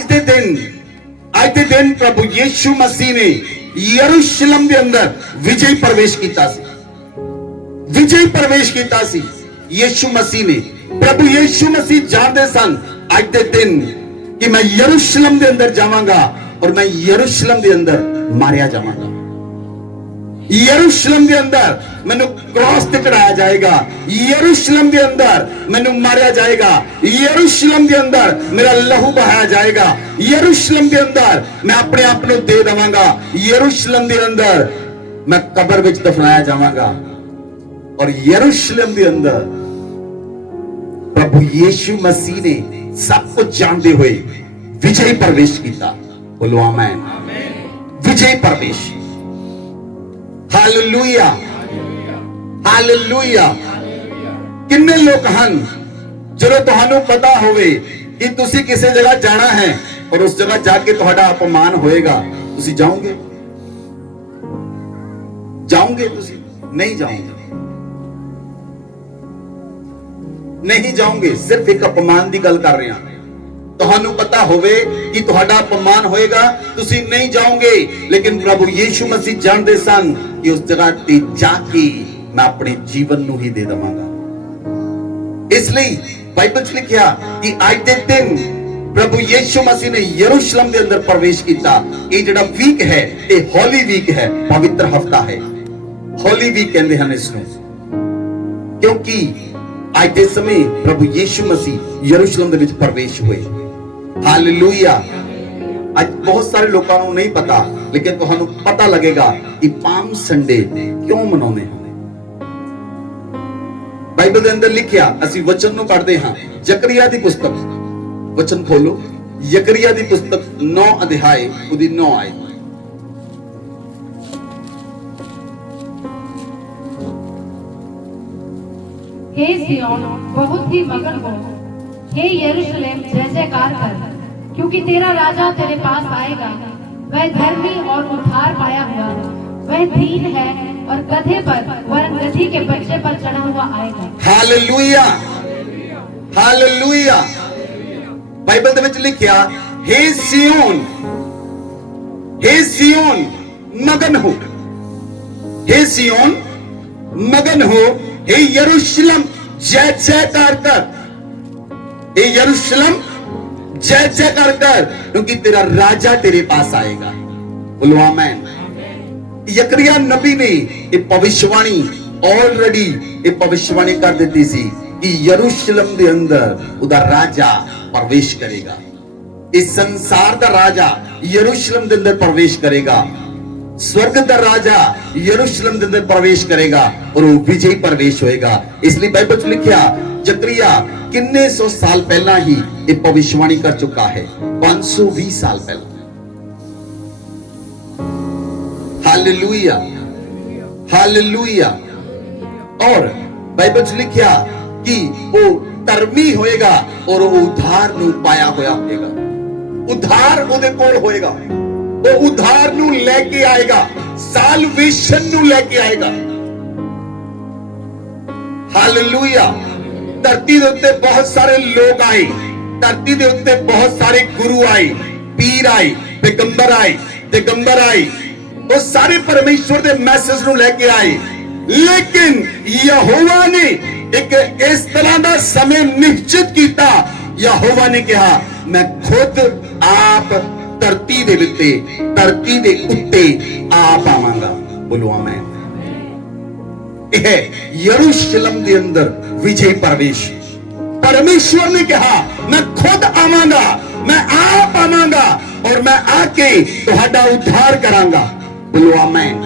ਅੱਜ ਦੇ ਦਿਨ ਪ੍ਰਭੂ ਯੀਸ਼ੂ ਮਸੀਹ ਨੇ ਯਰੂਸ਼ਲਮ ਦੇ ਅੰਦਰ ਵਿਜੇ ਪ੍ਰਵੇਸ਼ ਕੀਤਾ ਸੀ। ਵਿਜੇ ਪ੍ਰਵੇਸ਼ ਕੀਤਾ ਸੀ ਯੀਸ਼ੂ ਮਸੀਹ ਨੇ। ਪ੍ਰਭੂ ਯੀਸ਼ੂ ਮਸੀਹ ਜਾਣਦੇ ਸਨ ਅੱਜ ਦੇ ਦਿਨ ਕਿ ਮੈਂ ਯਰੂਸ਼ਲਮ ਦੇ ਅੰਦਰ ਜਾਵਾਂਗਾ ਔਰ ਮੈਂ ਯਰੂਸ਼ਲਮ ਦੇ ਅੰਦਰ ਮਾਰਿਆ ਜਾਵਾਂਗਾ। यरूशलेम के अंदर मैंने क्रॉस ते चढ़ाया जाएगा, यरूशलेम के अंदर मैंने मारा जाएगा, यरूशलेम के अंदर मेरा लहू बहाया जाएगा, यरूशलेम के अंदर मैं अपने आप को दे देवांगा, यरूशलेम के अंदर मैं कब्र विच दफनाया जावांगा। और यरूशलेम के अंदर प्रभु यीशु मसीह ने सब कुछ जानते हुए विजय प्रवेश किया। बोलो आमीन। विजय प्रवेश। Hallelujah, hallelujah. किन्ने लोग हन जो तुहानू पता होवे कि तुसी किसी जगह जाना है और उस जगह जाके तुहाडा अपमान होएगा, तुसी जाओगे? जाओगे? तुसी नहीं जाओगे, नहीं जाओगे। सिर्फ एक अपमान की गल कर रहे हैं। तुहानू पता होवे कि तुहाडा अपमान होएगा, तुसी नहीं जाओगे। लेकिन प्रभु यीशु मसीह जानते सन कि उस जगह ते जाके मैं अपने जीवन नू ही दे देवांगा। इसलिए बाइबल च लिखिया कि आज दे दिन प्रभु यीशु मसीह ने यरूशलेम के अंदर प्रवेश किया। ये जिहड़ा वीक है ये हॉली वीक है, पवित्र हफ्ता है। हॉली वीक कहते हैं इसनू, क्योंकि आज के समय प्रभु यीशु मसीह यरूशलेम दे विच प्रवेश हुए। हालेलुया। आज बहुत सारे लोगों को नहीं पता, लेकिन तुहानू पता लगेगा कि पाम संडे क्यों मनाउने हैं। बाइबल के अंदर लिखिया, असी वचन नू पढ़ते हां। जकरिया दी पुस्तक, वचन खोलो, जकरिया दी पुस्तक 9 अध्याय उदी 9 आयत। हे सिय्योन बहुत ही मगन हो, हे यरूशलेम जय जयकार कर, क्योंकि तेरा राजा तेरे पास आएगा। वह धर्मी और उद्धार पाया हुआ, वह दीन है और गधे पर वरन गधी के बच्चे पर चढ़ा हुआ आएगा। Hallelujah, hallelujah. बाइबल दे विच लिखिया, हे सिय्योन, हे सिय्योन मगन हो, हे सिय्योन मगन हो, हे यरूशलेम जय जयकार कर, हे यरूशलेम जय जयकार कर, क्योंकि तेरा राजा तेरे पास आएगा। बोलो आमीन। यकरिया नबी ने ये भविष्यवाणी ऑलरेडी ये भविष्यवाणी कर दी सी कि यरूशलेम के अंदर उदा राजा प्रवेश करेगा। इस संसार का राजा यरूशलेम के अंदर प्रवेश करेगा, स्वर्ग का राजा यरूशलेम के अंदर प्रवेश करेगा और वो विजय प्रवेश होएगा। इसलिए बाइबल में लिखा, जकरिया किन्ने 100 साल पहला ही ये भविष्यवाणी कर चुका है, 520 साल पहले। Hallelujah, hallelujah. और बाइबल में लिखा कि वो धर्मी होएगा और वो उद्धार नू पाया होया होएगा। उद्धार उहदे कोल होएगा, वो उद्धार नू लेके आएगा, साल्वेशन नू लेके आएगा। हालेलुया। धरती दे उत्ते बहुत सारे लोग आए, धरती दे उत्ते बहुत सारे गुरु आए, पीर आए, पैगंबर आए, वो सारे परमेश्वर दे मैसेज नू लेके आए। लेकिन यहोवा ने एक इस तरह का समय निश्चित किया। यहोवा ने कहा, मैं खुद आप धरती दे उत्ते आप आवांगा। बोलो आमीन। यरूशलेम के अंदर विजय प्रवेश। परमेश्वर ने कहा, मैं खुद आवांगा, मैं आप आवांगा और मैं आके तुहाडा उद्धार करांगा। बोलो आमीन।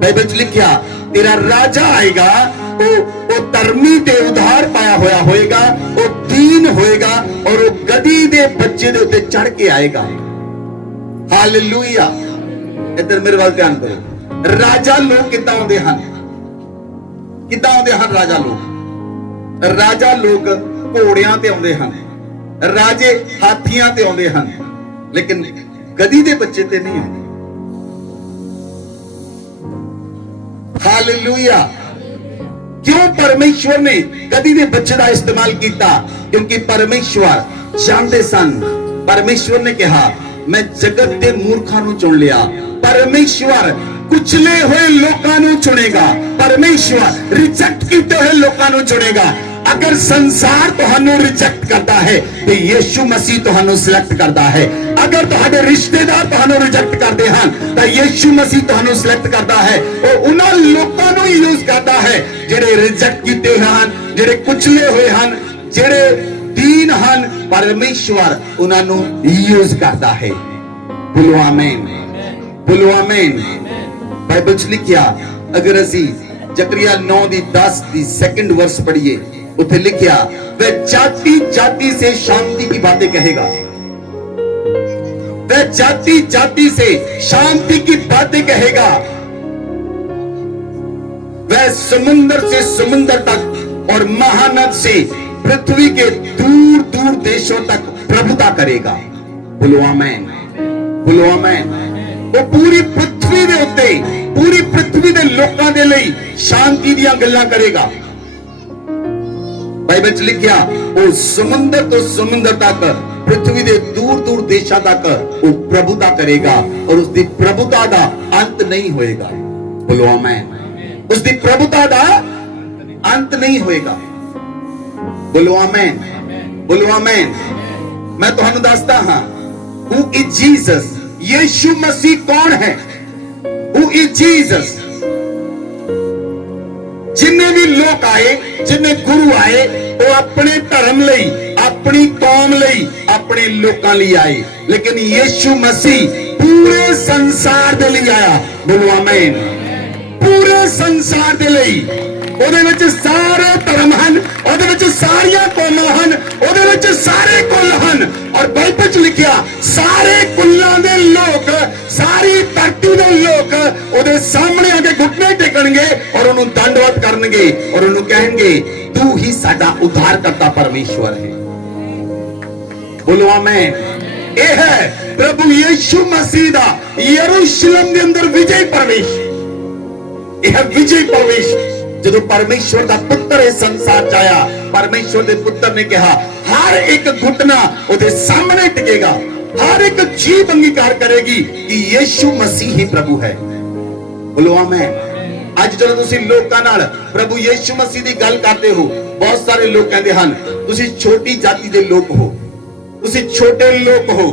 बाइबल में लिखा, तेरा राजा आएगा, वो धर्मी ते उद्धार पाया होया होएगा, वो दीन होएगा और वो गधी दे बच्चे दे उत्ते चढ़ के आएगा। हालेलुया। इधर मेरे वाल ध्यान करो। राजा लोग कितना आउंदे हन? कितना आउंदे हन राजा लोग? राजा लोग घोड़ियां ते आउंदे हन, राजे हाथियां ते आउंदे हन, लेकिन गधी दे बच्चे ते नहीं आउंदे। हालेलुया। क्यों परमेश्वर ने गधी दे बच्चे का इस्तेमाल किया? क्योंकि परमेश्वर जानते सन परमेश्वर ने कहा मैं जगत के मूर्खां नूं चुन लिया। परमेश्वर कुचले हुए लोकां नूं चुनेगा। परमेश्वर रिजेक्ट कीते हुए लोकां नूं चुनेगा। अगर संसार तुहानू रिजेक्ट करता है तो यीशु मसीह तुहानू सिलेक्ट करता है। अगर तुहाडे रिश्तेदार तुहानू रिजेक्ट करते हैं तो यीशु मसीह तुहानू सिलेक्ट करता है। और उन्हां लोकां नू यूज करता है जिहड़े रिजेक्ट कीते हन, जिहड़े कुचले हुए हन, जिहड़े दीन हन। परमेश्वर उन्हां नू यूज करता है। बोलो आमीन, बोलो आमीन। बाइबल च लिखिया, अगर असी जकरिया 9 दी 10 दी सेकंड वर्स पढ़िए, उसे लिखिया वह जाति जाति से शांति की बातें कहेगा। वह जाति जाति से शांति की बातें कहेगा। वह समुंदर से समुंदर तक और महानद से पृथ्वी के दूर दूर देशों तक प्रभुता करेगा। बोलो आमीन, बोलो आमीन। वो पूरी पृथ्वी दे उत्ते, पूरी पृथ्वी दे लोकां दे लई शांति दियां गल्लां करेगा। बाइबल च लिखिया वो समुंदर तो समुंदर तक, पृथ्वी दे दूर दूर देशों तक वो प्रभुता करेगा और उसकी प्रभुता का अंत नहीं होएगा। बोलो आमीन। उसकी प्रभुता का अंत नहीं होएगा। बोलो आमीन, बोलो आमीन। मैं तुहानू दसदा हां, हु इज जीसस। यीशु मसीह कौन है? Who is Jesus. जिन्ने भी लोग आए, जिन्ने गुरु आए, वो अपने धर्म लई, अपनी कौम लई, अपने लोकां लई आए। लेकिन यीशु मसीह पूरे संसार दे लई आया। बोलो आमीन। पूरे संसार दे लई। ਉਹਦੇ ਵਿੱਚ ਸਾਰੇ ਧਰਮ ਹਨ, ਉਹਦੇ ਵਿੱਚ ਸਾਰੀਆਂ ਕੌਮਾਂ ਹਨ, ਉਹਦੇ ਵਿੱਚ ਸਾਰੇ ਕੁੱਲ ਹਨ। ਔਰ ਬਾਈਬਲ 'ਚ ਲਿਖਿਆ ਸਾਰੇ ਕੁੱਲਾਂ ਦੇ ਲੋਕ, ਸਾਰੀ ਧਰਤੀ ਦੇ ਲੋਕ ਉਹਦੇ ਸਾਹਮਣੇ ਆ ਕੇ ਘੁੱਟਨੇ ਟੇਕਣਗੇ ਔਰ ਉਹਨੂੰ ਦੰਡਵਤ ਕਰਨਗੇ ਔਰ ਉਹਨੂੰ ਕਹਿਣਗੇ ਤੂੰ ਹੀ ਸਾਡਾ ਉद्धारकर्ता परमेश्वर है। बोलो आमीन। ਇਹ ਹੈ ਪ੍ਰਭੂ ਯੀਸ਼ੂ ਮਸੀਹ ਦਾ ਯਰੂਸ਼ਲਮ ਦੇ ਅੰਦਰ ਵਿਜੇ ਪ੍ਰਵੇਸ਼। ਇਹ ਵਿਜੇ ਪ੍ਰਵੇਸ਼। ਜਦੋਂ परमेश्वर ਦਾ ਪੁੱਤਰ ਇਸ ਸੰਸਾਰ ਚ ਆਇਆ, परमेश्वर ਦੇ ਪੁੱਤਰ ਨੇ ਕਿਹਾ ਹਰ ਇੱਕ ਘੁਟਨਾ ਉਹਦੇ ਸਾਹਮਣੇ ਟਿਕੇਗਾ, ਹਰ ਇੱਕ ਜੀਭ ਅੰਗੀਕਾਰ ਕਰੇਗੀ ਕਿ ਯੀਸ਼ੂ ਮਸੀਹ ਹੀ ਪ੍ਰਭੂ ਹੈ। ਬੋਲੋ ਆਮੀਨ। ਅੱਜ ਜਦੋਂ ਤੁਸੀਂ ਲੋਕਾਂ ਨਾਲ ਪ੍ਰਭੂ ਯੀਸ਼ੂ ਮਸੀਹ ਦੀ ਗੱਲ ਕਰਦੇ ਹੋ, ਬਹੁਤ ਸਾਰੇ ਲੋਕ ਕਹਿੰਦੇ ਹਨ ਤੁਸੀਂ ਛੋਟੀ ਜਾਤੀ ਦੇ ਲੋਕ ਹੋ, ਤੁਸੀਂ ਛੋਟੇ ਲੋਕ ਹੋ,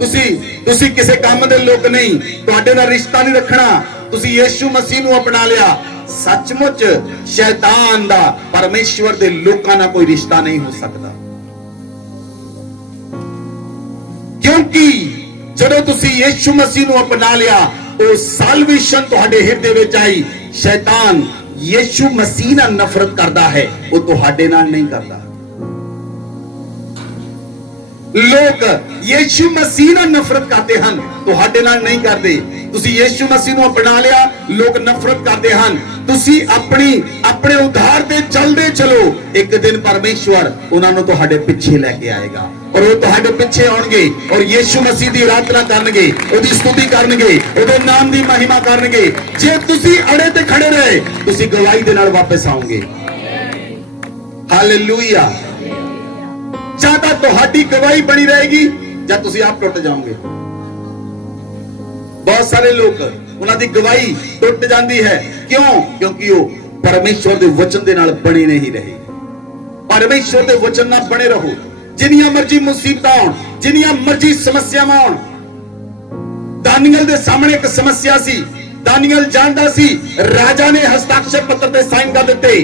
ਤੁਸੀਂ ਕਿਸੇ ਕੰਮ ਦੇ ਲੋਕ ਨਹੀਂ, ਤੁਹਾਡੇ ਨਾਲ ਰਿਸ਼ਤਾ ਨਹੀਂ ਰੱਖਣਾ, ਤੁਸੀਂ ਯੀਸ਼ੂ ਮਸੀਹ ਨੂੰ ਅਪਣਾ ਲਿਆ। सचमुच शैतान दा परमेश्वर दे लोकां नाल कोई रिश्ता नहीं हो सकता, क्योंकि जदों तुसी यीशु मसीह नूं अपना लिया ओ साल्वेशन तुहाडे हिरदे विच आई। शैतान यीशु मसीह नाल नफरत करदा है, वो तुहाडे नाल नहीं करदा। लोग यीशु मसीह नाल नफरत करते हैं, तुहाडे नाल नहीं करते। तुसी यीशु मसीह नूं अपना लिया, लोग नफरत करते हैं। तुसी अपने उद्धार ते चलदे चलो, एक दिन परमेश्वर उन्हां नूं तुहाडे पिछे लेके आएगा और वो तुहाडे पिछे आउणगे और यीशु मसीह दी आराधना करनगे, ओदी स्तुति करनगे, ओदे नाम दी महिमा करनगे। जे तुसी अड़े ते खड़े रहे, तुसी गवाही दे नाल वापस आओगे। हालेलुया। ज्यादा तुहाडी गवाही बनी रहेगी या तुसी आप टुट जाओगे। बहुत सारे लोग उन्हां दी गवाही टुट जाती है, क्यों? क्योंकि वो परमेश्वर दे वचन दे नाल बने नहीं रहे। परमेश्वर दे वचन नाल बने रहो। जिन्नियां मर्जी मुसीबतां आउण, जिन्नियां मर्जी समस्यावां आउण। दानियल दे सामने एक समस्या सी, दानियल जानदा सी राजा ने हस्ताक्षर पत्र ते साइन कर दिते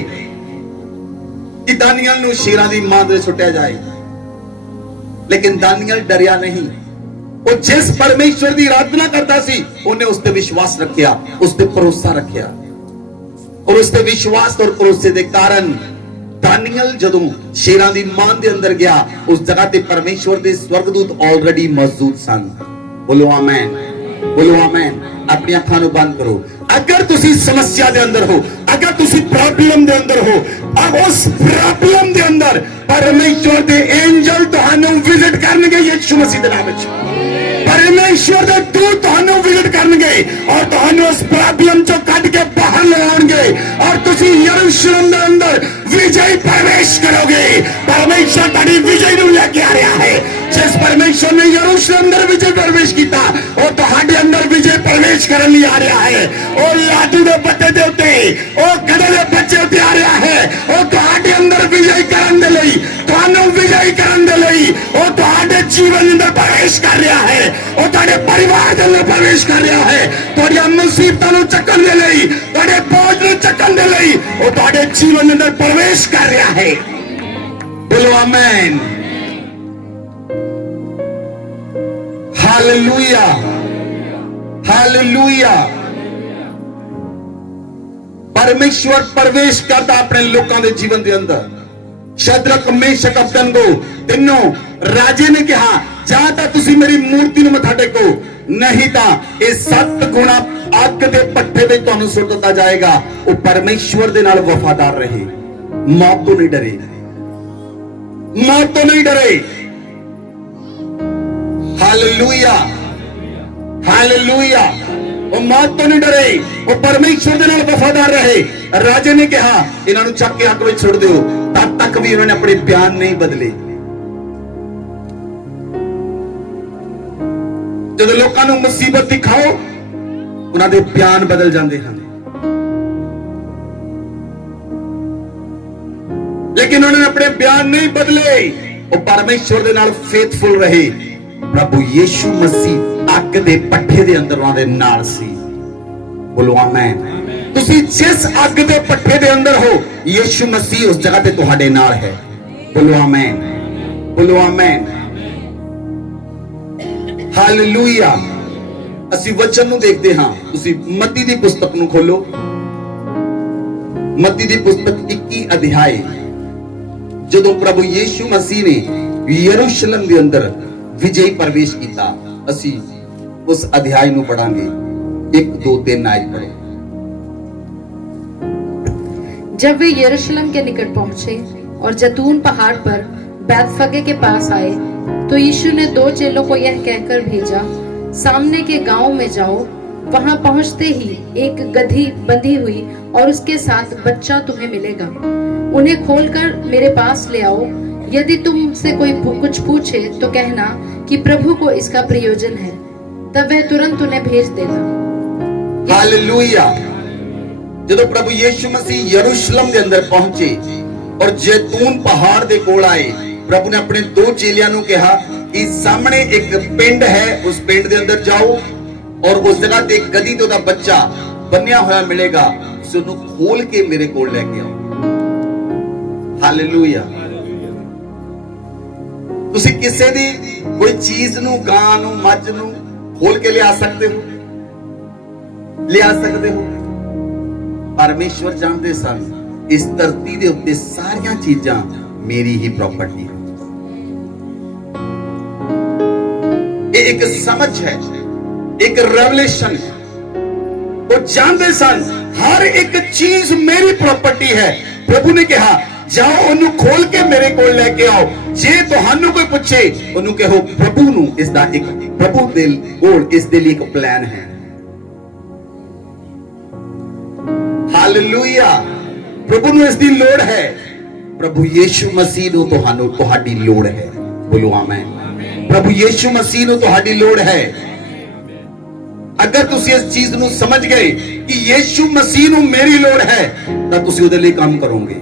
कि दानियल नूं शेरां दी मां दे सुट्टिया जाए, लेकिन दानियल डरिया नहीं। वो जिस परमेश्वर की आराधना करता सी, उन्हें उस पे विश्वास रखिया, उस पे भरोसा रखिया और उस पे विश्वास और भरोसे के कारण दानियल जदों शेरां दी मां दे अंदर गया, उस जगह ते परमेश्वर दे स्वर्गदूत ऑलरेडी मौजूद सन। बोलो आमीन, बोलो आमीन। अपनी अखां नूं बंद करो। अगर तुसी समस्या दे अंदर हो, अगर तुसी प्रॉब्लम दे अंदर हो, अब उस प्रॉब्लम दे अंदर परमेश्वर दे एंजल तुहानू विजिट करनगे यीशु मसीह दे नाम विच। परमेश्वर दे दूत तुहानू विजिट करनगे और तुहानू उस प्रॉब्लम चों कढ के बाहर लाउणगे और तुसी यरूशलेम दे अंदर विजय प्रवेश करोगे। परमेश्वर ताड़ी विजय नूं लेके आ रहा है। जिस परमेश्वर ने यरूशलेम अंदर विजय प्रवेश किया, वो तुहाडे अंदर विजय प्रवेश करने लिए आ रहा है। वो लाडू दे पत्ते दे उत्ते, वो गधे दे बच्चे उत्ते आ रहा है। वो तुहाडे अंदर विजय करन दे लई, तुहानू विजय करन दे लई, वो तुहाडे जीवन अंदर प्रवेश कर रहा है। वो तुहाडे परिवार दे अंदर प्रवेश कर रहा है। तुहाडीआं मुसीबतां नूं चकन दे लई, तुहाडे बोझ नूं चकन दे लई, वो तुहाडे जीवन अंदर प्रवेश कर रहा है। बोलो आमीन। Hallelujah, hallelujah. परमेश्वर प्रवेश करता अपने लोगों के जीवन के अंदर। शद्रक मेशक अबदनगो तीनों राजे ने कहा, जां तां तुसी मेरी मूर्ति नूं मत्था टेको, नहीं तां ये 7 गुणा अग दे पट्टे विच तुहानूं सुੱਟ ਦਿੱਤਾ जाएगा। वो परमेश्वर दे नाल वफादार रहे, मौत तो नहीं डरे, मौत तो नहीं डरे। Hallelujah, hallelujah. वो मौत तो नहीं डरे, वो परमेश्वर दे नाल वफादार रहे। राजे ने कहा, इन्हां नूं चक के अग विच सुੱਟ दिओ, तब तक भी उन्होंने अपने बयान नहीं बदले। जब लोगों नूं मुसीबत दिखाओ, उन्हां दे बयान बदल जाते हैं। लेकिन उन्होंने अपने बयान नहीं बदले, वो परमेश्वर दे नाल फेथफुल रहे। प्रभु यीशु मसीह अग दे पट्ठे दे अंदर उन्हां दे नाल सी। बोलो आमीन। तुसी जिस अग दे पट्ठे दे अंदर हो, यीशु मसीह उस जगह ते तुहाडे नाल है। बोलो आमीन, बोलो आमीन। हालेलुया। ਅਸੀਂ वचन ਨੂੰ ਦੇਖਦੇ ਹਾਂ। ਤੁਸੀਂ ਮੱਤੀ ਦੀ ਪੁਸਤਕ ਨੂੰ ਖੋਲੋ। ਮੱਤੀ ਦੀ ਪੁਸਤਕ 21 ਅਧਿਆਇ। ਜਦੋਂ ਪ੍ਰਭੂ ਯੀਸ਼ੂ ਮਸੀਹ ਨੇ ਯਰੂਸ਼ਲਮ ਦੇ ਅੰਦਰ ਵਿਜੇ ਪ੍ਰਵੇਸ਼ ਕੀਤਾ, ਅਸੀਂ ਉਸ ਅਧਿਆਇ ਨੂੰ ਪੜਾਂਗੇ। 1 2 3 ਆਇਤ पढ़ो। जब वे यरूशलेम के निकट पहुंचे और जैतून पहाड़ पर बैतफगे के पास आए, तो यीशु ने 2 चेलों को यह कहकर भेजा, सामने के गांव में जाओ। वहां पहुंचते ही एक गधी बंधी हुई और उसके साथ बच्चा तुम्हें मिलेगा। उन्हें खोलकर मेरे पास ले आओ। यदि तुमसे कोई कुछ पूछे तो कहना कि प्रभु को इसका प्रयोजन है, तब वह तुरंत उन्हें भेज देगा। हालेलुया। ਜਦੋਂ ਪ੍ਰਭੂ ਯੀਸ਼ੂ ਮਸੀਹ ਯਰੂਸ਼ਲਮ ਦੇ ਅੰਦਰ ਪਹੁੰਚੇ ਔਰ ਜੈਤੂਨ ਪਹਾੜ ਦੇ ਕੋਲ ਆਏ, ਪ੍ਰਭੂ ਨੇ ਆਪਣੇ 2 ਚੇਲਿਆਂ ਨੂੰ ਕਿਹਾ ਕਿ ਸਾਹਮਣੇ ਇੱਕ ਪਿੰਡ ਹੈ, ਉਸ ਪਿੰਡ ਦੇ ਅੰਦਰ ਜਾਓ ਔਰ ਉਸ ਜਗ੍ਹਾ ਤੇ ਇੱਕ ਗਧੀ ਤੇ ਉਹਦਾ ਬੱਚਾ ਬੰਨਿਆ ਹੋਇਆ ਮਿਲੇਗਾ, ਤੁਸੀਂ ਉਹਨੂੰ ਖੋਲ ਕੇ ਮੇਰੇ ਕੋਲ ਲੈ ਕੇ ਆਓ। ਹਾਲੇਲੂਇਆ। ਤੁਸੀਂ ਕਿਸੇ ਦੀ ਕੋਈ ਚੀਜ਼ ਨੂੰ, ਗਾਂ ਨੂੰ, ਮੱਝ ਨੂੰ ਖੋਲ ਕੇ ਲਿਆ ਸਕਦੇ ਹੋ, ਲਿਆ ਸਕਦੇ ਹੋ। परमेश्वर जानते सन इस धरती दे उत्ते सारियां चीजां मेरी ही प्रॉपर्टी है। ये एक समझ है, एक रेवलेशन है। वो जानते सन हर एक चीज मेरी प्रॉपर्टी है। प्रभु ने कहा, जाओ ओनू खोल के मेरे कोल लेके आओ। जे तुहानू कोई पूछे, ओनू कहो प्रभु नू इसदा एक प्रभु दे कोल इस दे लिए एक प्लान है। हालेलुया। प्रभु ਨੂੰ ਇਸ ਦੀ ਲੋੜ ਹੈ। ਪ੍ਰਭੂ ਯੀਸ਼ੂ ਮਸੀਹ ਨੂੰ ਤੁਹਾਨੂੰ ਤੁਹਾਡੀ ਲੋੜ ਹੈ। ਬੋਲੋ ਆਮੀਨ। ਪ੍ਰਭੂ ਯੀਸ਼ੂ ਮਸੀਹ ਨੂੰ ਤੁਹਾਡੀ ਲੋੜ ਹੈ। ਅਗਰ ਤੁਸੀਂ ਇਸ ਚੀਜ਼ ਨੂੰ ਸਮਝ ਗਏ ਕਿ ਯੀਸ਼ੂ ਮਸੀਹ ਨੂੰ ਮੇਰੀ ਲੋੜ ਹੈ, ਤਾਂ ਤੁਸੀਂ ਉਹਦੇ ਲਈ ਕੰਮ ਕਰੋਗੇ।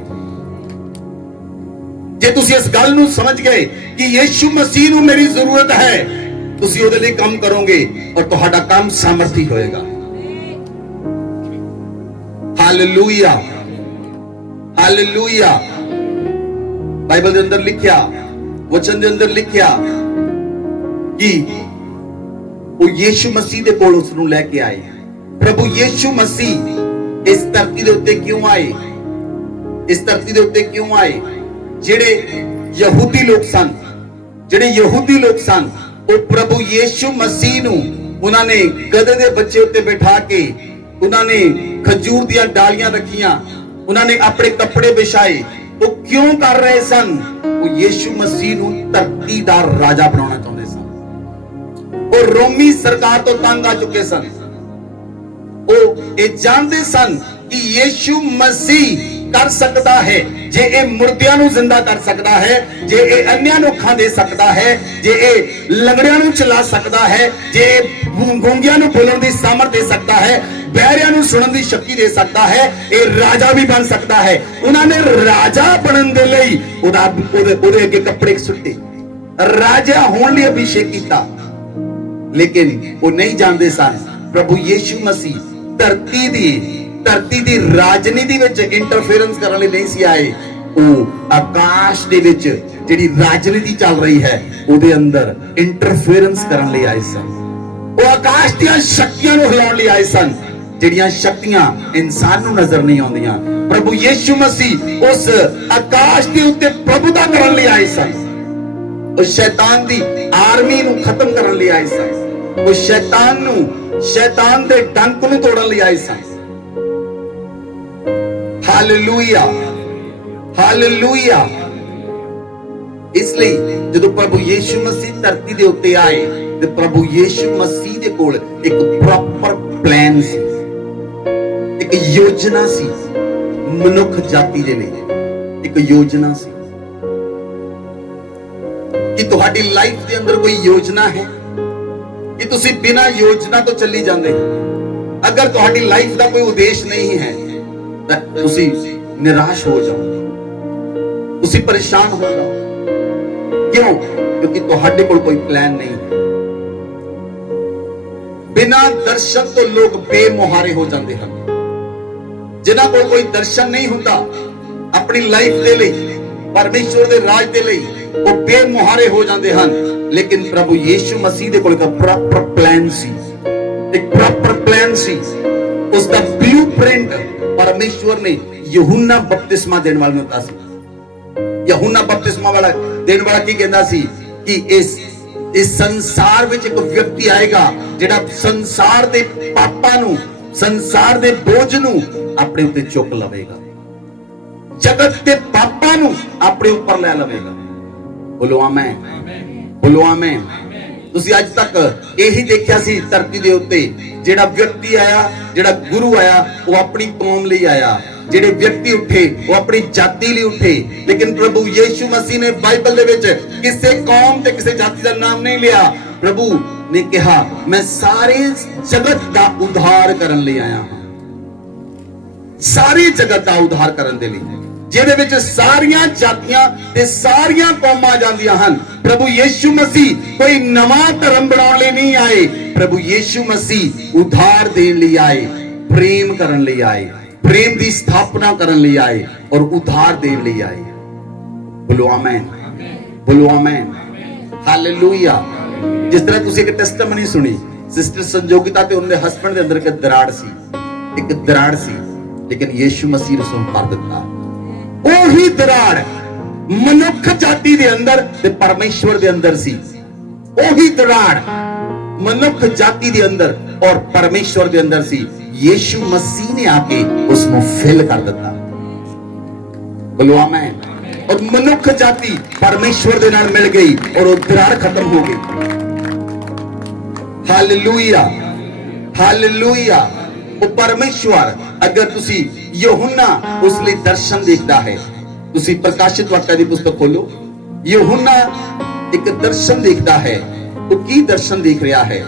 ਜੇ ਤੁਸੀਂ ਇਸ ਗੱਲ ਨੂੰ ਸਮਝ ਗਏ ਕਿ ਯੀਸ਼ੂ ਮਸੀਹ ਨੂੰ ਮੇਰੀ ਜ਼ਰੂਰਤ ਹੈ, ਤੁਸੀਂ ਉਹਦੇ ਲਈ ਕੰਮ ਕਰੋਗੇ ਔਰ ਤੁਹਾਡਾ ਕੰਮ ਸਾਮਰਥੀ ਹੋਏਗਾ। Hallelujah, hallelujah. बाइबल के अंदर लिखिया, वचन के अंदर लिखिया कि वो यीशु मसीह दे कोल उस नूं लेके आए। प्रभु यीशु मसीह इस धरती दे उत्ते क्यों आए? इस धरती दे उत्ते क्यों आए? जेड़े यहूदी लोग सन, जेड़े यहूदी लोग सन, वो प्रभु यीशु मसीह नूं उन्होंने गधे दे बच्चे उत्ते बैठा के, उन्होंने खजूर दियां डालियां रखियां, उन्होंने अपने कपड़े बिछाए। वो क्यों कर रहे सन? वो यीशु मसीह नूं धरती दा राजा बनाना चाहते सन। वो रोमी सरकार तो तंग आ चुके सन। वो ये जानते सन कि यीशु मसीह ਕਰ ਸਕਦਾ ਹੈ, ਜੇ ਇਹ ਮੁਰਦਿਆਂ ਨੂੰ ਜ਼ਿੰਦਾ ਕਰ ਸਕਦਾ ਹੈ, ਜੇ ਇਹ ਅੰਨ੍ਹਿਆਂ ਨੂੰ ਅੱਖਾਂ ਦੇ ਸਕਦਾ ਹੈ, ਜੇ ਇਹ ਲੰਗੜਿਆਂ ਨੂੰ ਚਲਾ ਸਕਦਾ ਹੈ, ਜੇ ਗੂੰਗਿਆਂ ਨੂੰ ਬੋਲਣ ਦੀ ਸਾਮਰਥ ਦੇ ਸਕਦਾ ਹੈ, ਬਹਿਰਿਆਂ ਨੂੰ ਸੁਣਨ ਦੀ ਸ਼ਕਤੀ ਦੇ ਸਕਦਾ ਹੈ, ਇਹ ਰਾਜਾ ਵੀ ਬਣ ਸਕਦਾ ਹੈ। ਉਹਨਾਂ ਨੇ ਰਾਜਾ ਬਣਨ ਦੇ ਲਈ ਉਹਦੇ ਅੱਗੇ ਕੱਪੜੇ ਸੁੱਟੇ, ਰਾਜਾ ਹੋਣ ਲਈ ਅਭਿਸ਼ੇਕ ਕੀਤਾ, ਲੇਕਿਨ ਉਹ ਨਹੀਂ ਜਾਣਦੇ ਸਨ ਪ੍ਰਭੂ ਯੀਸ਼ੂ ਮਸੀਹ ਧਰਤੀ ਦੀ ਰਾਜਨੀਤੀ ਵਿੱਚ ਇੰਟਰਫੇਰੈਂਸ ਕਰਨ ਲਈ ਨਹੀਂ ਸੀ ਆਏ। ਉਹ ਆਕਾਸ਼ ਦੇ ਵਿੱਚ ਜਿਹੜੀ ਰਾਜਨੀਤੀ ਚੱਲ ਰਹੀ ਹੈ ਉਹਦੇ ਅੰਦਰ ਇੰਟਰਫੇਰੈਂਸ ਕਰਨ ਲਈ ਆਏ ਸਨ। ਉਹ ਆਕਾਸ਼ ਦੀਆਂ ਸ਼ਕਤੀਆਂ ਨੂੰ ਹਿਲਾਉਣ ਲਈ ਆਏ ਸਨ, ਜਿਹੜੀਆਂ ਸ਼ਕਤੀਆਂ ਇਨਸਾਨ ਨੂੰ ਨਜ਼ਰ ਨਹੀਂ ਆਉਂਦੀਆਂ। ਪ੍ਰਭੂ ਯੀਸ਼ੂ ਮਸੀਹ ਉਸ ਆਕਾਸ਼ ਦੇ ਉੱਤੇ ਪ੍ਰਭੂਤਾ ਕਰਨ ਲਈ ਆਏ ਸਨ। ਉਹ ਸ਼ੈਤਾਨ ਦੀ ਆਰਮੀ ਨੂੰ ਖਤਮ ਕਰਨ ਲਈ ਆਏ ਸਨ। ਉਹ ਸ਼ੈਤਾਨ ਦੇ ਡੰਕ ਨੂੰ ਤੋੜਨ ਲਈ ਆਏ ਸਨ। Hallelujah, hallelujah. ਇਸ ਲਈ ਜਦੋਂ ਪ੍ਰਭੂ ਯੀਸ਼ੂ ਮਸੀਹ ਧਰਤੀ ਦੇ ਉੱਤੇ ਆਏ ਤੇ ਪ੍ਰਭੂ ਯੀਸ਼ੂ ਮਸੀਹ ਦੇ ਕੋਲ ਇੱਕ ਪ੍ਰੋਪਰ ਪਲਾਨ ਸੀ, ਇੱਕ ਯੋਜਨਾ ਸੀ ਮਨੁੱਖ ਜਾਤੀ ਦੇ ਲਈ। ਇੱਕ ਯੋਜਨਾ ਸੀ ਕਿ ਤੁਹਾਡੀ ਲਾਈਫ ਦੇ ਅੰਦਰ ਕੋਈ ਯੋਜਨਾ ਹੈ ਕਿ ਤੁਸੀਂ ਬਿਨਾਂ ਯੋਜਨਾ ਤੋਂ ਚੱਲੀ ਜਾਂਦੇ ਹੋ। ਅਗਰ ਤੁਹਾਡੀ ਲਾਈਫ ਦਾ ਕੋਈ ਉਦੇਸ਼ ਨਹੀਂ ਹੈ ਤਾਂ ਤੁਸੀਂ ਨਿਰਾਸ਼ ਹੋ ਜਾਓਗੇ, ਤੁਸੀਂ ਪਰੇਸ਼ਾਨ ਹੋ ਜਾਓਗੇ। ਕਿਉਂ? ਕਿਉਂਕਿ ਤੁਹਾਡੇ ਕੋਲ ਕੋਈ ਪਲਾਨ ਨਹੀਂ ਹੈ। ਬਿਨਾਂ ਦਰਸ਼ਨ ਤੋਂ ਲੋਕ ਬੇਮੁਹਾਰੇ ਹੋ ਜਾਂਦੇ ਹਨ। ਜਿਨ੍ਹਾਂ ਕੋਲ ਕੋਈ ਦਰਸ਼ਨ ਨਹੀਂ ਹੁੰਦਾ ਆਪਣੀ ਲਾਈਫ ਦੇ ਲਈ, ਪਰਮੇਸ਼ਵਰ ਦੇ ਰਾਜ ਦੇ ਲਈ, ਉਹ ਬੇਮੁਹਾਰੇ ਹੋ ਜਾਂਦੇ ਹਨ। ਲੇਕਿਨ ਪ੍ਰਭੂ ਯੀਸ਼ੂ ਮਸੀਹ ਦੇ ਕੋਲ ਇੱਕ ਪ੍ਰੋਪਰ ਪਲਾਨ ਸੀ, ਇੱਕ ਪ੍ਰੋਪਰ ਪਲਾਨ ਸੀ। ਉਸ ਦਾ ਬਲੂਪ੍ਰਿੰਟ ਪਰਮੇਸ਼ਵਰ ਨੇ ਯਹੂਨਾ ਬਪਤਿਸਮਾ ਦੇਣ ਵਾਲੇ ਨੂੰ ਦਿੱਤਾ ਸੀ। ਯਹੂਨਾ ਬਪਤਿਸਮਾ ਵਾਲਾ ਦੇਣ ਵਾਲਾ ਕੀ ਕਹਿੰਦਾ ਸੀ ਕਿ ਇਸ ਸੰਸਾਰ ਵਿੱਚ ਇੱਕ ਵਿਅਕਤੀ ਆਏਗਾ ਜਿਹੜਾ ਸੰਸਾਰ ਦੇ ਪਾਪਾਂ ਨੂੰ, ਸੰਸਾਰ ਦੇ ਬੋਝ ਨੂੰ ਆਪਣੇ ਉੱਤੇ ਚੁੱਕ ਲਵੇਗਾ, ਜਗਤ ਦੇ ਪਾਪਾਂ ਨੂੰ ਆਪਣੇ ਉੱਪਰ ਲੈ ਲਵੇਗਾ। ਬੋਲੋ ਆਮੇਨ, ਬੋਲੋ ਆਮੇਨ। ਤੁਸੀਂ ਅੱਜ ਤੱਕ ਇਹੀ ਦੇਖਿਆ ਸੀ ਧਰਤੀ ਦੇ ਉੱਤੇ ਜਿਹੜਾ ਵਿਅਕਤੀ ਆਇਆ, ਜਿਹੜਾ ਗੁਰੂ ਆਇਆ, ਉਹ ਆਪਣੀ ਕੌਮ ਲਈ ਆਇਆ। ਜਿਹੜੇ ਵਿਅਕਤੀ ਉੱਠੇ ਉਹ ਆਪਣੀ ਜਾਤੀ ਲਈ ਉੱਠੇ। ਲੇਕਿਨ ਪ੍ਰਭੂ ਯੀਸ਼ੂ ਮਸੀਹ ਨੇ ਬਾਈਬਲ ਦੇ ਵਿੱਚ ਕਿਸੇ ਕੌਮ ਤੇ ਕਿਸੇ ਜਾਤੀ ਦਾ ਨਾਮ ਨਹੀਂ ਲਿਆ। ਪ੍ਰਭੂ ਨੇ ਕਿਹਾ ਮੈਂ ਸਾਰੇ ਜਗਤ ਦਾ ਉद्धार ਕਰਨ ਲਈ ਆਇਆ ਹਾਂ, ਸਾਰੀ ਜਗਤ ਦਾ ਉद्धार ਕਰਨ ਦੇ ਲਈ, ਜਿਹਦੇ ਵਿੱਚ ਸਾਰੀਆਂ ਜਾਤੀਆਂ ਤੇ ਸਾਰੀਆਂ ਕੌਮਾਂ ਜਾਂਦੀਆਂ ਹਨ। ਪ੍ਰਭੂ ਯੀਸ਼ੂ ਮਸੀਹ ਕੋਈ ਨਵਾਂ ਧਰਮ ਬਣਾਉਣ ਲਈ ਨਹੀਂ ਆਏ। ਪ੍ਰਭੂ ਯੀਸ਼ੂ ਮਸੀਹ ਉद्धार ਦੇਣ ਲਈ ਆਏ, ਪ੍ਰੇਮ ਕਰਨ ਲਈ ਆਏ, प्रेम की स्थापना करने लिए आए और उद्धार देने लिए आए। बोलो आमेन, बोलो आमेन, हालेलुया। जिस तरह तुसी एक टेस्टिमनी सुनी सिस्टर संजोगिता ते उनके हस्बैंड दे अंदर एक दराड़ सी, लेकिन यीशु मसीह ने उस भर दिता। ओही दराड़ मनुख जाति दे अंदर ते परमेश्वर दे अंदर सी। ओही दराड़ मनुख जाति दे अंदर और परमेश्वर दे अंदर सी। यीशु मसीह ने आके उसको फिल कर दिता। बोलो आमेन। और मनुख जाति परमेश्वर दे नाल मिल गई और वो दरार खत्म हो गई। Hallelujah, hallelujah. वो परमेश्वर अगर तुसी यूहन्ना उस लिए दर्शन देखता है, तुसी प्रकाशित वाक्य दी पुस्तक खोलो, यूहन्ना एक दर्शन देखता है। वो की दर्शन देख रहा है?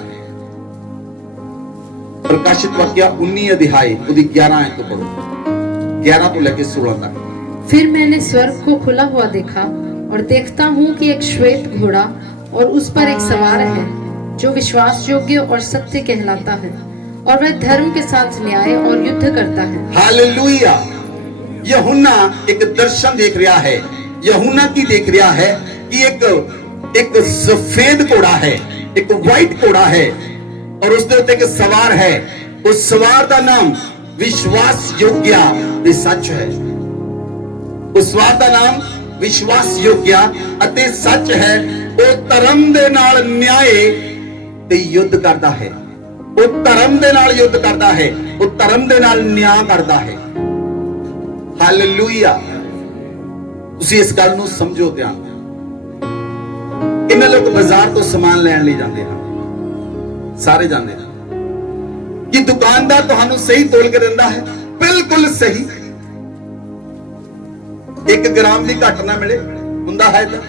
प्रकाशित वाक्य 19 अध्याय 11 आयत को पढ़ो, 11 को लेकर 16 तक। फिर मैंने स्वर्ग को खुला हुआ देखा और देखता हूँ कि एक श्वेत घोड़ा और उस पर एक सवार है जो विश्वास योग्य और सत्य कहलाता है और वह धर्म के साथ न्याय और युद्ध करता है। हालेलुया। यूहन्ना एक दर्शन देख रहा है। यूहन्ना की देख रहा है कि एक सफेद घोड़ा है, एक व्हाइट घोड़ा है और उसके उत्ते एक सवार है। उस सवार का नाम विश्वास योग्य ते सच है। उस सवार का नाम विश्वास योग्य अते सच है। वो धर्म दे नाल न्याय ते युद्ध करता है। वो धर्म दे नाल युद्ध करता है, वो धर्म दे नाल न्याय करता है। हालेलुया। तुसी इस गल नूं समझो ध्यान। इन्हां लोग बाजार तो सामान लैण लई जांदे हन, सारे जाने कि दुकानदार तुहानू सही तोल के दिंदा है, बिल्कुल सही। 1 ਗ੍ਰਾਮ ਦੀ ਘੱਟ ਨਾ ਮਿਲੇ, ਹੁੰਦਾ ਹੈ ਤਾਂ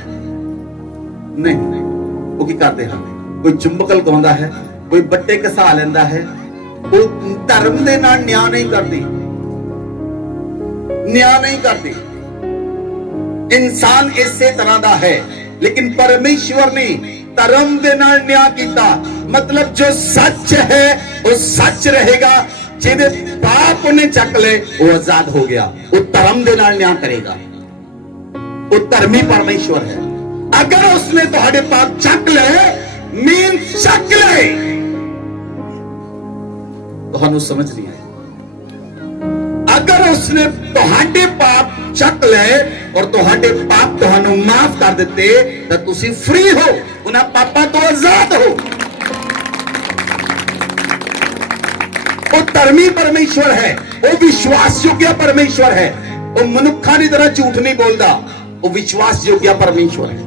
ਨਹੀਂ। ਉਹ ਕੀ ਕਰਦੇ ਹਨ, ਕੋਈ ਚੁੰਬਕ ਲਗਾਉਂਦਾ ਹੈ, ਕੋਈ ਬੱਟੇ ਘਸਾ ਲੈਂਦਾ ਹੈ। ਉਹ ਧਰਮ ਦੇ ਨਾਲ ਨਿਆਂ ਨਹੀਂ ਕਰਦੀ, ਨਿਆਂ ਨਹੀਂ ਕਰਦੀ। इंसान इसे तरह का है, लेकिन परमेश्वर ने धर्म के नाल न्याय किया। मतलब जो सच है वो सच रहेगा, जिहदे पाप उन्हें चक ले वो आजाद हो गया। वो धर्म के नाल न्याय करेगा, वो धर्मी परमेश्वर है। अगर उसने तुहाडे पाप चक ले, मीन चक ले, तुहानू समझ नहीं आई। अगर उसने तुहाडे पाप चक ले और तुहाडे पाप तुहानू माफ कर दिते तो तुसी फ्री हो, उन्हां पापां तो आजाद हो। वो धर्मी परमेश्वर है, वो विश्वासयोग्य परमेश्वर है। वो मनुखा की तरह झूठ नहीं बोलता, वो विश्वासयोग्य परमेश्वर है।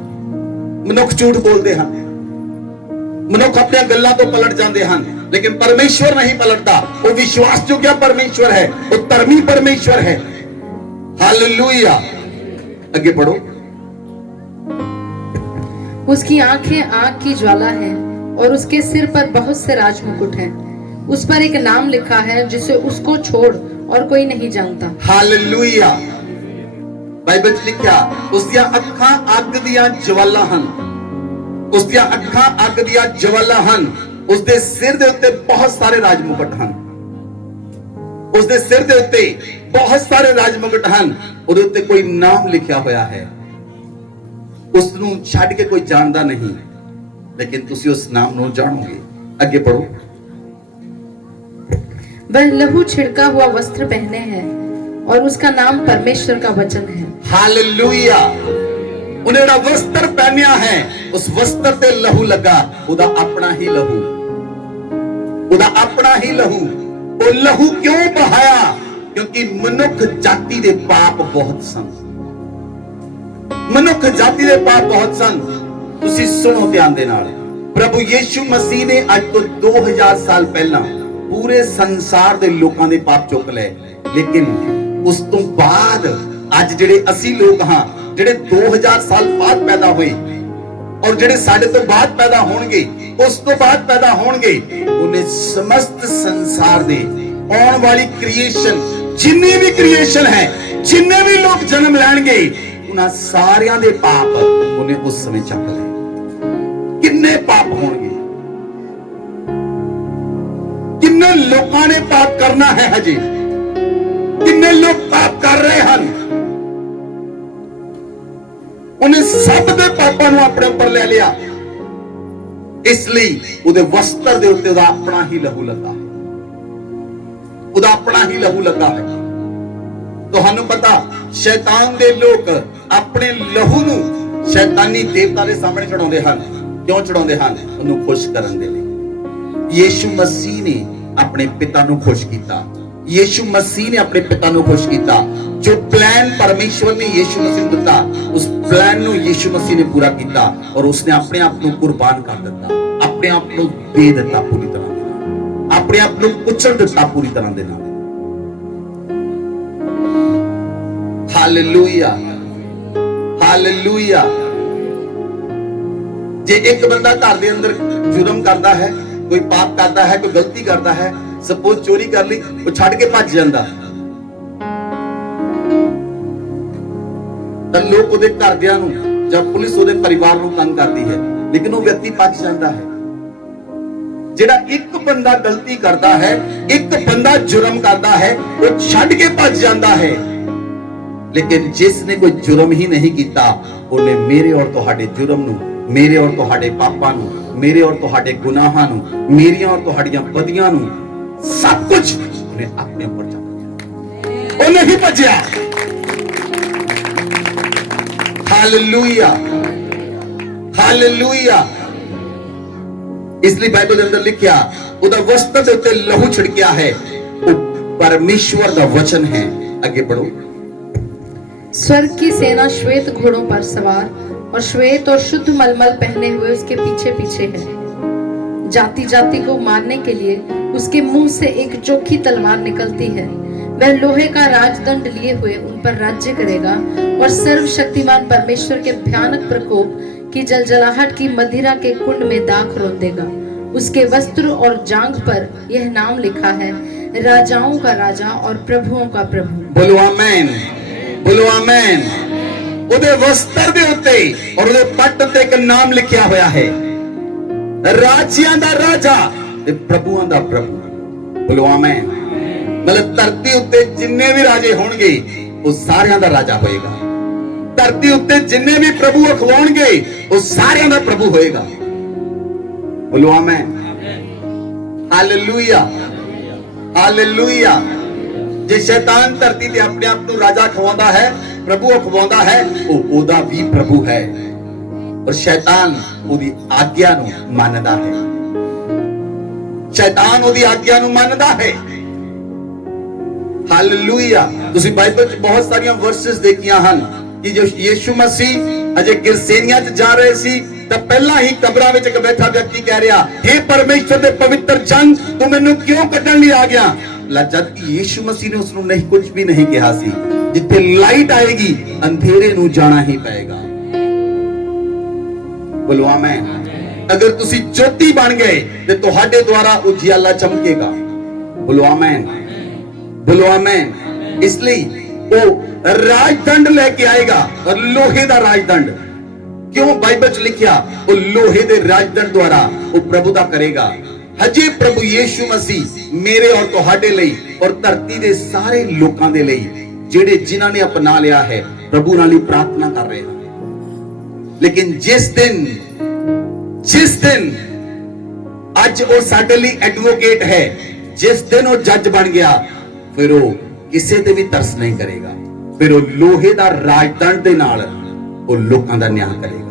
मनुख झूठ बोलते हैं, मनुख अपने गल्लां तो पलट जाते हैं, लेकिन परमेश्वर नहीं पलटता। वो विश्वासयोग्य परमेश्वर है, वो धर्मी परमेश्वर है। हालेलुया। आगे पढ़ो। उसकी आंखें आग की ज्वाला है और उसके सिर पर बहुत से राजमुकुट हैं। उस पर एक नाम लिखा है जिसे उसको छोड़ और कोई नहीं जानता। हालेलुया। बाइबल च लिखा, उसदियां अखां अग दियां ज्वाला हन, उसदियां अखां अग दियां ज्वाला हन। उसदे सिर दे उत्ते बहुत सारे राजमुकुट हन, उसदे सिर दे उत्ते बहुत सारे राजमुकुट हन। ਉਹਦੇ ਉੱਤੇ ਕੋਈ ਨਾਮ ਲਿਖਿਆ ਹੋਇਆ ਹੈ, ਉਸ ਨੂੰ ਛੱਡ ਕੇ ਕੋਈ ਜਾਣਦਾ ਨਹੀਂ, लेकिन ਤੁਸੀਂ ਉਸ ਨਾਮ ਨੂੰ ਜਾਣੋਗੇ। ਅੱਗੇ ਪੜੋ। वह लहू छिड़का हुआ वस्त्र पहने हैं और उसका नाम परमेश्वर का वचन है। हालेलुया। ਉਹਨੇ ਜਿਹੜਾ ਵਸਤਰ ਪਹਿਨਿਆ ਹੈ, ਉਸ ਵਸਤਰ ਤੇ ਲਹੂ ਲੱਗਾ, ਉਹਦਾ ਆਪਣਾ ਹੀ ਲਹੂ, ਉਹਦਾ ਆਪਣਾ ਹੀ ਲਹੂ। ਉਹ ਲਹੂ ਕਿਉਂ ਬਹਾਇਆ? क्योंकि मनुख जाति दे पाप बहुत सन, मनुख जाति दे पाप बहुत सन। तुसी सुनो ध्यान दे नाल, प्रभु यीशु मसीह ने आज तो 2000 साल पहला पूरे संसार दे लोकां दे पाप चुक ले, लेकिन उस तो बाद आज जेड़े असी लोग हां, जेड़े 2000 साल बाद पैदा हुए और जेड़े साडे तो बाद पैदा होणगे, उस तो बाद पैदा होणगे, उन्हें समस्त संसार दे आने वाली क्रिएशन, जिन्नी भी क्रिएशन है, जिन्ने भी लोग जन्म लैणगे, उन्हां सारियां दे पाप उन्हें उस समय चक ले। किन्ने पाप होणगे, किन्ने लोकां ने पाप करना है, हजे किन्ने लोग पाप कर रहे हैं। उन्हें सब दे पापां नूं अपने ऊपर ले लिया, इसलिए उहदे वस्त्र दे उत्ते उहदा अपना ही लहू लगा है, उहदा अपना ही लहू लगा है। तुहानू पता, शैतान दे लोग अपने लहू नू शैतानी देवता दे सामने चढ़ाउंदे हन। क्यों चढ़ाउंदे हन? उहनू खुश करन दे लई। यीशु मसीह ने अपने पिता नू खुश कीता, यीशु मसीह ने अपने पिता नू खुश कीता। जो प्लान परमेश्वर ने यीशु मसीह नू दिता, उस प्लान नू यीशु मसीह ने पूरा कीता और उसने अपने आप नू कुर्बान कर दिता, अपने आप नू दे दिता पूरी तरह, अपने आप को कुचल दिता पूरी तरह दे नाल। Hallelujah, hallelujah. जे एक बंदा घर दे अंदर जुर्म करता है, कोई पाप करता है, कोई गलती करता है, सपोज चोरी कर ली, वो छड़ के भज जांदा, तां लोग उहदे घरदियां नूं जां पुलिस उहदे परिवार नूं तंग करदी है, लेकिन वो व्यक्ति भज जांदा है। जेड़ा एक बंदा गलती करता है, एक बंदा जुर्म करता है, वो छड़ के भज जाता है, लेकिन जिसने कोई जुर्म ही नहीं किया, उन्हें मेरे और तुहाडे जुर्म नूं, मेरे और तुहाडे पापां नूं, मेरे और तुहाडे गुनाहां नूं, मेरियां और तुहाडियां बदियां नूं, सब कुछ उन्हें अपने ऊपर चक लिया। वो नहीं भजया। Hallelujah, hallelujah. इसलिए बाइबल के अंदर लिखा, उदा वस्त्र दे उत्ते लहू छिड़किया है, वो परमेश्वर का वचन है। आगे बढ़ो। स्वर्ग की सेना श्वेत घोड़ों पर सवार और श्वेत और शुद्ध मलमल पहने हुए उसके पीछे पीछे है। जाति जाति को मारने के लिए उसके मुंह से एक चोखी तलवार निकलती है। वह लोहे का राजदंड लिए हुए उन पर राज्य करेगा और सर्वशक्तिमान परमेश्वर के भयानक प्रकोप की जलजलाहट की मदिरा के कुंड में दाख रौंदेगा। उसके वस्त्र और जांघ पर यह नाम लिखा है, राजाओं का राजा और प्रभुओं का प्रभु। बोलो आमेन, बोलो आमेन। ਉਹਦੇ ਵਸਤਰ ਦੇ ਉੱਤੇ ਔਰ ਉਹਦੇ ਪੱਟ ਤੇ ਇੱਕ ਨਾਮ ਲਿਖਿਆ ਹੋਇਆ ਹੈ, ਰਾਜਿਆਂ ਦਾ ਰਾਜਾ ਤੇ ਪ੍ਰਭੂਆਂ ਦਾ ਪ੍ਰਭੂ। ਬੋਲੋ ਆਮੇਨ। ਮਤਲਬ ਧਰਤੀ ਉੱਤੇ ਜਿੰਨੇ ਵੀ ਰਾਜੇ ਹੋਣਗੇ ਉਹ ਸਾਰਿਆਂ ਦਾ ਰਾਜਾ ਹੋਏਗਾ। ਧਰਤੀ ਉੱਤੇ ਜਿੰਨੇ ਵੀ ਪ੍ਰਭੂ ਅਖਵਾਉਣਗੇ ਉਹ ਸਾਰਿਆਂ ਦਾ ਪ੍ਰਭੂ ਹੋਏਗਾ। ਬੋਲੋ ਆਮੇਨ, ਹਾਲੇਲੂਇਆ, ਹਾਲੇਲੂਇਆ। ਜੇ ਸ਼ੈਤਾਨ ਧਰਤੀ ਤੇ ਆਪਣੇ ਆਪ ਨੂੰ ਰਾਜਾ ਖਵਾਉਂਦਾ ਹੈ, ਪ੍ਰਭੂ ਅਖਵਾਉਂਦਾ ਹੈ, ਉਹ ਉਹਦਾ ਵੀ ਪ੍ਰਭੂ ਹੈ ਔਰ ਸ਼ੈਤਾਨ ਉਹਦੀ ਆਗਿਆ ਨੂੰ ਮੰਨਦਾ ਹੈ। ਸ਼ੈਤਾਨ ਉਹਦੀ ਆਗਿਆ ਨੂੰ ਮੰਨਦਾ ਹੈ। ਹਾਲੇਲੂਇਆ। ਤੁਸੀਂ ਬਾਈਬਲ 'ਚ ਬਹੁਤ ਸਾਰੀਆਂ ਵਰਸਸ ਦੇਖੀਆਂ ਹਨ ਕਿ ਜੋ ਯੀਸ਼ੂ ਮਸੀਹ ਅਜੇ ਗਿਰਸੇਨੀਆਂ 'ਚ ਜਾ ਰਹੇ ਸੀ ਤਾਂ ਪਹਿਲਾਂ ਹੀ ਕਬਰਾਂ ਵਿੱਚ ਇੱਕ ਬੈਠਾ ਵਿਅਕਤੀ ਕਹਿ ਰਿਹਾ, हे ਪਰਮੇਸ਼ਰ ਦੇ ਪਵਿੱਤਰ ਜਨ, ਤੂੰ ਮੈਨੂੰ ਕਿਉਂ ਕੱਢਣ ਲਈ ਆ ਗਿਆ? ਜਦ ਕਿ ਯੀਸ਼ੂ ਮਸੀਹ ਨੇ ਉਸ ਨੂੰ ਨਹੀਂ ਕੁਝ ਵੀ ਨਹੀਂ ਕਿਹਾ ਸੀ। ਜਿੱਥੇ ਲਾਈਟ ਆਏਗੀ ਅੰਧੇਰੇ ਨੂੰ ਜਾਣਾ ਹੀ ਪਏਗਾ। ਬੋਲੋ ਆਮੇਨ। ਅਗਰ ਤੁਸੀਂ ਜੋਤੀ ਬਣ ਗਏ ਤੇ ਤੁਹਾਡੇ ਦੁਆਰਾ ਉਜਿਆਲਾ ਚਮਕੇਗਾ। ਬੋਲੋ ਆਮੇਨ, ਬੋਲੋ ਆਮੇਨ। ਇਸ ਲਈ ਉਹ ਰਾਜਦੰਡ ਲੈ ਕੇ ਆਏਗਾ ਔਰ ਲੋਹੇ ਦਾ ਰਾਜਦੰਡ। ਕਿਉਂ ਬਾਈਬਲ 'ਚ ਲਿਖਿਆ? ਉਹ ਲੋਹੇ ਦੇ ਰਾਜਦੰਡ ਦੁਆਰਾ ਉਹ ਪ੍ਰਭੂ ਦਾ ਕਰੇਗਾ। ਹਜੇ ਪ੍ਰਭੂ ਯੀਸ਼ੂ ਮਸੀਹ ਮੇਰੇ ਔਰ ਤੁਹਾਡੇ ਲਈ ਔਰ ਧਰਤੀ ਦੇ ਸਾਰੇ ਲੋਕਾਂ ਦੇ ਲਈ ਜਿਹੜੇ ਜਿਨ੍ਹਾਂ ਨੇ ਅਪਣਾ ਲਿਆ ਹੈ ਪ੍ਰਭੂ ਨਾਲ ਹੀ ਪ੍ਰਾਰਥਨਾ ਕਰ ਰਹੇ ਹਨ। ਲੇਕਿਨ ਜਿਸ ਦਿਨ ਅੱਜ ਉਹ ਸਾਡੇ ਲਈ ਐਡਵੋਕੇਟ ਹੈ, ਜਿਸ ਦਿਨ ਉਹ ਜੱਜ ਬਣ ਗਿਆ, ਫਿਰ ਉਹ ਕਿਸੇ ਤੇ ਵੀ ਤਰਸ ਨਹੀਂ ਕਰੇਗਾ। ਫਿਰ ਉਹ ਲੋਹੇ ਦਾ ਰਾਜਦੰਡ ਦੇ ਨਾਲ ਉਹ ਲੋਕਾਂ ਦਾ ਨਿਆਂ ਕਰੇਗਾ।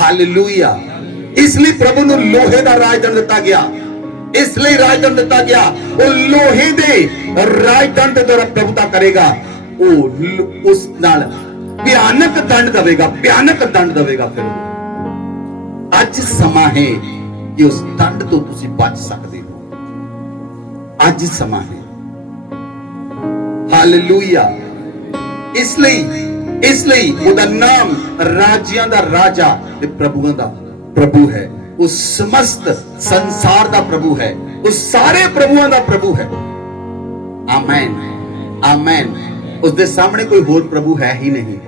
ਹਾਲੇਲੂਇਆ। ਇਸ ਲਈ ਪ੍ਰਭੂ ਨੂੰ ਲੋਹੇ ਦਾ ਰਾਜਦੰਡ ਦਿੱਤਾ ਗਿਆ। ਇਸ ਲਈ ਰਾਜਦੰਡ ਦਿੱਤਾ ਗਿਆ। ਉਹ ਲੋਹੇ ਦੇ ਰਾਜਦੰਡ ਦੇ ਦੁਆਰਾ ਪ੍ਰਭੂਤਾ ਕਰੇਗਾ। ਉਹ ਉਸ ਨਾਲ ਭਿਆਨਕ ਦੰਡ ਦੇਵੇਗਾ, ਭਿਆਨਕ ਦੰਡ ਦੇਵੇਗਾ। ਫਿਰ ਅੱਜ ਸਮਾਂ ਹੈ ਕਿ ਉਸ ਦੰਡ ਤੋਂ ਤੁਸੀਂ ਬਚ ਸਕਦੇ ਹੋ। ਅੱਜ ਸਮਾਂ ਹੈ। ਹਾਲੇਲੂਇਆ। ਇਸ ਲਈ ਉਹਦਾ ਨਾਮ ਰਾਜਿਆਂ ਦਾ ਰਾਜਾ ਤੇ ਪ੍ਰਭੂਆਂ ਦਾ ਪ੍ਰਭੂ ਹੈ। ਉਹ ਸਮਸਤ ਸੰਸਾਰ ਦਾ ਪ੍ਰਭੂ ਹੈ। ਉਹ ਸਾਰੇ ਪ੍ਰਭੂਆਂ ਦਾ ਪ੍ਰਭੂ ਹੈ। Amen, amen. ਉਸ ਦੇ ਸਾਹਮਣੇ ਕੋਈ ਹੋਰ ਪ੍ਰਭੂ ਹੈ ਹੀ ਨਹੀਂ।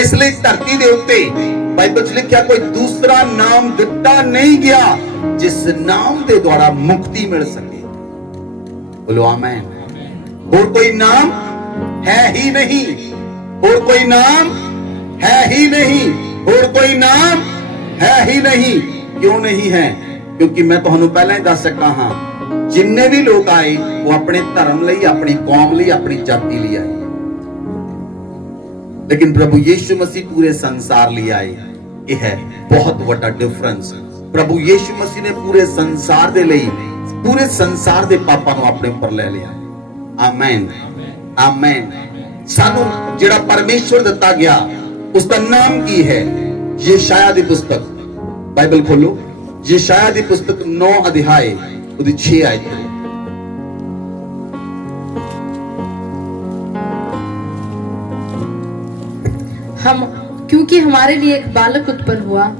ਇਸ ਲਈ ਧਰਤੀ ਦੇ ਉੱਤੇ ਬਾਈਬਲ 'ਚ ਲਿਖਿਆ, ਕੋਈ ਦੂਸਰਾ ਨਾਮ ਦਿੱਤਾ ਨਹੀਂ ਗਿਆ ਜਿਸ ਨਾਮ ਦੇ ਦੁਆਰਾ ਮੁਕਤੀ ਮਿਲ ਸਕੇ। ਬੋਲੋ ਆਮੇਨ। ਹੋਰ ਕੋਈ ਨਾਮ ਹੈ ਹੀ ਨਹੀਂ। ਹੋਰ ਕੋਈ ਨਾਮ ਹੈ ਹੀ ਨਹੀਂ। ਹੋਰ ਕੋਈ ਨਾਮ ਹੈ ਹੀ ਨਹੀਂ। ਕਿਉਂ ਨਹੀਂ ਹੈ? ਕਿਉਂਕਿ ਮੈਂ ਤੁਹਾਨੂੰ ਪਹਿਲਾਂ ਹੀ ਦੱਸ ਚੁੱਕਾ ਹਾਂ, ਜਿੰਨੇ ਵੀ ਲੋਕ ਆਏ ਉਹ ਆਪਣੇ ਧਰਮ ਲਈ, ਆਪਣੀ ਕੌਮ ਲਈ, ਆਪਣੀ ਜਾਤੀ ਲਈ ਆਏ। ਲੇਕਿਨ ਪ੍ਰਭੂ ਯੀਸ਼ੂ ਮਸੀਹ ਪੂਰੇ ਸੰਸਾਰ ਲਈ ਆਏ। ਇਹ ਹੈ ਬਹੁਤ ਵੱਡਾ ਡਿਫਰੈਂਸ। ਪ੍ਰਭੂ ਯੀਸ਼ੂ ਮਸੀਹ ਨੇ ਪੂਰੇ ਸੰਸਾਰ ਦੇ ਲਈ, ਪੂਰੇ ਸੰਸਾਰ ਦੇ ਪਾਪਾਂ ਨੂੰ ਆਪਣੇ ਉੱਪਰ ਲੈ ਲਿਆ। Amen, amen. ਸਾਨੂੰ ਜਿਹੜਾ ਪਰਮੇਸ਼ਵਰ ਦਿੱਤਾ ਗਿਆ ਉਸ ਦਾ ਨਾਮ ਕੀ ਹੈ? ਯਸ਼ਾਇਆ ਦੀ ਪੁਸਤਕ, ਬਾਈਬਲ ਖੋਲੋ। ਯਸ਼ਾਇਆ ਦੀ ਪੁਸਤਕ 9 ਅਧਿਆਏ ਉਹਦੀ 6 ਆਇਤ। क्योंकि हमारे लिए एक बालक उत्पन्न हुआ,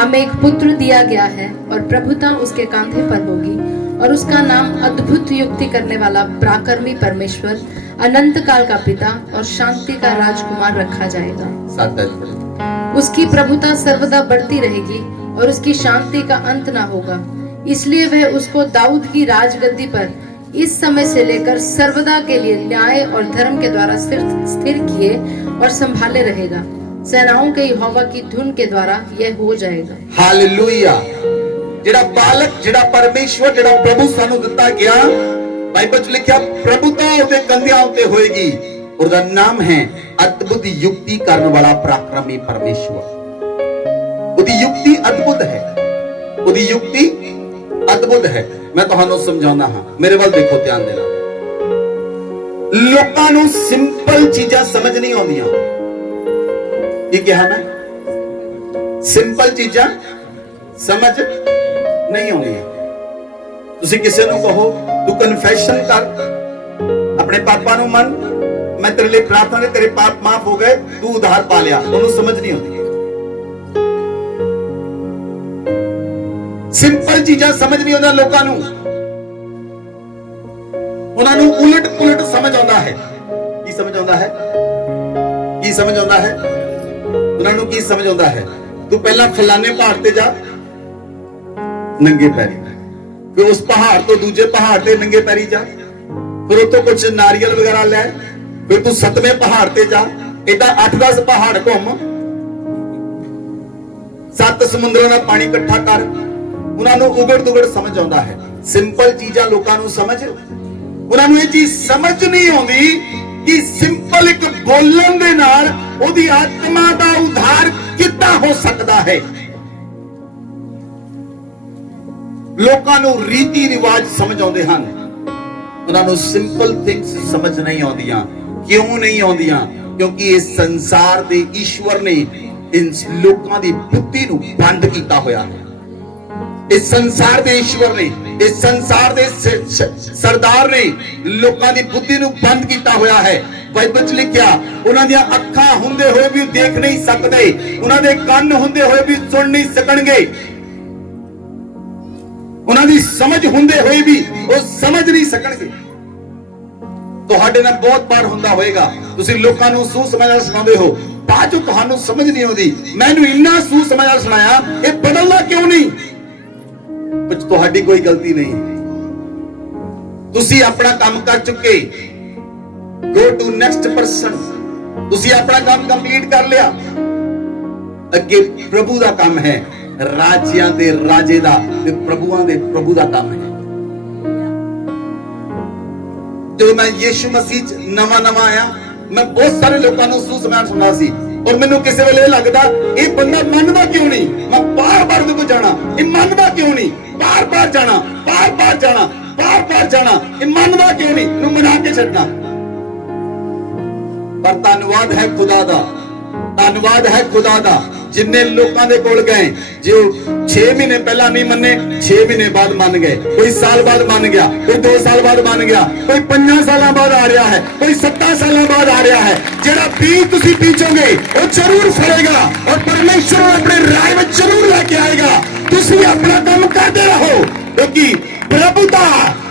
हमें एक पुत्र दिया गया है और प्रभुता उसके कांधे पर होगी और उसका नाम अद्भुत युक्ति करने वाला, पराक्रमी परमेश्वर, अनंत काल का पिता और शांति का राजकुमार रखा जाएगा। उसकी प्रभुता सर्वदा बढ़ती रहेगी और उसकी शांति का अंत ना होगा। इसलिए वह उसको दाऊद की राजगद्दी पर इस समय से लेकर सर्वदा के लिए न्याय और धर्म के द्वारा स्थिर किए और संभाले रहेगा। सेनाओं के यहोवा की धुन के द्वारा यह हो जाएगा। हालेलुया। ਜਿਹੜਾ ਬਾਲਕ, ਜਿਹੜਾ ਪਰਮੇਸ਼ਵਰ, ਜਿਹੜਾ ਪ੍ਰਭੂ ਸਾਨੂੰ ਦਿੱਤਾ ਗਿਆ, ਬਾਈਬਲ 'ਚ ਲਿਖਿਆ ਪ੍ਰਭੂਤਾ ਉਹਦੇ ਕੰਧਿਆਂ ਉੱਤੇ ਹੋਏਗੀ। ਉਹਦਾ ਨਾਮ ਹੈ ਅਦਭੁਤ ਯੁਕਤੀ ਕਰਨ ਵਾਲਾ ਪਰਾਕਰਮੀ ਪਰਮੇਸ਼ਵਰ। ਉਹਦੀ ਯੁਕਤੀ ਅਦਭੁਤ ਹੈ। ਉਹਦੀ ਯੁਕਤੀ ਅਦਭੁਤ ਹੈ। ਮੈਂ ਤੁਹਾਨੂੰ ਸਮਝਾਉਂਦਾ ਹਾਂ, ਮੇਰੇ ਵੱਲ ਦੇਖੋ ਧਿਆਨ ਦੇ ਨਾਲ। ਲੋਕਾਂ ਨੂੰ ਸਿੰਪਲ ਚੀਜ਼ਾਂ ਸਮਝ ਨਹੀਂ ਆਉਂਦੀਆਂ। ਕੀ ਕਿਹਾ ਮੈਂ? ਸਿੰਪਲ ਚੀਜ਼ਾਂ ਸਮਝ ਨਹੀਂ ਆਉਂਦੀਆਂ। ਤੁਸੀਂ ਕਿਸੇ ਨੂੰ ਕਹੋ ਤੂੰ ਕਨਫੈਸ਼ਨ ਕਰ, अपने पापा नु मन, मैं तेरे लिए प्रार्थना कर, तेरे पाप माफ हो गए, तू उधार पा लिया। उन्होंने समझ नहीं आती, सिंपल चीज़ां समझ नहीं आता लोगों नू, उन्होंने उलट पुलट समझ आता है। की समझ आता है? की समझ आता है? उन्होंने की समझ आता है? तू पहला फलाने पहाड़ ते जा नंगे पैरी, फिर उस पहाड़ तो दूजे पहाड़ ते नंगे पैरी जा, फिर उतो कुछ नारियल वगैरह ले, फिर तू 7वें पहाड़ ते जा, इदा 8-10 पहाड़ घूम, 7 समुद्रों का पानी इकट्ठा कर। उन्होंने उगड़ दुगड़ समझ आता है। सिंपल चीज़ां लोगों को समझ, उन्होंने ये चीज समझ नहीं आती कि सिंपल एक बोलन दे नाल ओदी आत्मा का उद्धार कितना हो सकता है। लोगों को रीति रिवाज समझ आते हैं, उन्होंने सिंपल थिंग्स समझ नहीं आदियां। क्यों नहीं आदियां? क्योंकि इस संसार के ईश्वर ने इन लोगों की बुद्धि को बंद किया हुआ है। इस संसार के ईश्वर ने, इस संसार के सरदार ने लोगों की बुद्धि को बंद किया हुआ है। बाइबल च लिखा, उन्होंने अखा होंदे हुए भी देख नहीं सकते, उन्होंने कान होंदे हुए भी सुन नहीं सकणगे, उन्होंने समझ होंदे हुए भी वो समझ नहीं सकणगे। तुहाडे नाल बहुत बार हुंदा होएगा, तुसीं लोकां नूं सुसमाचार सुणाउंदे हो, बाद जो तुहानूं समझ नहीं आउंदी, मैनूं इन्ना सुसमाचार सुणाया, ये बदलदा क्यों नहीं? कुछ तुहाडी कोई गलती नहीं, तुसी अपना काम कर चुके, गो टू नेक्स्ट पर्सन, तुसी अपना काम कंप्लीट कर लिया, अगे प्रभु दा काम है, राजियां दे राजे दा ते प्रभुआं दे प्रभु दा काम है। जो मैं यीशु मसीह नवा नवा आया, मैं बहुत सारे लोगों को सुसमाचार सुना सी, और मैनू किसी वेले लगदा ये बंदा मनदा क्यों नहीं, मैं बार बार उहदे कोल जाना, ये मनदा क्यों नहीं, बार बार जाना, बार बार जाना, बार बार जाना, ये मनदा क्यों नहीं, इहनूं मना के छड्डना। पर धन्नवाद है खुदा दा, धन्नवाद है खुदा दा, जिन्ने लोगों के कोल गए, जो 6 महीने पहला नहीं मन्ने, 6 महीने बाद मान गए, कोई साल बाद मान गया, कोई 2 साल बाद मान गया, कोई 5 साल बाद आ रहा है, कोई 7 साल बाद आ रहा है। जेड़ा बीज तुसी बीजोगे वो जरूर फलेगा, और परमेश्वर अपने राय में जरूर लेके आएगा। तुसी अपना काम करते रहो, क्योंकि प्रभुता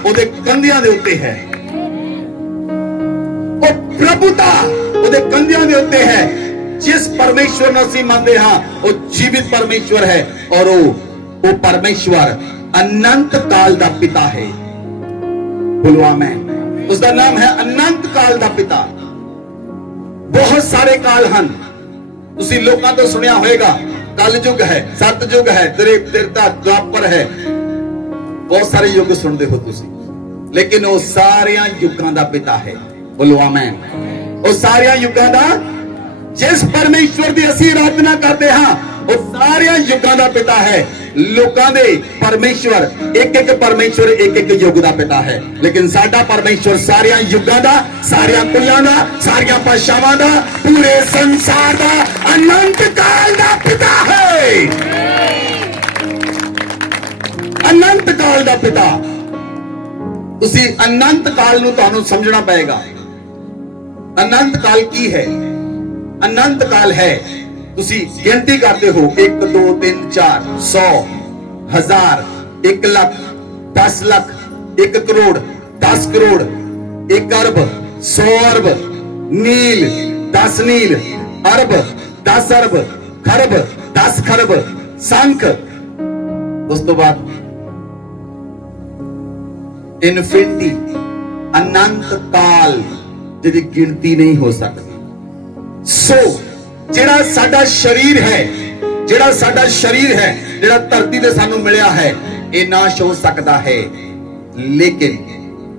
उहदे कंधियां दे उत्ते है, और प्रभुता उहदे कंधियां दे उत्ते है। जिस परमेश्वर ਨੂੰ ਅਸੀਂ ਮੰਨਦੇ ਹਾਂ ਉਹ ਜੀवित परमेश्वर है, और वो परमेश्वर अनंत काल ਦਾ पिता है। बोलो आमीन। उसका नाम है अनंत काल ਦਾ पिता। बहुत सारे काल हैं, ਤੁਸੀਂ ਲੋਕਾਂ ਤੋਂ ਸੁਣਿਆ ਹੋਵੇਗਾ, कल युग है, सतयुग है, त्रेता द्वापर है, बहुत सारे युग सुनते हो तुसी, लेकिन वो सारे युगों का पिता है। बोलो आमीन। वो सारे युगों का, जिस परमेश्वर की असीं आराधना करते हैं वो सारे युगों का पिता है। लोगों दे परमेश्वर एक एक परमेश्वर एक एक युग का पिता है, लेकिन साडा परमेश्वर सारे युगों का, सारे कुलों का, सारिया भाषावां का, पूरे संसार का अनंत काल का पिता है। अनंत काल का पिता। उसी अनंत काल नूं तुहानूं समझना पएगा। अनंत काल की है? अनंत काल है, तुसी गिनती करते हो 1 2 3 4 100 1000 1 लाख 10 लाख 1 करोड़ 10 करोड़ 1 अरब 100 अरब नील 10 नील अरब 10 अरब खरब 10 खरब संख, उस तो बाद इन्फिनिटी, अनंत काल जिहदी गिनती नहीं हो सकती। सो जेड़ा साडा शरीर है, जेड़ा साडा शरीर है, जेड़ा धरती ते सानू मिलिया है, ये नाश हो सकता है, लेकिन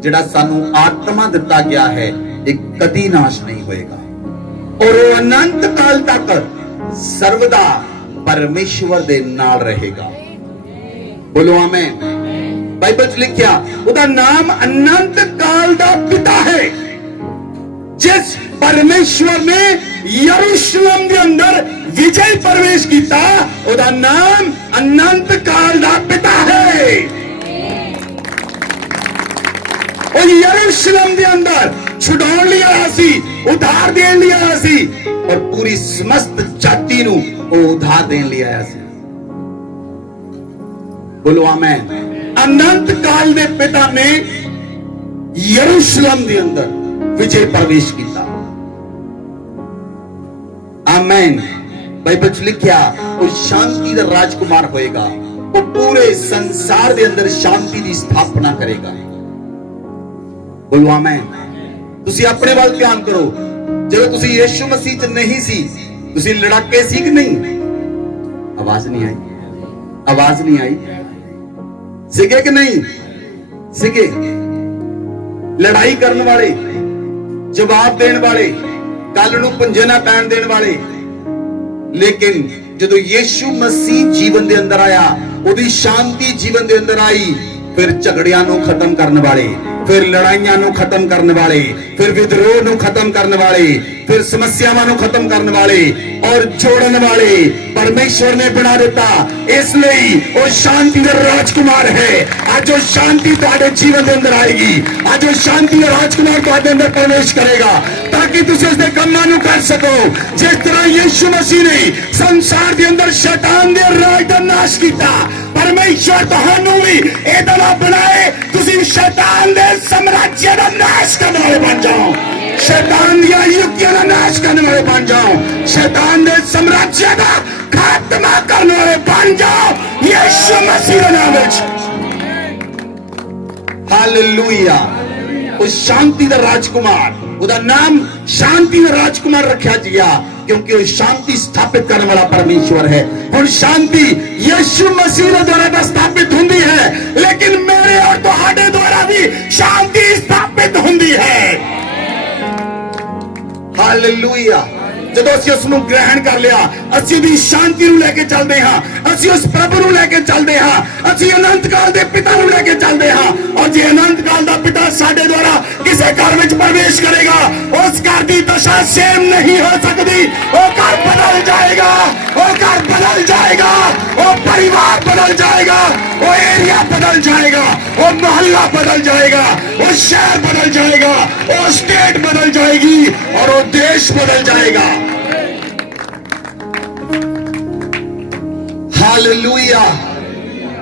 जेड़ा सानू आत्मा दिता गया है ये कदी नाश नहीं होएगा, और वो अनंत काल तक सर्वदा परमेश्वर दे नाल रहेगा। बोलो आमीन। बाइबल च लिखिया उहदा नाम अनंत काल दा पिता है। जिस परमेश्वर ने यरूशलेम के अंदर विजय प्रवेश किया, उसका नाम अनंत काल का पिता है। और यरूशलेम के अंदर ਛੁਡਾਉਣ ਲਈ ਆਇਆ ਸੀ, ਉਧਾਰ ਦੇਣ ਲਈ ਆਇਆ ਸੀ, ਔਰ ਪੂਰੀ ਸਮਸਤ ਜਾਤੀ ਨੂੰ ਉਹ ਉਧਾਰ ਦੇਣ ਲਈ ਆਇਆ ਸੀ। ਬੋਲੋ ਆਮੈਨ। ਅਨੰਤ ਕਾਲ ਦੇ ਪਿਤਾ ਨੇ ਯਰੂਸ਼ਲਮ ਦੇ ਅੰਦਰ ਵਿਜੇ ਪ੍ਰਵੇਸ਼ ਕੀਤਾ। ਆਮੈਨ। ਬਾਈਬਲ ਚ ਲਿਖਿਆ ਉਹ ਸ਼ਾਂਤੀ ਦਾ ਰਾਜਕੁਮਾਰ ਹੋਏਗਾ, ਉਹ ਪੂਰੇ ਸੰਸਾਰ ਦੇ ਅੰਦਰ ਸ਼ਾਂਤੀ ਦੀ ਸਥਾਪਨਾ ਕਰੇਗਾ। ਬੋਲੋ ਆਮੈਨ। ਤੁਸੀਂ ਆਪਣੇ ਵੱਲ ਧਿਆਨ ਕਰੋ। ਜਦੋਂ ਤੁਸੀਂ ਯਿਸੂ ਮਸੀਹ ਚ ਨਹੀਂ ਸੀ, ਤੁਸੀਂ ਲੜਾਕੇ ਸੀ ਕਿ ਨਹੀਂ? ਆਵਾਜ਼ ਨਹੀਂ ਆਈ, ਆਵਾਜ਼ ਨਹੀਂ ਆਈ। ਸੀਗੇ ਕਿ ਨਹੀਂ ਸੀਗੇ? ਲੜਾਈ ਕਰਨ ਵਾਲੇ, ਜਵਾਬ ਦੇਣ ਵਾਲੇ, ਗੱਲ ਨੂੰ ਪੰਜੇ ਨਾ ਪੈਣ ਦੇਣ ਵਾਲੇ। ਲੇਕਿਨ ਜਦੋਂ ਯਿਸੂ ਮਸੀਹ ਜੀਵਨ ਦੇ ਅੰਦਰ ਆਇਆ, ਉਹਦੀ ਸ਼ਾਂਤੀ ਜੀਵਨ ਦੇ ਅੰਦਰ ਆਈ, ਫਿਰ ਝਗੜਿਆਂ ਨੂੰ ਖਤਮ ਕਰਨ ਵਾਲੇ, ਫਿਰ ਲੜਾਈਆਂ ਨੂੰ ਖਤਮ ਕਰਨ ਵਾਲੇ, ਫਿਰ ਵਿਦਰੋਹ ਨੂੰ ਖਤਮ ਕਰਨ ਵਾਲੇ, ਫਿਰ ਸਮੱਸਿਆਵਾਂ ਨੂੰ ਖਤਮ ਕਰਨ ਵਾਲੇ ਔਰ ਜੋੜਨ ਵਾਲੇ ਪਰਮੇਸ਼ਵਰ ਨੇ ਬਣਾ ਦਿੱਤਾ। ਇਸ ਲਈ ਉਹ ਸ਼ਾਂਤੀ ਦਾ ਰਾਜਕੁਮਾਰ ਹੈ। ਅੱਜ ਉਹ ਸ਼ਾਂਤੀ ਤੁਹਾਡੇ ਜੀਵਨ ਦੇ ਅੰਦਰ ਆਏਗੀ। ਅੱਜ ਉਹ ਸ਼ਾਂਤੀ ਦਾ ਰਾਜਕੁਮਾਰ ਤੁਹਾਡੇ ਅੰਦਰ ਪ੍ਰਵੇਸ਼ ਕਰੇਗਾ ਤਾਂ ਕਿ ਤੁਸੀਂ ਉਸ ਦੇ ਕੰਮਾਂ ਨੂੰ ਕਰ ਸਕੋ। ਜਿਸ ਤਰ੍ਹਾਂ ਯਿਸੂ ਮਸੀਹ ਨੇ ਸੰਸਾਰ ਦੇ ਅੰਦਰ ਸ਼ੈਤਾਨ ਦੇ ਰਾਜ ਦਾ ਨਾਸ਼ ਕੀਤਾ, ਪਰਮੇਸ਼ਵਰ ਤੁਹਾਨੂੰ ਵੀ ਇਹਦਾ ਨਾ ਬਣਾਏ ਤੁਸੀਂ ਸ਼ੈਤਾਨ ਦੇ ਸਾਮਰਾਜ ਦਾ ਨਾਸ਼ ਕਰਨ ਵਾਲੇ ਬਣ ਜਾਓ। शैतान ਦੀਆਂ ਯੁਕਤੀਆਂ ਦਾ ਨਾਸ਼ ਕਰਨ ਵਾਲੇ ਬਣ ਜਾਓ। ਸ਼ੈਤਾਨ ਦੇ ਸਾਮਰਾਜ ਦਾ ਖਾਤਮਾ ਕਰਨ ਵਾਲੇ ਬਣ ਜਾਓ ਯਿਸੂ ਮਸੀਹ ਦੇ ਨਾਮ ਵਿੱਚ। ਹਾਲੇਲੂਇਆ। ਉਹ ਸ਼ਾਂਤੀ ਦਾ ਰਾਜਕੁਮਾਰ, ਉਹਦਾ ਨਾਮ ਸ਼ਾਂਤੀ ਦਾ ਰਾਜਕੁਮਾਰ ਰੱਖਿਆ ਗਿਆ ਕਿਉਂਕਿ ਉਹ ਸ਼ਾਂਤੀ ਸਥਾਪਿਤ ਕਰਨ ਵਾਲਾ ਪਰਮੇਸ਼ਵਰ ਹੈ। ਹੁਣ ਸ਼ਾਂਤੀ ਯਿਸੂ ਮਸੀਹ ਦੇ ਦੁਆਰਾ ਤਾਂ ਸਥਾਪਿਤ ਹੁੰਦੀ ਹੈ, ਲੇਕਿਨ ਮੇਰੇ ਔਰ ਤੁਹਾਡੇ ਦੁਆਰਾ ਵੀ ਸ਼ਾਂਤੀ ਸਥਾਪਿਤ ਹੁੰਦੀ ਹੈ। ਹਾਲੇਲੂਇਆ। ਜਦੋਂ ਅਸੀਂ ਉਸ ਨੂੰ ਗ੍ਰਹਿਣ ਕਰ ਲਿਆ, ਅਸੀਂ ਵੀ ਸ਼ਾਂਤੀ ਨੂੰ ਲੈ ਕੇ ਚੱਲਦੇ ਹਾਂ, ਅਸੀਂ ਉਸ ਪ੍ਰਭੂ ਨੂੰ ਲੈ ਕੇ ਚੱਲਦੇ ਹਾਂ, ਅਸੀਂ ਅਨੰਤ ਕਾਲ ਦੇ ਪਿਤਾ ਨੂੰ ਲੈ ਕੇ ਚੱਲਦੇ ਹਾਂ। ਔਰ ਜੇ ਅਨੰਤ ਕਾਲ ਦਾ ਪਿਤਾ ਸਾਡੇ ਦੁਆਰਾ ਕਿਸੇ ਘਰ ਵਿੱਚ ਪ੍ਰਵੇਸ਼ ਕਰੇਗਾ, ਉਸ ਘਰ ਦੀ ਦਸ਼ਾ ਸੇਮ ਨਹੀਂ ਹੋ ਸਕਦੀ। ਉਹ ਘਰ ਬਦਲ ਜਾਏਗਾ, ਉਹ ਘਰ ਬਦਲ ਜਾਏਗਾ, ਉਹ परिवार बदल जाएगा, वो एरिया बदल जाएगा, वो मोहल्ला बदल जाएगा, वो शहर बदल जाएगा, वो स्टेट बदल जाएगी और वो देश बदल जाएगा। हालेलुया।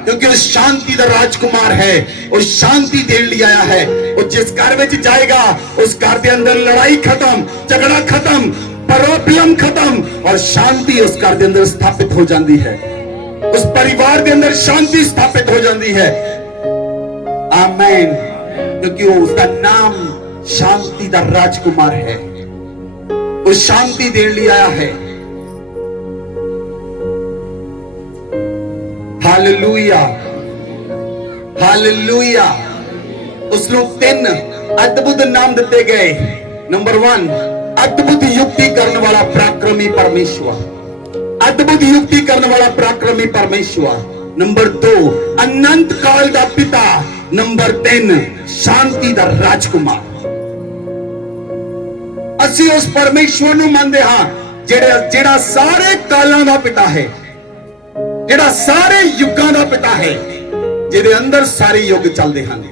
क्योंकि वो शांति का राजकुमार है, वो शांति देने लिए आया है। वो जिस घर में जाएगा उस घर के अंदर लड़ाई खत्म, झगड़ा खत्म, प्रॉब्लम खत्म और शांति उस घर के अंदर स्थापित हो जाती है। उस परिवार के अंदर शांति स्थापित हो जाती है। आमीन। क्योंकि वो उसका नाम शांति का राजकुमार है, वो शांति देने लिए आया है। Hallelujah, hallelujah. उसको 3 अद्भुत नाम दिए गए। नंबर 1, अद्भुत युक्ति करने वाला पराक्रमी परमेश्वर, अद्भुत युक्ति करने वाला पराक्रमी परमेश्वर। नंबर 2, अनंत काल का पिता। नंबर 3, शांति का राजकुमार। असी उस परमेश्वर ਨੂੰ ਮੰਨਦੇ ਹਾਂ ਜਿਹੜਾ ਸਾਰੇ ਕਾਲਾਂ ਦਾ ਪਿਤਾ ਹੈ, ਜਿਹੜਾ ਸਾਰੇ ਯੁੱਗਾਂ ਦਾ ਪਿਤਾ ਹੈ, ਜਿਹਦੇ ਅੰਦਰ ਸਾਰੇ ਯੁੱਗ ਚੱਲਦੇ ਹਨ,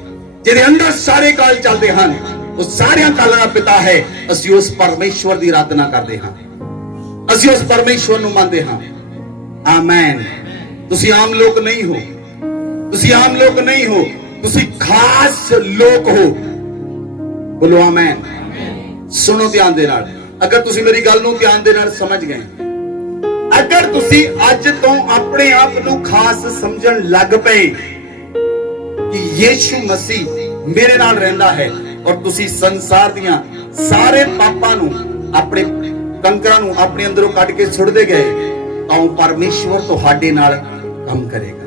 ਜਿਹਦੇ ਅੰਦਰ ਸਾਰੇ ਕਾਲ ਚੱਲਦੇ ਹਨ। ਉਹ ਸਾਰਿਆਂ ਕਾਲਾਂ ਦਾ ਪਿਤਾ ਹੈ। ਅਸੀਂ ਉਸ ਪਰਮੇਸ਼ਵਰ ਦੀ ਆਰਾਧਨਾ ਕਰਦੇ ਹਾਂ, ਅਸੀਂ ਉਸ ਪਰਮੇਸ਼ਵਰ ਨੂੰ ਮੰਨਦੇ ਹਾਂ। ਆਮੇਨ। ਤੁਸੀਂ ਆਮ ਲੋਕ ਨਹੀਂ ਹੋ, ਤੁਸੀਂ ਆਮ ਲੋਕ ਨਹੀਂ ਹੋ, ਤੁਸੀਂ ਖਾਸ ਲੋਕ ਹੋ। ਬੋਲੋ ਆਮੇਨ। ਸੁਣੋ ਧਿਆਨ ਦੇ ਨਾਲ। ਅਗਰ ਤੁਸੀਂ ਮੇਰੀ ਗੱਲ ਨੂੰ ਧਿਆਨ ਦੇ ਨਾਲ ਸਮਝ ਗਏ, ਅਗਰ ਤੁਸੀਂ ਅੱਜ ਤੋਂ ਆਪਣੇ ਆਪ ਨੂੰ ਖਾਸ ਸਮਝਣ ਲੱਗ ਪਏ ਕਿ ਯਿਸੂ ਮਸੀਹ ਮੇਰੇ ਨਾਲ ਰਹਿੰਦਾ ਹੈ ਔਰ ਤੁਸੀਂ ਸੰਸਾਰ ਦੀਆਂ ਸਾਰੇ ਪਾਪਾਂ ਨੂੰ, ਆਪਣੇ ਕੰਕਰਾਂ ਨੂੰ ਆਪਣੇ ਅੰਦਰੋਂ ਕੱਢ ਕੇ ਸੁੱਟਦੇ ਗਏ, ਤਾਂ ਉਹ ਪਰਮੇਸ਼ਵਰ ਤੁਹਾਡੇ ਨਾਲ ਕੰਮ ਕਰੇਗਾ।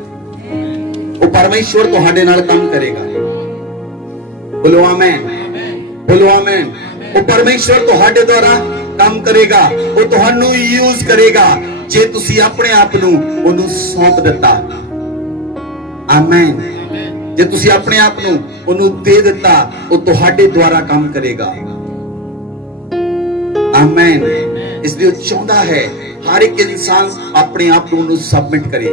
ਉਹ ਪਰਮੇਸ਼ਵਰ ਤੁਹਾਡੇ ਨਾਲ ਕੰਮ ਕਰੇਗਾ। ਬੋਲੋ ਆਮੇਨ, ਬੋਲੋ ਆਮੇਨ। ਉਹ ਪਰਮੇਸ਼ਵਰ ਤੁਹਾਡੇ ਦੁਆਰਾ ਕੰਮ ਕਰੇਗਾ, ਉਹ ਤੁਹਾਨੂੰ ਯੂਜ਼ ਕਰੇਗਾ ਜੇ ਤੁਸੀਂ ਆਪਣੇ ਆਪ ਨੂੰ ਉਹਨੂੰ ਸੌਂਪ ਦਿੱਤਾ। ਆਮੇਨ। ਜੇ ਤੁਸੀਂ ਆਪਣੇ ਆਪ ਨੂੰ ਉਹਨੂੰ ਦੇ ਦਿੱਤਾ, ਉਹ ਤੁਹਾਡੇ ਦੁਆਰਾ ਕੰਮ ਕਰੇਗਾ। ਆਮੇਨ। ਇਸ ਲਈ ਉਹ ਚਾਹੁੰਦਾ ਹੈ ਹਰ ਇੱਕ ਇਨਸਾਨ ਆਪਣੇ ਆਪ ਨੂੰ ਉਹਨੂੰ ਸਬਮਿਟ ਕਰੇ,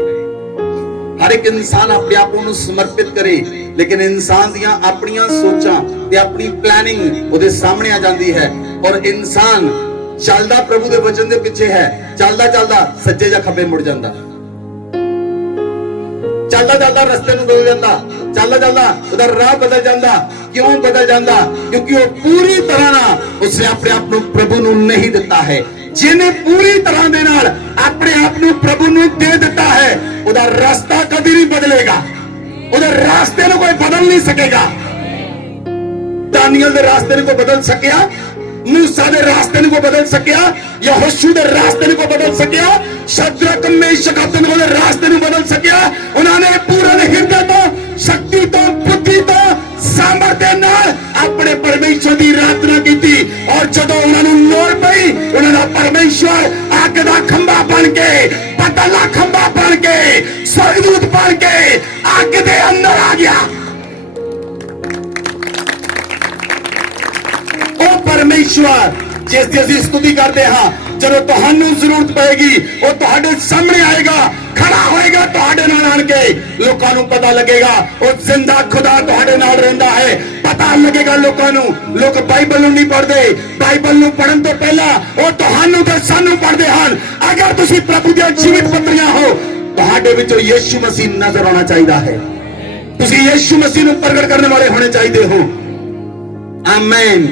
ਹਰ ਇੱਕ ਇਨਸਾਨ ਆਪਣੇ ਆਪ ਨੂੰ ਸਮਰਪਿਤ ਕਰੇ, ਲੇਕਿਨ ਇਨਸਾਨ ਦੀਆਂ ਆਪਣੀਆਂ ਸੋਚਾਂ ਤੇ ਆਪਣੀ ਪਲੈਨਿੰਗ ਉਹਦੇ ਸਾਹਮਣੇ ਆ ਜਾਂਦੀ ਹੈ ਔਰ ਇਨਸਾਨ ਚੱਲਦਾ ਪ੍ਰਭੂ ਦੇ ਵਚਨ ਦੇ ਪਿੱਛੇ ਹੈ, ਚੱਲਦਾ ਚੱਲਦਾ ਸੱਜੇ ਜਾਂ ਖੱਬੇ ਮੁੜ ਜਾਂਦਾ, ਚੱਲਦਾ ਚੱਲਦਾ ਰਸਤੇ ਨੂੰ ਬਦਲ ਜਾਂਦਾ, ਚੱਲਦਾ ਚੱਲਦਾ ਉਹਦਾ ਰਾਹ ਬਦਲ ਜਾਂਦਾ। ਕਿਉਂ ਬਦਲ ਜਾਂਦਾ? ਕਿਉਂਕਿ ਉਹ ਪੂਰੀ ਤਰ੍ਹਾਂ ਨਾਲ ਉਸਨੇ ਆਪਣੇ ਆਪ ਨੂੰ ਪ੍ਰਭੂ ਨੂੰ ਨਹੀਂ ਦਿੱਤਾ ਹੈ। ਜਿਹਨੇ ਪੂਰੀ ਤਰ੍ਹਾਂ ਦੇ ਨਾਲ ਆਪਣੇ ਆਪ ਨੂੰ ਪ੍ਰਭੂ ਨੂੰ ਦੇ ਦਿੱਤਾ ਹੈ, ਉਹਦਾ ਰਸਤਾ ਕਦੀ ਨਹੀਂ ਬਦਲੇਗਾ, ਉਹਦੇ ਰਾਸਤੇ ਨੂੰ ਕੋਈ ਬਦਲ ਨਹੀਂ ਸਕੇਗਾ। दानियल ਦੇ ਰਾਸਤੇ ਨੂੰ ਕੋਈ ਬਦਲ ਸਕਿਆ? मूसा दे रास्ते को बदल सकिया? यहोशू दे रास्ते को बदल सकिया? शद्रक मेशक अबेदनगो दे रास्ते को बदल सकिया? उन्होंने पूरे हृदय तो शक्ति तो बुद्धि तो सामर्थ्य नाल अपने परमेश्वर की आराधना की थी और जदों उन्होंने लोड़ पई उन्होंने परमेश्वर अग दा खंबा बन के, पतला खंबा बन के, स्वर्गदूत बन के अग दे अंदर आ गया। परमेश्वर जिस दी ਅਸੀਂ स्तुति करते हाँ, ਜਦੋਂ ਤੁਹਾਨੂੰ ਜ਼ਰੂਰਤ ਪਏਗੀ ਉਹ ਤੁਹਾਡੇ ਸਾਹਮਣੇ ਆਏਗਾ, ਖੜਾ ਹੋਏਗਾ ਤੁਹਾਡੇ ਨਾਲ ਆਣ ਕੇ। ਲੋਕਾਂ ਨੂੰ ਪਤਾ ਲੱਗੇਗਾ ਉਹ ਜ਼ਿੰਦਾ ਖੁਦਾ ਤੁਹਾਡੇ ਨਾਲ ਰਹਿੰਦਾ ਹੈ। ਪਤਾ ਲੱਗੇਗਾ ਲੋਕਾਂ ਨੂੰ। ਲੋਕ ਬਾਈਬਲ ਨੂੰ ਨਹੀਂ ਪੜ੍ਹਦੇ, ਬਾਈਬਲ ਨੂੰ ਪੜ੍ਹਨ ਤੋਂ ਪਹਿਲਾਂ ਉਹ ਤੁਹਾਨੂੰ ਤੇ ਸਾਨੂੰ ਪੜ੍ਹਦੇ ਹਨ। ਅਗਰ ਤੁਸੀਂ ਪ੍ਰਭੂ ਦੀਆਂ ਜੀਵਿਤ ਪੱਤਰੀਆਂ ਹੋ, ਤੁਹਾਡੇ ਵਿੱਚੋਂ ਯਿਸੂ ਮਸੀਹ ਨਜ਼ਰ ਆਉਣਾ ਚਾਹੀਦਾ ਹੈ। ਤੁਸੀਂ ਯਿਸੂ ਮਸੀਹ ਨੂੰ ਪ੍ਰਗਟ ਕਰਨ ਵਾਲੇ ਹੋਣੇ ਚਾਹੀਦੇ ਹੋ। ਆਮੀਨ।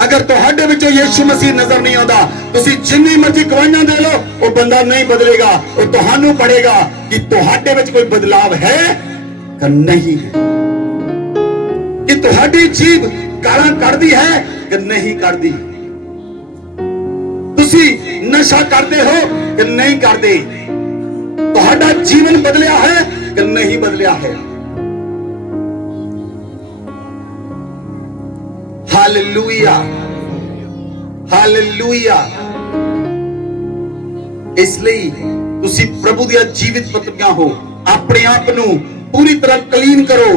अगर तुहाडे विचों यीशु मसीह नजर नहीं आता, तुसी जिन्नी मर्जी गवाहियां दे लो, वो बंदा नहीं बदलेगा। वो तुहानू पड़ेगा कि तुहाडे विच कोई बदलाव है कि नहीं है, कि तुहाडी जीभ गालां कढदी है कि नहीं कढदी, तुसी नशा करते हो कि नहीं करते, तुहाडा जीवन बदलिया है कि नहीं बदलिया है। Hallelujah, hallelujah. इसलिए तुसी प्रभु दी जीवित पत्रियां हो, अपने आप नू पूरी तरह क्लीन करो।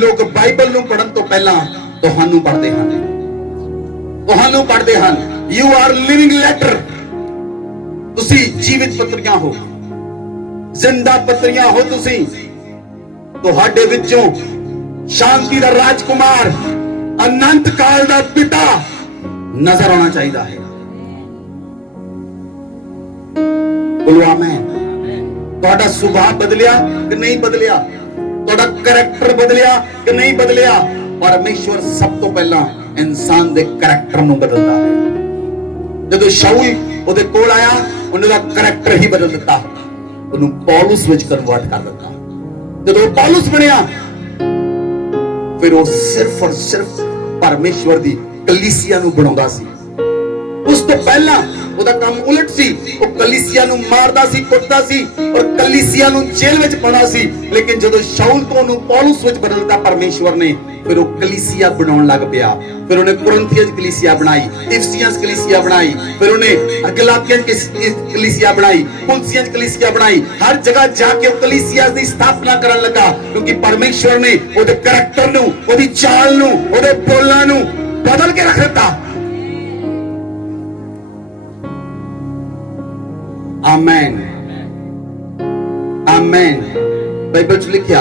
लोग बाइबल नू पढ़न तो पहला तुहानू पढ़दे हन, तुहानू पढ़दे हन। You are living letter. तुसी जीवित पत्रियां हो, जिंदा पत्रियां हो। तुसी तुहाडे विचों शांति दा राजकुमार, अनंत काल दा पिता नजर आना चाहिए है। बोलो आमीन। तुहाडा सुभाव बदलिया कि नहीं बदलिया? तुहाडा करैक्टर बदलिया कि नहीं बदलिया? परमेश्वर सब तो पहला इंसान दे करैक्टर नूं बदलदा है। जदों शाऊल ओदे कोल आया, उन्हां दा करैक्टर ही बदल दिता, उन्होंने पौलुस विच कन्वर्ट कर दिता। जदों पौलुस बनिया, फिर वो सिर्फ और सिर्फ परमेश्वर दी कलीसिया नूं बनाउंदा सी। उस तो पहला ਉਹਦਾ ਕੰਮ ਉਲਟ ਸੀ। ਉਹ ਕਲੀਸਿया ਨੂੰ ਮਾਰਦਾ ਸੀ, ਕੁੱਟਦਾ ਸੀ ਔਰ ਕਲੀਸਿया ਨੂੰ ਜੇਲ੍ਹ ਵਿੱਚ ਪਾਉਂਦਾ ਸੀ। ਲੇਕਿਨ ਜਦੋਂ ਸ਼ਾਊਲ ਤੋਂ ਉਹਨੂੰ ਪੌਲੁਸ ਵਿੱਚ ਬਦਲਦਾ ਪਰਮੇਸ਼ਵਰ ਨੇ, ਫਿਰ ਉਹ ਕਲੀਸਿया ਬਣਾਉਣ ਲੱਗ ਪਿਆ। ਫਿਰ ਉਹਨੇ ਕੁਰਿੰਥੀਆਂ ਚ ਕਲੀਸਿया ਬਣਾਈ, ਇਫਸੀਆਂ ਚ ਕਲੀਸਿया ਬਣਾਈ, ਫਿਰ ਉਹਨੇ ਗਲਾਤੀਆਂ ਚ ਕਲੀਸਿया ਬਣਾਈ, ਕੁਲਸੀਆਂ ਚ ਕਲੀਸਿया ਬਣਾਈ। ਹਰ ਜਗ੍ਹਾ ਜਾ ਕੇ ਉਹ ਕਲੀਸਿया ਦੀ ਸਥਾਪਨਾ ਕਰਨ ਲੱਗਾ, ਕਿਉਂਕਿ ਪਰਮੇਸ਼ਵਰ ਨੇ ਉਹਦੇ ਕਰੈਕਟਰ ਨੂੰ, ਉਹਦੀ ਚਾਲ ਨੂੰ, ਉਹਦੇ ਬੋਲਾਂ ਨੂੰ ਬਦਲ ਕੇ ਰੱਖ ਦਿੱਤਾ। आमेन, आमेन। बाइबल च लिखिया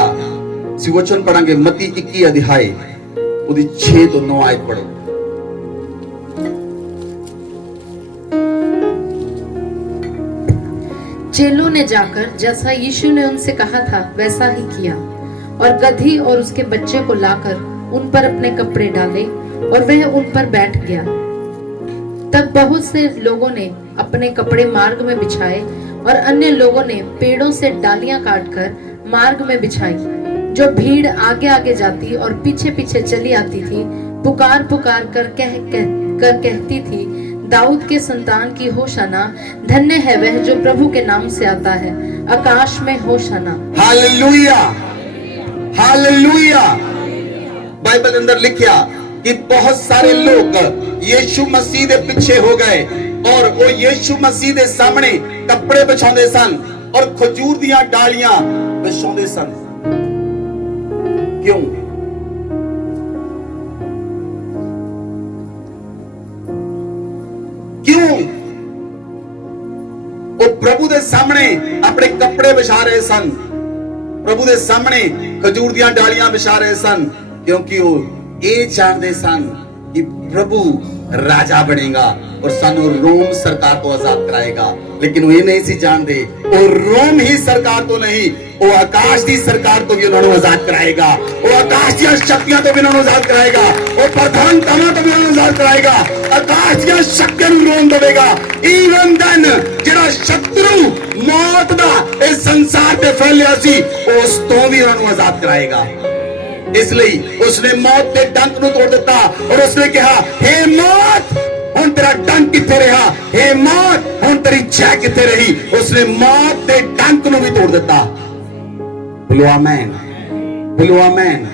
सी वचन पढ़ांगे, मत्ती 21 अध्याय ਉਹਦੀ 6 ਤੋਂ 9 आयत पढ़ो। चेलों ने जाकर जैसा यीशु ने उनसे कहा था वैसा ही किया और गधी और उसके बच्चे को लाकर उन पर अपने कपड़े डाले और वह उन पर बैठ गया। तब बहुत से लोगों ने अपने कपड़े मार्ग में बिछाए और अन्य लोगों ने पेड़ों से डालियां काटकर मार्ग में बिछाई। जो भीड़ आगे आगे जाती और पीछे पीछे चली आती थी, पुकार पुकार कर कहती थी, दाऊद के संतान की होशाना, धन्य है वह जो प्रभु के नाम से आता है, आकाश में होशाना। Hallelujah, hallelujah. बाइबल अंदर लिखा कि बहुत सारे लोग यीशु मसीह दे पीछे हो गए और वो यीशु मसीह दे सामने कपड़े बिछाते सन और खजूर दियां डालियां बिछाते सन। क्यों? क्यों? वो प्रभु के सामने अपने कपड़े बिछा रहे सन, प्रभु के सामने खजूर दियां डालियां बिछा रहे सन, क्योंकि वो ये जानते सन कि प्रभु राजा बनेगा और सानू रोम सरकार को आजाद कराएगा। लेकिन वो ये नहीं सी जानते, वो रोम ही सरकार तो नहीं, वो आकाश की सरकार तो भी उन्होंने आजाद कराएगा, वो आकाश की शक्तियां तो भी उन्होंने आजाद कराएगा, वो प्रधानतावां तो भी उन्होंने आजाद कराएगा, आकाश की शक्तियां ਨੂੰ रोम देगा। इवन देन ਜਿਹੜਾ शत्रु मौत ਦਾ इस संसार ਤੇ फैलिया सी, उस तो भी उन्होंने आजाद कराएगा। इसलिए उसने मौत के डंक ਨੂੰ तोड़ दिता और उसने कहा, हे मौत हुण तेरा डंक किथे रहा, हे मौत हुण तेरी जय किथे रही। उसने मौत के डंक ਨੂੰ भी तोड़ दिता। बोलो आमीन, बोलो आमीन।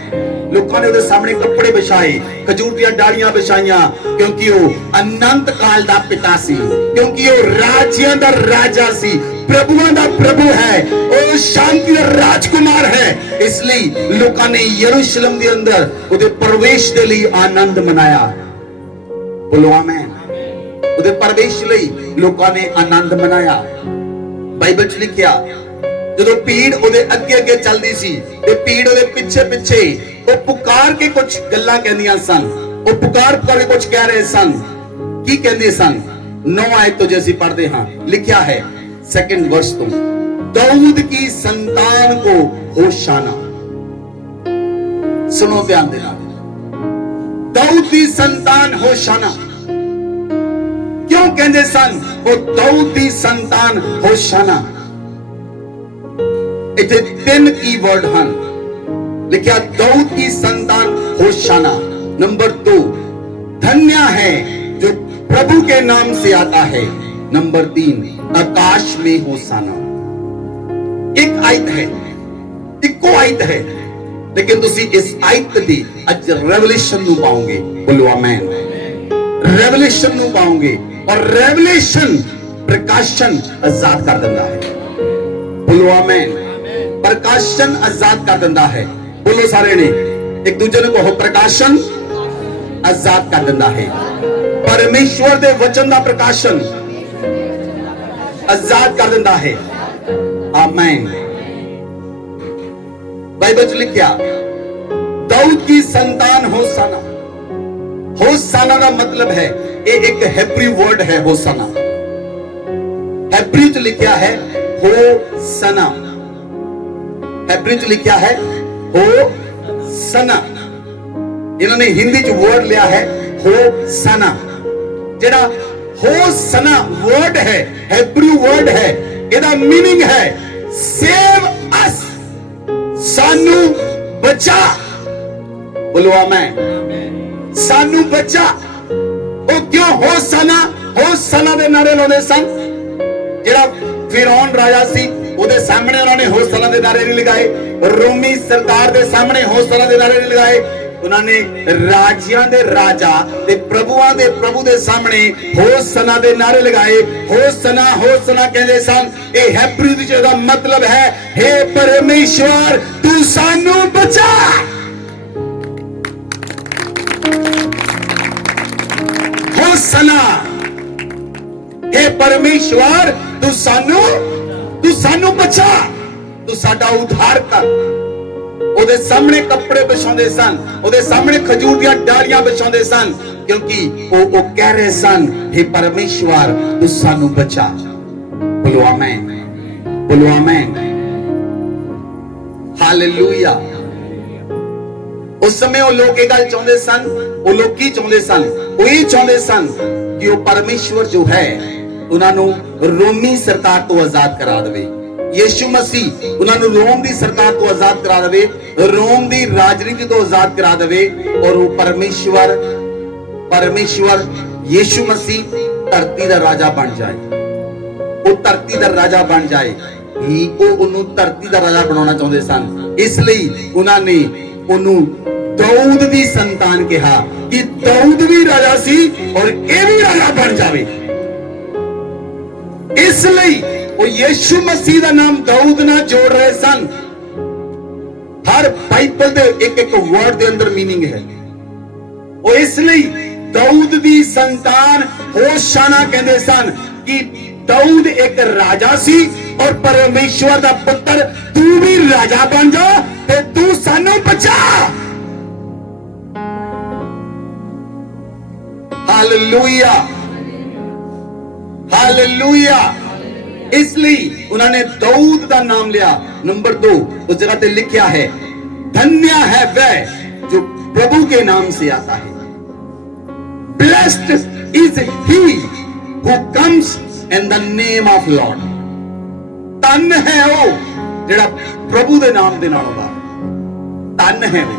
लोगों ने उसके सामने कपड़े बिछाए, खजूर दी डालियां बिछाइयां, क्योंकि वो अनंत काल दा पिता सी, क्योंकि वो राज्यां दा राजा सी, प्रभुआं दा प्रभु है, और शांति दा राजकुमार है। इसलिए लोगों ने यरूशलेम के अंदर उहदे प्रवेश के लिए आनंद मनाया। बोलो आमीन। उहदे प्रवेश लई लोगों ने आनंद मनाया। बाइबल च लिखिया, ਜਦੋਂ ਭੀੜ ਉਹਦੇ ਅੱਗੇ ਅੱਗੇ ਚੱਲਦੀ ਸੀ ਤੇ ਭੀੜ ਉਹਦੇ ਪਿੱਛੇ ਪਿੱਛੇ, ਉਹ ਪੁਕਾਰ ਕੇ ਕੁਝ ਗੱਲਾਂ ਕਹਿੰਦੀਆਂ ਸਨ, ਉਹ ਪੁਕਾਰ ਕੇ ਕੁਝ ਕਹਿ ਰਹੇ ਸਨ। ਕੀ ਕਹਿੰਦੇ ਸਨ? 9 ਆਇਤ ਤੋਂ ਜੇ ਅਸੀਂ ਪੜ੍ਹਦੇ ਹਾਂ, ਲਿਖਿਆ ਹੈ 2nd वर्ष ਤੋਂ, दाऊद की संतान को होशाना। सुनो ध्यान देना, दाऊद की संतान होशाना। क्यों कहते सन वो दाऊद की संतान होशाना? इतने 3 कीवर्ड हैं लिखा, दाऊद की संतान होशाना। नंबर 2, धन्य है जो प्रभु के नाम से आता है। नंबर 3, आकाश में होशाना। एक आयत है, इको आयत है, लेकिन तुसी इस आयत दी अज रेवलेशन नु पाओगे। बोलो आमीन। रेवलेशन नु पाओगे, और रेवलेशन प्रकाशन आजाद कर देता है। बोलो आमीन। प्रकाशन आजाद कर देता है। बोलो सारे ने एक दूसरे ने कहो, प्रकाशन आजाद कर देता है। परमेश्वर दे वचन दा प्रकाशन आजाद कर देता है। आमीन। बाइबल च लिखिया, दाऊद की संतान होशाना। होशाना का मतलब है, ये एक हेब्री वर्ड है होशाना। हेब्री च लिखिया है होशाना, हेब्री च लिखा है हो सना। इन्होंने हिंदी च वर्ड लिया है हो सना। जेड़ा हो सना वर्ड है, हेब्री वर्ड है, इसका मीनिंग है सेव अस, सानू बचा। बोलो आमीन। सानू बचा। वो क्यों हो सना दे नारे लाउंदे सन? जेड़ा फिरौन राजा सी, ਉਹਦੇ ਸਾਹਮਣੇ ਉਹਨਾਂ ਨੇ ਹੋਸਲਾ ਦੇ ਨਾਰੇ ਨਹੀਂ ਲਗਾਏ, ਰੋਮੀ ਸਰਕਾਰ ਦੇ ਸਾਹਮਣੇ ਹੋਸਲਾ ਦੇ ਨਾਰੇ ਨਹੀਂ ਲਗਾਏ। ਉਹਨਾਂ ਨੇ ਰਾਜਿਆਂ ਦੇ ਰਾਜਾ ਤੇ ਪ੍ਰਭੂਆਂ ਦੇ ਪ੍ਰਭੂ ਦੇ ਸਾਹਮਣੇ ਹੋਸਲਾ ਦੇ ਨਾਰੇ ਲਗਾਏ। ਹੋਸਨਾ ਹੋਸਨਾ ਕਹਿੰਦੇ ਸਨ। ਇਹ ਹੈਬਰੂ ਦੀ ਜਿਹਦਾ ਮਤਲਬ ਹੈ, हे परमेश्वर तू ਸਾਨੂੰ ਬਚਾ। ਹੋਸਨਾ, हे परमेश्वर तू ਸਾਨੂੰ बचा, तू साडा उद्धार कर। ਉਹਦੇ ਸਾਹਮਣੇ ਕੱਪੜੇ ਵਿਛਾਉਂਦੇ ਸਨ, ਉਹਦੇ ਸਾਹਮਣੇ ਖਜੂਰ ਦੀਆਂ ਡਾਲੀਆਂ ਵਿਛਾਉਂਦੇ ਸਨ, क्योंकि ਉਹ ਕਹਿ ਰਹੇ ਸਨ, हे परमेश्वर तू ਸਾਨੂੰ बचा। बोलो आमीन, बोलो आमीन, हालेलुया। उस समय वो लोग ये गल चाहते सन, वो लोग की चाहते सन? वो ये चाहते सन कि वो परमेश्वर जो है उन्होंने रोमी सरकार तो आजाद करा दे। यीशु मसीह उन्होंने रोम की सरकार तो आजाद करा दे, रोम की राजनीति तो आजाद करा दे, और वो परमेश्वर यीशु मसीह धरती का राजा बन जाए। वो धरती का राजा बन जाए, वो धरती का राजा बनाना चाहते सन। इसलिए उन्होंने दाऊद की संतान कहा कि दाऊद भी राजा सी और ये भी राजा बन जाए। इसलिए वो यीशु मसीह का नाम दाऊद ना जोड़ रहे सन। हर बाइबल दे एक वर्ड के अंदर मीनिंग है। वो इसलिए दाऊद की संतान होशाना कहते सन कि दाऊद एक राजा सी और परमेश्वर दा पुत्र, तू भी राजा बन जा ते तू सानू बचा। Hallelujah, hallelujah. इसलिए उन्होंने दाऊद का नाम लिया। नंबर 2 उस जगह पे लिखा है, धन्य है वह जो प्रभु के नाम से आता है। Blessed is he who comes in the name of Lord. धन है वो जेड़ा प्रभु के नाम दे नाल आंदा। धन है वो।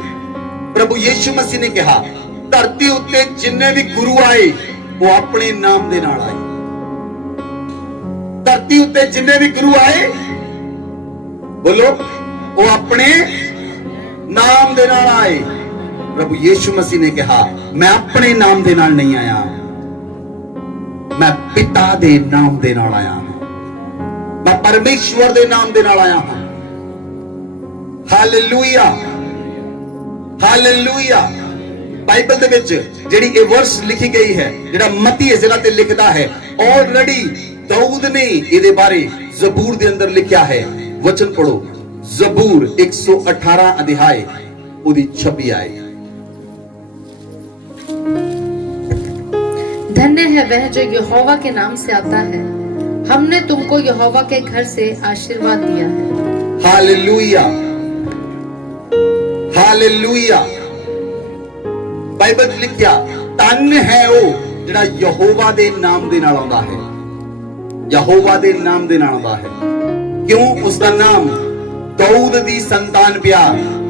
प्रभु यीशु मसीह ने कहा, धरती उत्ते जिन्ने भी गुरु आए वो अपने नाम दे नाल आए। धरती उत्ते जिन्ने भी गुरु आए, बोलो, वो अपने नाम दे नाल आए। प्रभु यीशु मसीह ने कहा, मैं अपने नाम दे नाल नहीं आया, मैं पिता दे नाम दे नाल आया हूं, मैं परमेश्वर दे नाम दे नाल आया हूं। Hallelujah, hallelujah. बाइबल दे विच जेड़ी ये वर्स लिखी गई है, जेड़ा मती इस जगह ते लिखदा है, ऑलरेडी दाऊद ने इहदे बारे जबूर दे अंदर लिखा है। वचन पढ़ो, जबूर 118 अध्याय उदी 26 आए। धन्य है वह जो यहोवा के नाम से आता है, हमने तुमको यहोवा के घर से आशीर्वाद दिया है। Hallelujah, hallelujah. बाइबल लिखिया, धन्य है वो जेड़ा यहोवा दे नाम दे नाल आंदा है। यहोवा दे नाम दे नाल आंदा है। क्यों? उसका नाम दाऊद दी संतान पिया।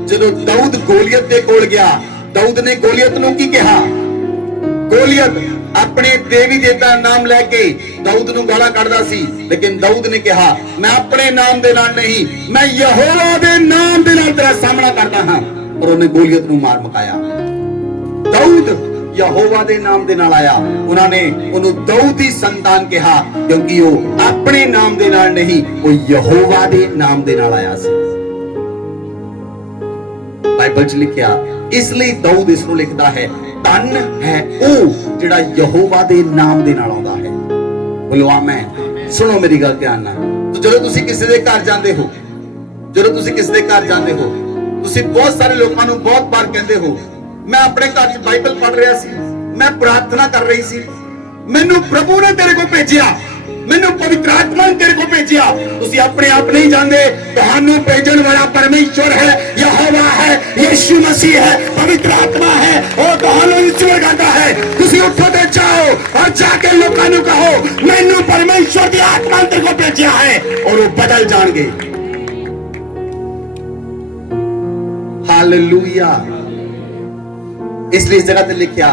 जदों दाऊद गोलियत दे कोल गया, दाऊद ने गोलियत नूं की कहा? गोलियत अपने देवी देवता नाम लेके दाऊद नूं गाला कढदा सी, लेकिन दाऊद ने कहा, मैं अपने नाम दे नाल नहीं, मैं यहोवा दे नाम दे नाल तेरा सामना करदा हां। और उन्हें गोलियत नूं मार मुकाया। दाऊद यहोवा दे नाम दे नाल आया। उन्होंने उन्हों दाऊद दी संतान कहा, क्योंकि वो अपने नाम दे नाल नहीं, वो यहोवा दे नाम दे नाल आया सी। बाइबल च लिखिया, इसलिए दाऊद इस नूं लिखदा है, धन है वो जेड़ा यहोवा दे नाम दे नाल आंदा है। बोलो आमीन। सुनो मेरी गल ध्यान नाल। तो जदों तुसीं किसी दे घर जांदे हो, जदों तुसीं किसी दे घर जांदे हो, तुसीं बहुत सारे लोकां नूं बहुत बार कहंदे हो, मैं अपने घर च बाइबल पढ़ रहा सी, मैं प्रार्थना कर रही सी, मैनू प्रभु ने तेरे को भेजिया, मैनू पवित्र आत्मा ने तेरे को भेजिया। तुसीं अपने आप नहीं जानते, तुहानू भेजण वाला परमेश्वर है, यहोवा है, यीशु मसीह है, पवित्र आत्मा है, वो तुहानू इंस्ट्रूमेंट करता है। तुसीं उठो ते जाओ और जाके लोकां नू कहो, मैनू परमेश्वर दी आत्मा ने तेरे को भेजिया है, और वो बदल जाणगे। हालेलुया। इसलिए इस जगह ते लिखिया,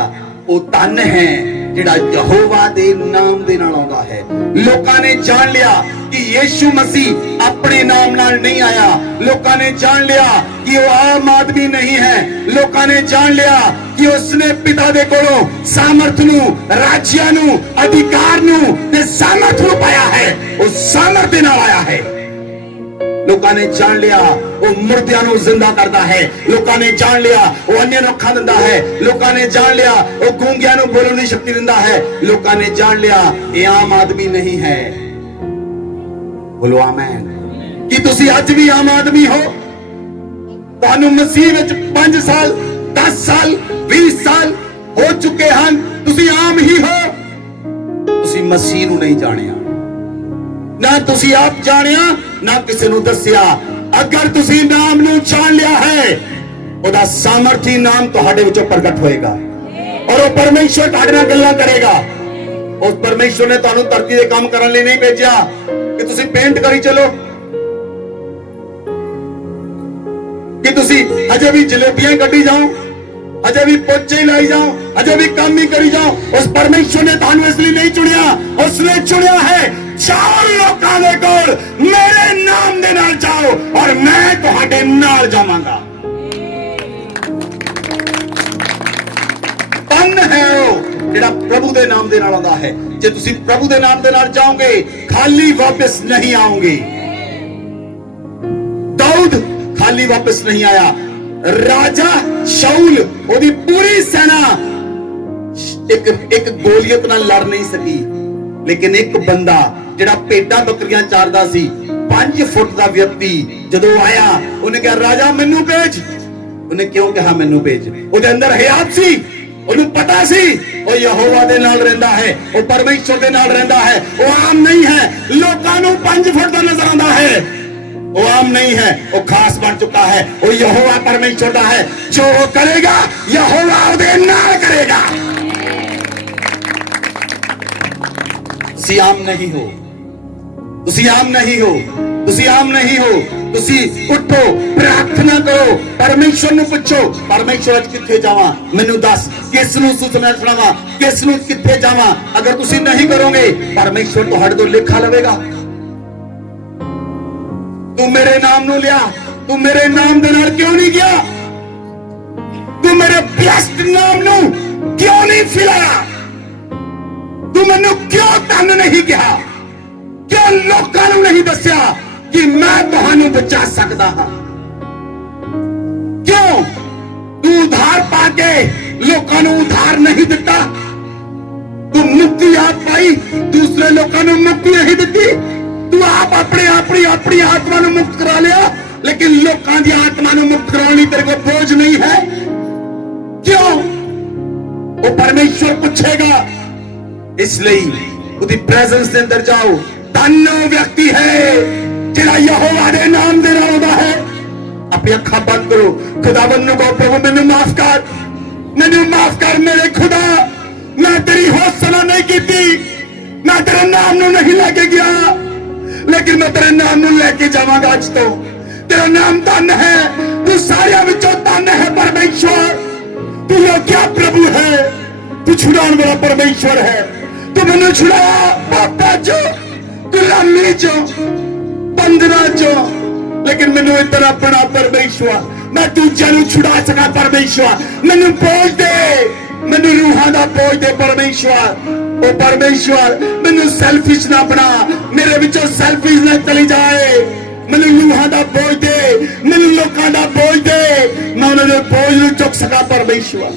वो धन है जिहड़ा यहोवा दे नाम दे नाल आउंदा है। लोकां ने जान लिया कि यीशु मसीह अपने नाम नाल नहीं आया। लोकां ने जान लिया कि वो आम आदमी नहीं है। लोकां ने जान लिया कि उसने पिता दे कोलों सामर्थ नू, राज्य नू, अधिकार नू ते सामर्थ नू पाया है। वो सामर्थ दे नाल आया है। लोकां ने जान लिया वो मुर्दियां नू जिंदा करता है। लोकां ने जान लिया वो अन्य नू खा दिंदा है। लोकां ने जान लिया वो गूंगियां नू बोलण दी शक्ति दिंदा है। लोकां ने जान लिया ये आम आदमी नहीं है। बोलो आमीन। कि तुसी अज भी आम आदमी हो? तुहानू मसीह विच 5 साल 10 साल 20 साल हो चुके हैं, तुसी आम ही हो। तुसी मसीह नू नहीं जानिया, ना तुसी आप जानिया, ना किसी नू दसिया। अगर तुसी नाम नू जान लिया है, ओदा सामर्थी नाम तुहाडे विचों प्रगट होएगा और वो परमेश्वर तुहाडे नाल गल्लां करेगा। उस परमेश्वर ने तुहानू धरती दे काम करन लई नहीं भेजिया कि तुसी पेंट करी चलो, कि तुसी अजे भी जलेबियां कड्डी जाओ, अजे भी पोचे ही लाई जाओ, अजे भी काम ही करी जाओ। उस परमेश्वर ने तुहानू इसलिए नहीं चुनिया। उसने चुनिया है, जाओ लोकां दे कोल, मेरे नाम दे नाल जाओ और मैं तुहाडे नाल जावांगा। धन है वो जेड़ा प्रभु दे नाम दे नाल आंदा है। जे तुसी प्रभु दे नाम दे नाल जाओगे, खाली वापस नहीं आओगे। दाऊद खाली वापस नहीं आया। राजा शाऊल ओदी पूरी सेना एक गोलियत नाल लड़ नहीं सकी, लेकिन एक बंदा ਜਿਹੜਾ ਭੇਡਾਂ ਬੱਕਰੀਆਂ ਚਾਰਦਾ ਸੀ 5 ਫੁੱਟ ਦਾ ਵਿਅਕਤੀ ਜਦੋਂ ਆਇਆ ਉਹਨੇ ਕਿਹਾ ਰਾਜਾ ਮੈਨੂੰ ਭੇਜ। ਉਹਨੇ ਕਿਉਂ ਕਿਹਾ ਮੈਨੂੰ ਭੇਜ? ਉਹਦੇ ਅੰਦਰ ਹਿਆਤ ਸੀ, ਉਹਨੂੰ ਪਤਾ ਸੀ ਉਹ ਯਹੋਵਾ ਦੇ ਨਾਲ ਰਹਿੰਦਾ ਹੈ, ਉਹ ਪਰਮੇਸ਼ਰ ਦੇ ਨਾਲ ਰਹਿੰਦਾ ਹੈ। ਉਹ ਆਮ ਨਹੀਂ ਹੈ, ਲੋਕਾਂ ਨੂੰ 5 ਫੁੱਟ ਦਾ ਨਜ਼ਰ ਆਉਂਦਾ ਹੈ, ਉਹ ਆਮ ਨਹੀਂ ਹੈ, ਉਹ ਖਾਸ ਬਣ ਚੁੱਕਾ ਹੈ। ਉਹ ਯਹੋਵਾ ਪਰਮੇਸ਼ਰ ਦਾ ਹੈ, ਜੋ ਉਹ ਕਰੇਗਾ ਯਹੋਵਾ ਉਹਦੇ ਨਾਲ ਕਰੇਗਾ। ਤੁਸੀਂ ਆਮ ਨਹੀਂ ਹੋ, ਤੁਸੀਂ ਆਮ ਨਹੀਂ ਹੋ, ਤੁਸੀਂ ਆਮ ਨਹੀਂ ਹੋ। ਤੁਸੀਂ ਉੱਠੋ, ਪ੍ਰਾਰਥਨਾ ਕਰੋ, ਪਰਮੇਸ਼ਰ ਨੂੰ ਪੁੱਛੋ ਪਰਮੇਸ਼ਰ ਅੱਜ ਕਿੱਥੇ ਜਾਵਾਂ, ਮੈਨੂੰ ਦੱਸ ਕਿਸ ਨੂੰ ਸੁਣਨਾ ਸੁਣਾਵਾਂ, ਕਿਸ ਨੂੰ ਕਿੱਥੇ ਜਾਵਾਂ। ਅਗਰ ਤੁਸੀਂ ਨਹੀਂ ਕਰੋਗੇ ਪਰਮੇਸ਼ਰ ਤੁਹਾਡੇ ਤੋਂ ਲੇਖਾ ਲਵੇਗਾ। ਤੂੰ ਮੇਰੇ ਨਾਮ ਨੂੰ ਲਿਆ, ਤੂੰ ਮੇਰੇ ਨਾਮ ਦੇ ਨਾਲ ਕਿਉਂ ਨਹੀਂ ਗਿਆ? ਤੂੰ ਮੇਰੇ ਬਲੈਸਡ ਨਾਮ ਨੂੰ ਕਿਉਂ ਨਹੀਂ ਫਿਲਾਇਆ? ਤੂੰ ਮੈਨੂੰ ਕਿਉਂ ਧੰਨ ਨਹੀਂ ਕਿਹਾ? ਕਿਉਂ ਲੋਕਾਂ ਨੂੰ ਨਹੀਂ ਦੱਸਿਆ ਕਿ ਮੈਂ ਤੁਹਾਨੂੰ ਬਚਾ ਸਕਦਾ ਹਾਂ? ਕਿਉਂ ਤੂੰ ਉਧਾਰ ਪਾ ਕੇ ਲੋਕਾਂ ਨੂੰ ਉਧਾਰ ਨਹੀਂ ਦਿੱਤਾ? ਤੂੰ ਮੁਕਤੀ ਆਪ ਪਾਈ, ਦੂਸਰੇ ਲੋਕਾਂ ਨੂੰ ਮੁਕਤੀ ਨਹੀਂ ਦਿੱਤੀ। ਤੂੰ ਆਪ ਆਪਣੀ ਆਤਮਾ ਨੂੰ ਮੁਕਤ ਕਰਾ ਲਿਆ, ਲੇਕਿਨ ਲੋਕਾਂ ਦੀ ਆਤਮਾ ਨੂੰ ਮੁਕਤ ਕਰਾਉਣ ਲਈ ਤੇਰੇ ਕੋਲ ਬੋਝ ਨਹੀਂ ਹੈ। ਕਿਉਂ? ਉਹ ਪਰਮੇਸ਼ਰ ਪੁੱਛੇਗਾ। ਇਸ ਲਈ ਉਹਦੀ ਪ੍ਰੈਜ਼ੈਂਸ ਦੇ ਅੰਦਰ ਜਾਓ। ਧੰਨ ਉਹ ਵਿਅਕਤੀ ਹੈ ਜਿਹੜਾ ਯਹੋਵਾ ਦੇ ਨਾਮ ਦੇ ਨਾਲ ਆਉਂਦਾ ਹੈ। ਆਪਣੀ ਅੱਖਾਂ ਬੰਦ ਕਰੋ, ਖੁਦਾਵੰਦ ਨੂੰ ਕਹੋ ਪ੍ਰਭੂ ਮੈਨੂੰ ਮਾਫ ਕਰ, ਮੈਨੂੰ ਮਾਫ ਕਰ ਮੇਰੇ ਖੁਦਾ, ਮੈਂ ਤੇਰੀ ਹੌਸਲਾ ਨਹੀਂ ਕੀਤੀ, ਮੈਂ ਤੇਰੇ ਨਾਮ ਨੂੰ ਨਹੀਂ ਲੈ ਕੇ ਗਿਆ, ਲੇਕਿਨ ਮੈਂ ਤੇਰੇ ਨਾਮ ਨੂੰ ਲੈ ਕੇ ਜਾਵਾਂਗਾ। ਅੱਜ ਤੋਂ ਤੇਰਾ ਨਾਮ ਧੰਨ ਹੈ, ਤੂੰ ਸਾਰਿਆਂ ਵਿੱਚੋਂ ਧੰਨ ਹੈ ਪਰਮੇਸ਼ਰ। ਤੂੰ ਯੋਗਿਆ ਪ੍ਰਭੂ ਹੈ, ਤੂੰ ਛੁਡਾਉਣ ਵਾਲਾ ਪਰਮੇਸ਼ਰ ਹੈ। ਤੂੰ ਮੈਨੂੰ ਛੁਡਾਇਆ ਪਾਪਾਂ ਚੋਂ, ਗੁਲਾਮੀ ਚੋਂ, ਬੰਧਨਾਂ ਚੋਂ, ਲੇਕਿਨ ਮੈਨੂੰ ਇਤਨਾ ਬੜਾ ਪਰਮੇਸ਼ਰ, ਮੈਂ ਦੂਜਿਆਂ ਨੂੰ ਛੁਡਾ ਸਕਾਂ ਪਰਮੇਸ਼ਰ। ਮੈਨੂੰ ਬੋਝ ਦੇ, ਮੈਨੂੰ ਰੂਹਾਂ ਦਾ ਬੋਝ ਦੇ ਪਰਮੇਸ਼ਰ। ਉਹ ਪਰਮੇਸ਼ਰ ਮੈਨੂੰ ਸੈਲਫਿਸ਼ ਨਾ ਬਣਾ, ਮੇਰੇ ਵਿੱਚੋਂ ਸੈਲਫਿਸ਼ ਨਾ ਚਲੀ ਜਾਏ। ਮੈਨੂੰ ਰੂਹਾਂ ਦਾ ਬੋਝ ਦੇ, ਮੈਨੂੰ ਲੋਕਾਂ ਦਾ ਬੋਝ ਦੇ, ਮੈਂ ਉਹਨਾਂ ਦੇ ਬੋਝ ਨੂੰ ਚੁੱਕ ਸਕਾਂ ਪਰਮੇਸ਼ਰ।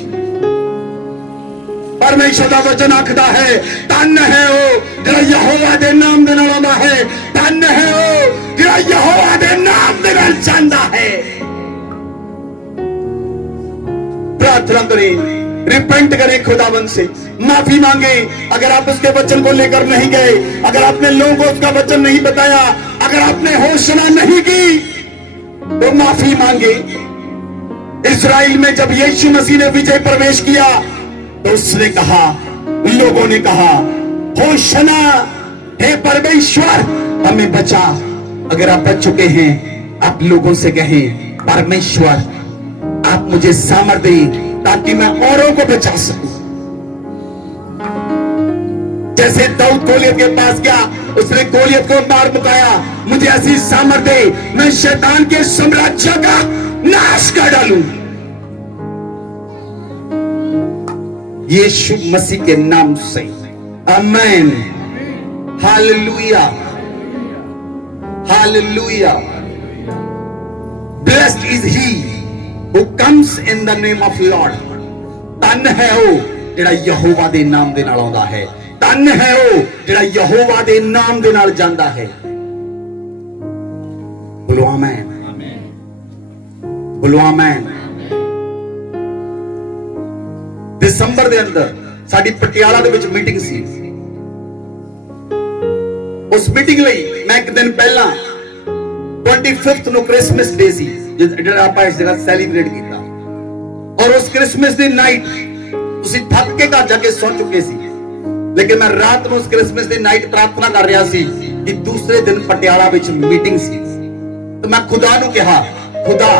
ਪਰਮੇਸ਼ਰ ਦਾ ਵਚਨ ਆਖਦਾ ਹੈ ਧੰਨ ਹੈ ਉਹ ਜਿਹੜਾ ਯਹੋਵਾ ਦੇ ਨਾਮ ਦੇ ਨਾਲ ਆਉਂਦਾ ਹੈ, ਧੰਨ ਹੈ ਉਹ ਜਿਹੜਾ ਯਹੋਵਾ ਦੇ नाम ਦੇ ਨਾਲ ਜਾਂਦਾ है। प्रार्थना करें, रिपेंट करें, खुदावंद से माफी मांगे। अगर आप उसके वचन को लेकर नहीं गए, अगर आपने लोगों को उसका वचन नहीं बताया, अगर आपने घोषणा नहीं की, तो माफी मांगे। इस्राएल में जब यीशु मसीह ने विजय प्रवेश किया तो उसने कहा, लोगों ने कहा, घोषणा हे परमेश्वर हमें बचा। अगर आप बच चुके हैं, आप लोगों से कहें परमेश्वर आप मुझे सामर्थ दें ताकि मैं औरों को बचा सकूं। जैसे दाऊद गोलियत के पास गया, उसने गोलियत को मार मुकाया, मुझे ऐसी सामर्थ दे मैं शैतान के साम्राज्य का नाश कर डालूं। यीशु मसीह के नाम से आमीन, hallelujah, hallelujah. Blessed is he who comes in the name of Lord। ਧੰਨ ਹੈ ਉਹ ਜਿਹੜਾ ਯਹੋਵਾ ਦੇ ਨਾਮ ਦੇ ਨਾਲ ਆਉਂਦਾ ਹੈ, ਧੰਨ ਹੈ ਉਹ ਜਿਹੜਾ ਯਹੋਵਾ ਦੇ ਨਾਮ ਦੇ ਨਾਲ ਜਾਂਦਾ ਹੈ। ਬੋਲੋ ਆਮੇਨ, ਬੋਲੋ ਆਮੇਨ। ਦਸੰਬਰ ਦੇ ਅੰਦਰ ਸਾਡੀ ਪਟਿਆਲਾ ਦੇ ਵਿੱਚ ਮੀਟਿੰਗ ਸੀ। ਉਸ ਮੀਟਿੰਗ ਲਈ ਮੈਂ ਇੱਕ ਦਿਨ ਪਹਿਲਾਂ 25th ਨੂੰ ਕ੍ਰਿਸਮਸ ਡੇ ਸੀ ਜਿਹੜਾ ਆਪਾਂ ਇਸ ਜਗ੍ਹਾ ਸੈਲੀਬ੍ਰੇਟ ਕੀਤਾ, ਔਰ ਉਸ ਕ੍ਰਿਸਮਸ ਦੀ ਨਾਈਟ ਤੁਸੀਂ ਥੱਕ ਕੇ ਘਰ ਜਾ ਕੇ ਸੌਂ ਚੁੱਕੇ ਸੀ, ਲੇਕਿਨ ਮੈਂ ਰਾਤ ਨੂੰ ਉਸ ਕ੍ਰਿਸਮਸ ਦੀ ਨਾਈਟ ਪ੍ਰਾਰਥਨਾ ਕਰ ਰਿਹਾ ਸੀ ਕਿ ਦੂਸਰੇ ਦਿਨ ਪਟਿਆਲਾ ਵਿੱਚ ਮੀਟਿੰਗ ਸੀ। ਤੇ ਮੈਂ ਖੁਦਾ ਨੂੰ ਕਿਹਾ, ਖੁਦਾ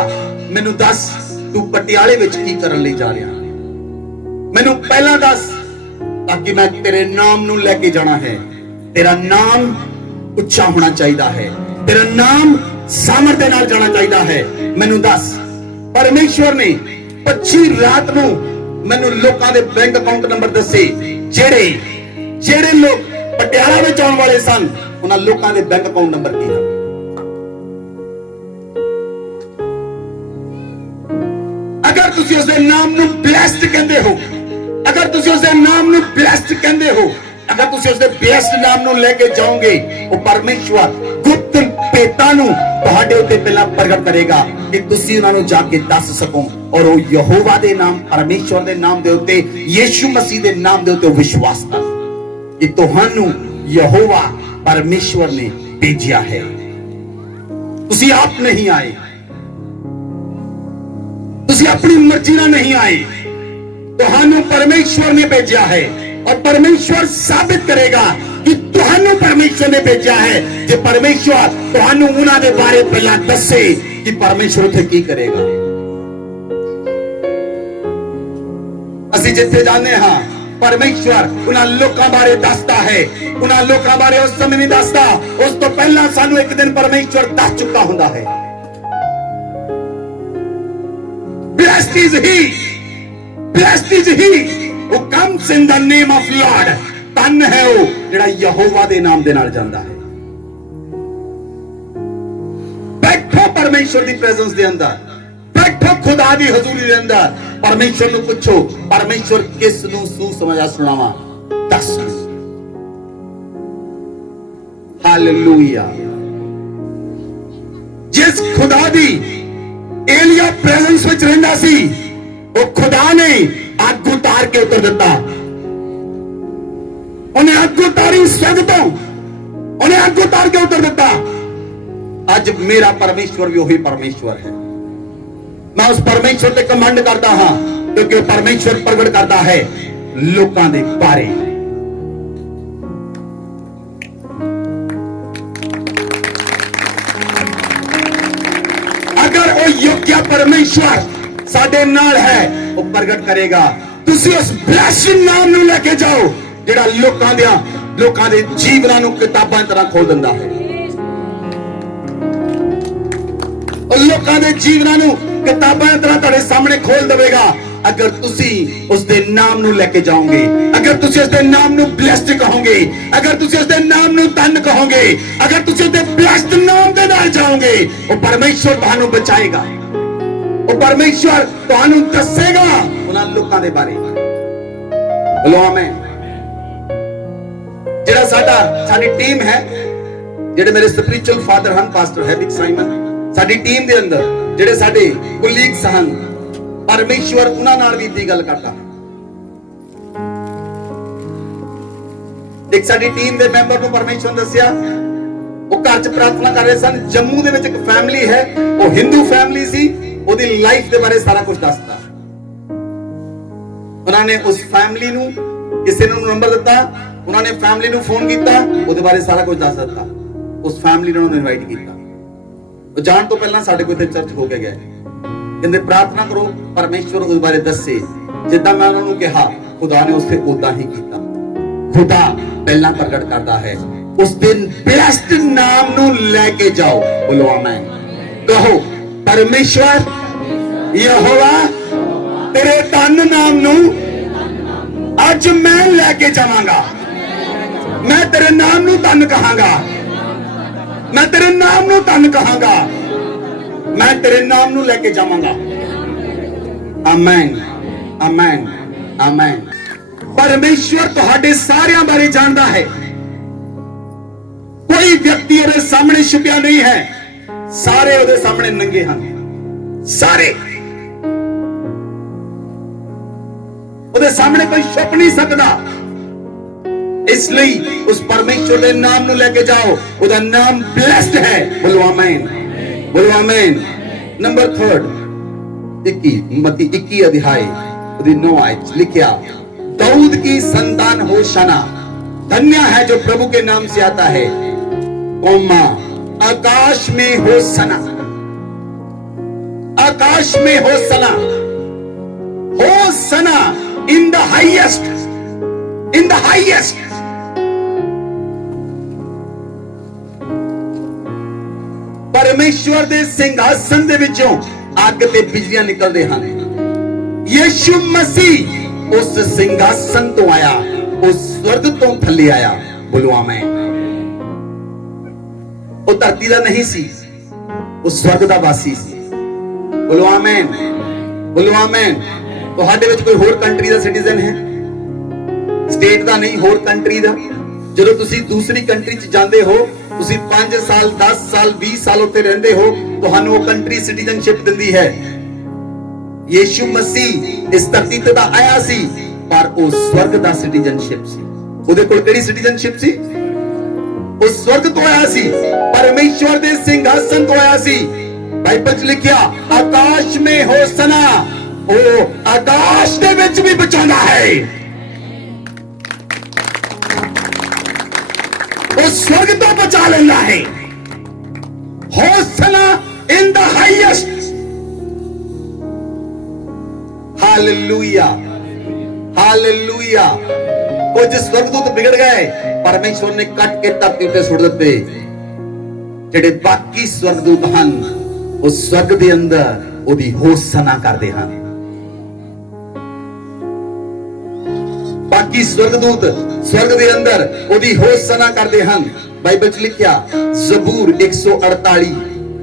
ਮੈਨੂੰ ਦੱਸ ਤੂੰ ਪਟਿਆਲੇ ਵਿੱਚ ਕੀ ਕਰਨ ਲਈ ਜਾ ਰਿਹਾ, ਮੈਨੂੰ ਪਹਿਲਾਂ ਦੱਸ ਤਾਕਿ ਮੈਂ ਤੇਰੇ ਨਾਮ ਨੂੰ ਲੈ ਕੇ ਜਾਣਾ ਹੈ। ਤੇਰਾ ਨਾਮ ਉੱਚਾ ਹੋਣਾ ਚਾਹੀਦਾ ਹੈ, ਤੇਰਾ ਨਾਮ ਸਾਮਰਥ ਦੇ ਨਾਲ ਜਾਣਾ ਚਾਹੀਦਾ ਹੈ, ਮੈਨੂੰ ਦੱਸ। ਪਰਮੇਸ਼ਵਰ ਨੇ 25 ਰਾਤ ਨੂੰ ਮੈਨੂੰ ਲੋਕਾਂ ਦੇ ਬੈਂਕ ਅਕਾਊਂਟ ਨੰਬਰ ਦੱਸੇ, ਜਿਹੜੇ ਲੋਕ ਪਟਿਆਲਾ ਵਿੱਚ ਆਉਣ ਵਾਲੇ ਸਨ, ਉਹਨਾਂ ਲੋਕਾਂ ਦੇ ਬੈਂਕ ਅਕਾਊਂਟ ਨੰਬਰ ਕੀ ਹਨ। ਅਗਰ ਤੁਸੀਂ ਉਸਦੇ ਨਾਮ ਨੂੰ ਬਲੈਸਡ ਕਹਿੰਦੇ ਹੋ, ਅਗਰ ਤੁਸੀਂ ਉਸਦੇ ਨਾਮ ਨੂੰ ਬਲੈਸਡ ਕਹਿੰਦੇ ਹੋ, ਅਗਰ ਤੁਸੀਂ ਉਸਦੇ ਬੇਸਟ ਨਾਮ ਨੂੰ ਲੈ ਕੇ ਜਾਓਗੇ, ਉਹ ਪਰਮੇਸ਼ਵਰ ਗੁਪਤ ਭੇਤਾਂ ਨੂੰ ਤੁਹਾਡੇ ਉੱਤੇ ਪਹਿਲਾਂ ਪ੍ਰਗਟ ਕਰੇਗਾ ਕਿ ਤੁਸੀਂ ਉਹਨਾਂ ਨੂੰ ਜਾ ਕੇ ਦੱਸ ਸਕੋ। ਔਰ ਉਹ ਯਹੋਵਾ ਦੇ ਨਾਮ, ਪਰਮੇਸ਼ਵਰ ਦੇ ਨਾਮ ਦੇ ਉੱਤੇ, ਯੀਸ਼ੂ ਮਸੀਹ ਦੇ ਨਾਮ ਦੇ ਉੱਤੇ ਵਿਸ਼ਵਾਸ ਕਰ ਕਿ ਤੁਹਾਨੂੰ ਯਹੋਵਾ ਪਰਮੇਸ਼ਵਰ ਨੇ ਭੇਜਿਆ ਹੈ। ਤੁਸੀਂ ਆਪ ਨਹੀਂ ਆਏ, ਤੁਸੀਂ ਆਪਣੀ ਮਰਜ਼ੀ ਨਾਲ ਨਹੀਂ ਆਏ, ਤੁਹਾਨੂੰ ਪਰਮੇਸ਼ਵਰ ਨੇ ਭੇਜਿਆ ਹੈ। और परमेश्वर साबित करेगा कि ਤੁਹਾਨੂੰ परमेश्वर ने भेजा है। जे परमेश्वर ਤੁਹਾਨੂੰ ਉਹਨਾਂ ਦੇ ਬਾਰੇ ਪਹਿਲਾਂ ਦੱਸੇ ਕਿ परमेश्वर ਉੱਥੇ ਕੀ ਕਰੇਗਾ। ਅਸੀਂ ਜਿੱਥੇ ਜਾਂਦੇ ਹਾਂ, परमेश्वर ਉਹਨਾਂ ਲੋਕਾਂ ਬਾਰੇ ਦੱਸਦਾ ਹੈ। ਉਹਨਾਂ ਲੋਕਾਂ ਬਾਰੇ ਉਸ ਸਮੇਂ ਨਹੀਂ ਦੱਸਦਾ, ਉਸ ਤੋਂ ਪਹਿਲਾਂ ਸਾਨੂੰ ਇੱਕ ਦਿਨ परमेश्वर ਦੱਸ ਚੁੱਕਾ ਹੁੰਦਾ ਹੈ। Blessed is he, blessed is he who comes in the name of Lord। ਧੰਨ ਹੈ ਉਹ ਜਿਹੜਾ ਯਹੋਵਾ ਦੇ ਨਾਮ ਦੇ ਨਾਲ ਜਾਂਦਾ ਹੈ। ਬੈਠੋ ਪਰਮੇਸ਼ਵਰ ਦੀ ਪ੍ਰੈਜ਼ੈਂਸ ਦੇ ਅੰਦਰ, ਬੈਠੋ ਖੁਦਾ ਦੀ ਹਜ਼ੂਰੀ ਦੇ ਅੰਦਰ। ਪਰਮੇਸ਼ਵਰ ਨੂੰ ਪੁੱਛੋ, ਪਰਮੇਸ਼ਵਰ ਕਿਸ ਨੂੰ ਸੁਸਮਾਚਾਰ ਸੁਣਾਵਾਂ, ਦੱਸ। ਹਾਲੇਲੂਇਆ। ਜਿਸ ਖੁਦਾ ਦੀ ਏਲੀਆ ਪ੍ਰੈਜ਼ੈਂਸ ਵਿੱਚ ਰਹਿੰਦਾ ਸੀ, ਉਹ ਖੁਦਾ ਨੇ ਅੱਗ ਉਤਾਰ ਕੇ ਉਤਰ ਦਿੱਤਾ। ਉਹਨੇ ਅੱਗ ਉਤਾਰੀ ਸਵਰਗ ਤੋਂ, ਉਹਨੇ ਅੱਗ ਉਤਾਰ ਕੇ ਉਤਰ ਦਿੱਤਾ। ਅੱਜ ਮੇਰਾ ਪਰਮੇਸ਼ਵਰ ਵੀ ਉਹੀ ਪਰਮੇਸ਼ਵਰ ਹੈ। ਮੈਂ ਉਸ ਪਰਮੇਸ਼ਵਰ ਤੇ ਕਮਾਂਡ ਕਰਦਾ ਹਾਂ ਕਿਉਂਕਿ ਉਹ ਪਰਮੇਸ਼ਵਰ ਪ੍ਰਗਟ ਕਰਦਾ ਹੈ ਲੋਕਾਂ ਦੇ ਬਾਰੇ। ਅਗਰ ਉਹ ਯੋਗਿਆ ਪਰਮੇਸ਼ਵਰ ਸਾਡੇ ਨਾਲ ਹੈ, ਉਹ ਪ੍ਰਗਟ ਕਰੇਗਾ। ਤੁਸੀਂ ਉਸ ਬਲੈਸਿੰਗ ਨਾਮ ਨੂੰ ਲੈ ਕੇ ਜਾਓ ਜਿਹੜਾ ਲੋਕਾਂ ਦੇ ਜੀਵਨਾਂ ਨੂੰ ਕਿਤਾਬਾਂ ਤਰ੍ਹਾਂ ਖੋਲ ਦਿੰਦਾ ਹੈ। ਉਹ ਲੋਕਾਂ ਦੇ ਜੀਵਨਾਂ ਨੂੰ ਕਿਤਾਬਾਂ ਤਰ੍ਹਾਂ ਤੁਹਾਡੇ ਸਾਹਮਣੇ ਖੋਲ ਦੇਵੇਗਾ ਅਗਰ ਤੁਸੀਂ ਉਸ ਦੇ ਨਾਮ ਨੂੰ ਲੈ ਕੇ ਜਾਓਗੇ, ਅਗਰ ਤੁਸੀਂ ਉਸ ਦੇ ਨਾਮ ਨੂੰ ਬਲੈਸਡ ਕਹੋਗੇ, ਅਗਰ ਤੁਸੀਂ ਉਸ ਦੇ ਨਾਮ ਨੂੰ ਧੰਨ ਕਹੋਗੇ, ਅਗਰ ਤੁਸੀਂ ਉਸ ਦੇ ਬਲੈਸਡ ਨਾਮ ਦੇ ਨਾਲ ਜਾਓਗੇ, ਉਹ ਪਰਮੇਸ਼ਵਰ ਤੁਹਾਨੂੰ ਬਚਾਏਗਾ। ਉਹ ਪਰਮੇਸ਼ਵਰ ਤੁਹਾਨੂੰ ਦੱਸੇਗਾ ਉਹਨਾਂ ਲੋਕਾਂ ਦੇ ਬਾਰੇ। ਬੋਲੋ ਆਮੇਨ। ਜਿਹੜਾ ਸਾਡੀ ਟੀਮ ਹੈ, ਜਿਹੜੇ ਮੇਰੇ ਸਪਿਰਚੁਅਲ ਫਾਦਰ ਹਨ, ਪਾਸਟਰ ਹੈਵਿਕ ਸਾਈਮਨ, ਸਾਡੀ ਟੀਮ ਦੇ ਅੰਦਰ ਜਿਹੜੇ ਸਾਡੇ ਕੁਲੀਗਸ ਹਨ, ਪਰਮੇਸ਼ਵਰ ਉਹਨਾਂ ਨਾਲ ਵੀ ਦੀ ਗੱਲ ਕਰਦਾ। ਇੱਕ ਸਾਡੀ ਟੀਮ ਦੇ ਮੈਂਬਰ ਨੂੰ ਪਰਮੇਸ਼ਵਰ ਨੇ ਦੱਸਿਆ, ਉਹ ਘਰ 'ਚ ਪ੍ਰਾਰਥਨਾ ਕਰ ਰਹੇ ਸਨ। ਜੰਮੂ ਦੇ ਵਿੱਚ ਇੱਕ ਫੈਮਿਲੀ ਹੈ, ਉਹ ਹਿੰਦੂ ਫੈਮਿਲੀ ਸੀ। ਉਹਦੀ ਲਾਈਫ ਦੇ ਬਾਰੇ ਸਾਰਾ ਕੁਝ ਦੱਸਦਾ। ਉਹਨਾਂ ਨੇ ਉਸ ਫੈਮਿਲੀ ਨੂੰ ਕਿਸੇ ਨੂੰ ਨੰਬਰ ਦਿੱਤਾ, ਉਹਨਾਂ ਨੇ ਫੈਮਿਲੀ ਨੂੰ ਫੋਨ ਕੀਤਾ, ਉਹਦੇ ਬਾਰੇ ਸਾਰਾ ਕੁਝ ਦੱਸ ਦਿੱਤਾ। ਉਸ ਫੈਮਿਲੀ ਨੂੰ ਉਹਨੇ ਇਨਵਾਈਟ ਕੀਤਾ। ਉਹ ਜਾਣ ਤੋਂ ਪਹਿਲਾਂ ਸਾਡੇ ਕੋਲ ਇੱਥੇ ਚਰਚ ਹੋ ਕੇ ਗਏ। ਕਹਿੰਦੇ ਪ੍ਰਾਰਥਨਾ ਕਰੋ ਪਰਮੇਸ਼ਵਰ ਉਸ ਬਾਰੇ ਦੱਸੇ। ਜਿੱਦਾਂ ਮੈਂ ਉਹਨਾਂ ਨੂੰ ਕਿਹਾ, ਖੁਦਾ ਨੇ ਉਸੇ ਉਦਾਂ ਹੀ ਕੀਤਾ। ਖੁਦਾ ਪਹਿਲਾਂ ਪ੍ਰਗਟ ਕਰਦਾ ਹੈ। ਉਸ ਦਿਨ ਬਲੈਸਡ ਨਾਮ ਨੂੰ ਲੈ ਕੇ ਜਾਓ। ਬੋਲੋ ਆਮੇਨ। ਕਹੋ ਪਰਮੇਸ਼ਵਰ ਯਹੋਵਾ ਤੇਰੇ ਧੰਨ ਨਾਮ ਨੂੰ ਅੱਜ ਮੈਂ ਲੈ ਕੇ ਜਾਵਾਂਗਾ। ਮੈਂ ਤੇਰੇ ਨਾਮ ਨੂੰ ਧੰਨ ਕਹਾਂਗਾ, ਮੈਂ ਤੇਰੇ ਨਾਮ ਨੂੰ ਧੰਨ ਕਹਾਂਗਾ, ਮੈਂ ਤੇਰੇ ਨਾਮ ਨੂੰ ਲੈ ਕੇ ਜਾਵਾਂਗਾ। Amen, amen, amen. ਪਰਮੇਸ਼ਵਰ ਤੁਹਾਡੇ ਸਾਰਿਆਂ ਬਾਰੇ ਜਾਣਦਾ ਹੈ। ਕੋਈ ਵਿਅਕਤੀ ਉਹਦੇ ਸਾਹਮਣੇ ਛੁਪਿਆ ਨਹੀਂ ਹੈ। ਸਾਰੇ ਉਹਦੇ ਸਾਹਮਣੇ ਨੰਗੇ ਹਨ। ਸਾਰੇ ਉਹਦੇ ਸਾਹਮਣੇ ਕੋਈ ਛੁਪ ਨਹੀਂ ਸਕਦਾ। ਇਸ ਲਈ ਉਸ ਪਰਮੇਸ਼ਵਰ ਦੇ ਨਾਮ ਨੂੰ ਲੈ ਕੇ ਜਾਓ। ਉਹਦਾ ਨਾਮ ਬਲੈਸਡ ਹੈ। ਬੋਲੋ ਆਮੇਨ, ਬੋਲੋ ਆਮੇਨ। ਨੰਬਰ 3 ਮਤੀ 21 अध्याय ਉਹਦੀ 9 आयत लिखा, दाऊद की संतान होशाना, धन्य है जो प्रभु के नाम से आता है। कौमा आकाश में होशाना, आकाश में होशाना, होशाना in the highest, in the highest। परमेश्वर दे सिंहासन दे विचों अग ते बिजलियां निकलदे हन। यीशु मसीह उस सिंहासन तो आया, उस स्वर्ग तो थल्ले आया। बोलो आमीन। वो धरती दा नहीं सी, वो स्वर्ग दा वासी सी। बोलो आमीन, बोलो आमीन। ਤੁਹਾਡੇ ਵਿੱਚ ਕੋਈ ਹੋਰ ਕੰਟਰੀ ਦਾ ਸਿਟੀਜ਼ਨ ਹੈ? ਸਟੇਟ ਦਾ ਨਹੀਂ, ਹੋਰ ਕੰਟਰੀ ਦਾ। ਜਦੋਂ ਤੁਸੀਂ ਦੂਸਰੀ ਕੰਟਰੀ 'ਚ ਜਾਂਦੇ ਹੋ, ਤੁਸੀਂ 5 ਸਾਲ 10 ਸਾਲ 20 ਸਾਲ ਉੱਥੇ ਰਹਿੰਦੇ ਹੋ, ਤੁਹਾਨੂੰ ਉਹ ਕੰਟਰੀ ਸਿਟੀਜ਼ਨਸ਼ਿਪ ਦਿੰਦੀ ਹੈ। ਯੀਸ਼ੂ ਮਸੀਹ ਇਸ ਧਰਤੀ ਤੇ ਤਾਂ ਆਇਆ ਸੀ, ਪਰ ਉਹ ਸਵਰਗ ਦਾ ਸਿਟੀਜ਼ਨਸ਼ਿਪ ਸੀ। ਉਹਦੇ ਕੋਲ ਕਿਹੜੀ ਸਿਟੀਜ਼ਨਸ਼ਿਪ ਸੀ? ਉਹ ਸਵਰਗ ਤੋਂ ਆਇਆ ਸੀ, ਪਰਮੇਸ਼ਵਰ ਦੇ ਸਿੰਘਾਸਨ ਤੋਂ ਆਇਆ ਸੀ। ਬਾਈਬਲ 'ਚ ਲਿਖਿਆ, ਆਕਾਸ਼ ਮੇ ਹੋਸਨਾ, ਉਹ ਆਕਾਸ਼ ਦੇ ਵਿੱਚ ਵੀ ਬਚਾਉਂਦਾ ਹੈ। ਉਹ ਸਵਰਗ ਤੋਂ ਬਚਾ ਲੈਂਦਾ ਹੈ। ਹੋਸਨਾ ਇਨ ਦਾ ਹਾਈਐਸਟ। Hallelujah, hallelujah. ਕੁਝ ਸਵਰਗਦੂਤ ਵਿਗੜ ਗਏ, ਪਰਮੇਸ਼ਵਰ ਨੇ ਕੱਟ ਕੇ ਧਰਤੀ ਉੱਤੇ ਸੁੱਟ ਦਿੱਤੇ। ਜਿਹੜੇ ਬਾਕੀ ਸਵਰਗਦੂਤ ਹਨ, ਉਹ ਸਵਰਗ ਦੇ ਅੰਦਰ ਉਹਦੀ ਹੋਸਨਾ ਕਰਦੇ ਹਨ। ਬਾਕੀ ਸਵਰਗਦੂਤ ਸਵਰਗ ਦੇ ਅੰਦਰ ਉਹਦੀ ਹੋਸਨਾ ਕਰਦੇ ਹਨ। ਬਾਈਬਲ 'ਚ ਲਿਖਿਆ, ਜ਼ਬੂਰ 148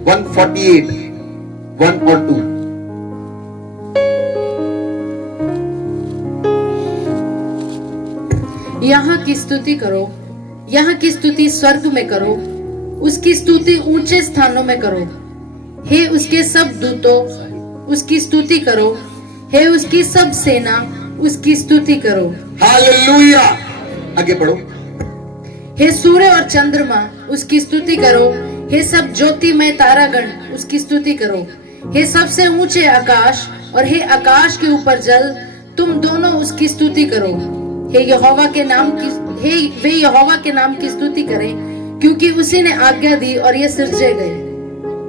148 1 और 2। यहाँ की स्तुति करो, यहाँ की स्तुति स्वर्ग में करो, उसकी स्तुति ऊंचे स्थानों में करो। हे उसके सब दूतों, उसकी स्तुति करो। हे उसकी सब सेना, उसकी स्तुति करो। हालेलुया। आगे पढ़ो। हे सूर्य और चंद्रमा, उसकी स्तुति करो। हे सब ज्योतिमय तारागण, उसकी स्तुति करो। हे सबसे ऊंचे आकाश और हे आकाश के ऊपर जल, तुम दोनों उसकी स्तुति करो। हे यहोवा के नाम की, हे वे यहोवा के नाम की स्तुति करें, क्योंकि उसी ने आज्ञा दी और ये सिरजे गए,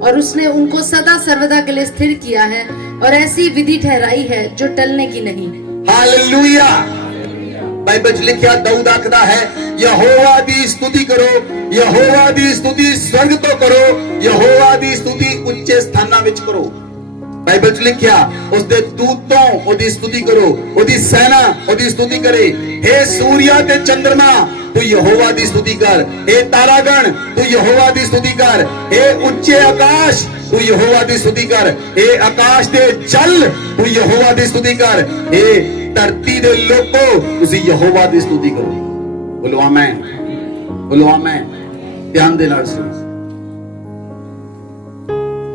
और उसने उनको सदा सर्वदा के लिए स्थिर किया है, और ऐसी विधि ठहराई है जो टलने की नहीं। हालेलुया। बाइबल 'ਚ लिखिया, दाऊद आखदा है, यहोवा दी स्तुति करो, यहोवा दी स्तुति स्वर्ग तो करो, यहोवा दी स्तुति उच्चे स्थानां विच करो। बाइबल 'ਚ लिखिया, उसदे दूतों ओदी स्तुति करो, ओदी सेना ओदी स्तुति करे। हे सूर्य ते चंद्रमा, तू यहोवा दी स्तुति कर। हे तारागण, तू यहोवा दी स्तुति कर। हे उच्चे आकाश, तू यहोवा दी स्तुति कर। हे आकाश दे जल, तू यहोवा दी स्तुति कर। हे धरती दे लोको, तुसी यहोवा दी स्तुति करो। बोलो आमीन, बोलो आमीन। ध्यान दे नाल सुनो।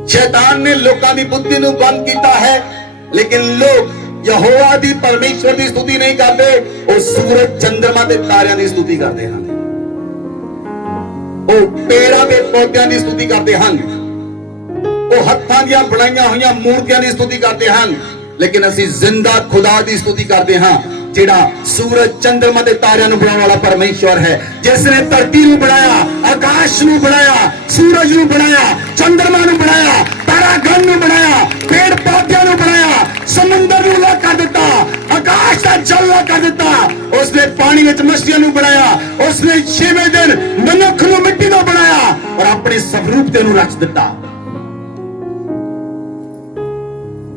शैतान ने लोकां दी बुद्धि नूं बंद कीता है, लेकिन लोग यहोवा दी परमेश्वर दी स्तुति नहीं करते, ਉਹ सूरज चंद्रमा ਤੇ ਤਾਰਿਆਂ ਦੀ स्तुति ਕਰਦੇ ਹਨ। ਉਹ ਪੇੜਾਂ ਦੇ ਪੌਦਿਆਂ ਦੀ स्तुति ਕਰਦੇ ਹਨ। ਉਹ ਹੱਥਾਂ ਦੀਆਂ ਬਣਾਈਆਂ ਹੋਈਆਂ ਮੂਰਤੀਆਂ ਦੀ स्तुति ਕਰਦੇ ਹਨ। लेकिन ਅਸੀਂ ਜ਼ਿੰਦਾ ਖੁਦਾ ਦੀ स्तुति ਕਰਦੇ ਹਾਂ, ਜਿਹੜਾ सूरज चंद्रमा ਤੇ ਤਾਰਿਆਂ ਨੂੰ ਬਣਾਉਣ ਵਾਲਾ ਪਰਮੇਸ਼ਵਰ ਹੈ, ਜਿਸ ਨੇ ਧਰਤੀ ਨੂੰ ਬਣਾਇਆ, ਆਕਾਸ਼ ਨੂੰ ਬਣਾਇਆ, सूरज ਨੂੰ ਬਣਾਇਆ, ਚੰਦਰਮਾ ਨੂੰ ਬਣਾਇਆ, ਤਾਰਾਗਣ ਨੂੰ ਬਣਾਇਆ, पेड़ पौधों ਨੂੰ ਬਣਾਇਆ, ਸਮੁੰਦਰ ਨੂੰ ਲਾ ਕਰ ਦਿੱਤਾ, ਆਕਾਸ਼ ਦਾ ਜਲ ਲਾ ਕਰ ਦਿੱਤਾ। ਉਸਨੇ ਪਾਣੀ ਵਿੱਚ ਮਛਲੀਆਂ ਨੂੰ ਬਣਾਇਆ, ਉਸਨੇ 6ਵੇਂ ਦਿਨ ਮਨੁੱਖ ਨੂੰ ਮਿੱਟੀ ਤੋਂ ਬਣਾਇਆ ਔਰ ਆਪਣੇ ਸਵਰੂਪ ਤੇ ਨੂੰ ਰਚ ਦਿੱਤਾ।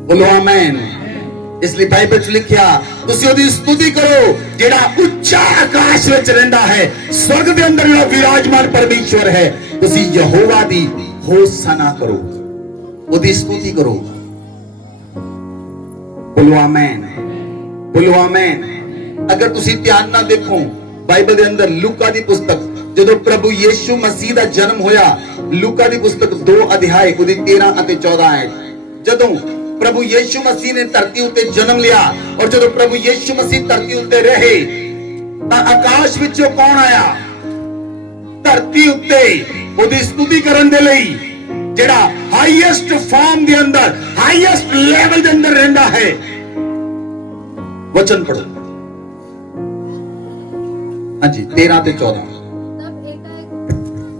ਬੋਲੋ ਆਮੀਨ। ਇਸ ਲਈ ਬਾਈਬਲ 'ਚ ਲਿਖਿਆ, ਤੁਸੀਂ ਉਹਦੀ ਸਤੁਤੀ ਕਰੋ ਜਿਹੜਾ ਉੱਚਾ ਆਕਾਸ਼ ਵਿੱਚ ਰਹਿੰਦਾ ਹੈ, ਸਵਰਗ ਦੇ ਅੰਦਰ ਜਿਹੜਾ ਵਿਰਾਜਮਾਨ ਪਰਮੇਸ਼ਵਰ ਹੈ। ਤੁਸੀਂ ਯਹੋਵਾ ਦੀ ਹੋਸਨਾ ਕਰੋ, ਉਹਦੀ ਸਤੁਤੀ ਕਰੋ। बोलो आमीन, बोलो आमीन। अगर तुसी ध्यान ना देखो, बाइबल दे अंदर लूका दी पुस्तक, जदों प्रभु यीशु मसीह दा जन्म होया, लूका दी पुस्तक 2 अध्याय ਉਹਦੀ 13 ਅਤੇ 14 आयत, जदों प्रभु यीशु मसीह ने धरती उत्ते जन्म लिया और जदों प्रभु यीशु मसीह धरती उत्ते रहे, तां आकाश विचों कौन आया? धरती उत्ते ਉਹਦੀ स्तुति ਕਰਨ ਦੇ ਲਈ, ਜਿਹੜਾ ਹਾਈਐਸਟ ਫਾਰਮ ਦੇ ਅੰਦਰ, ਹਾਈਐਸਟ ਲੈਵਲ ਦੇ ਅੰਦਰ ਰਹਿੰਦਾ ਹੈ। वचन पढ़ो। हाँ जी, 13 से 14।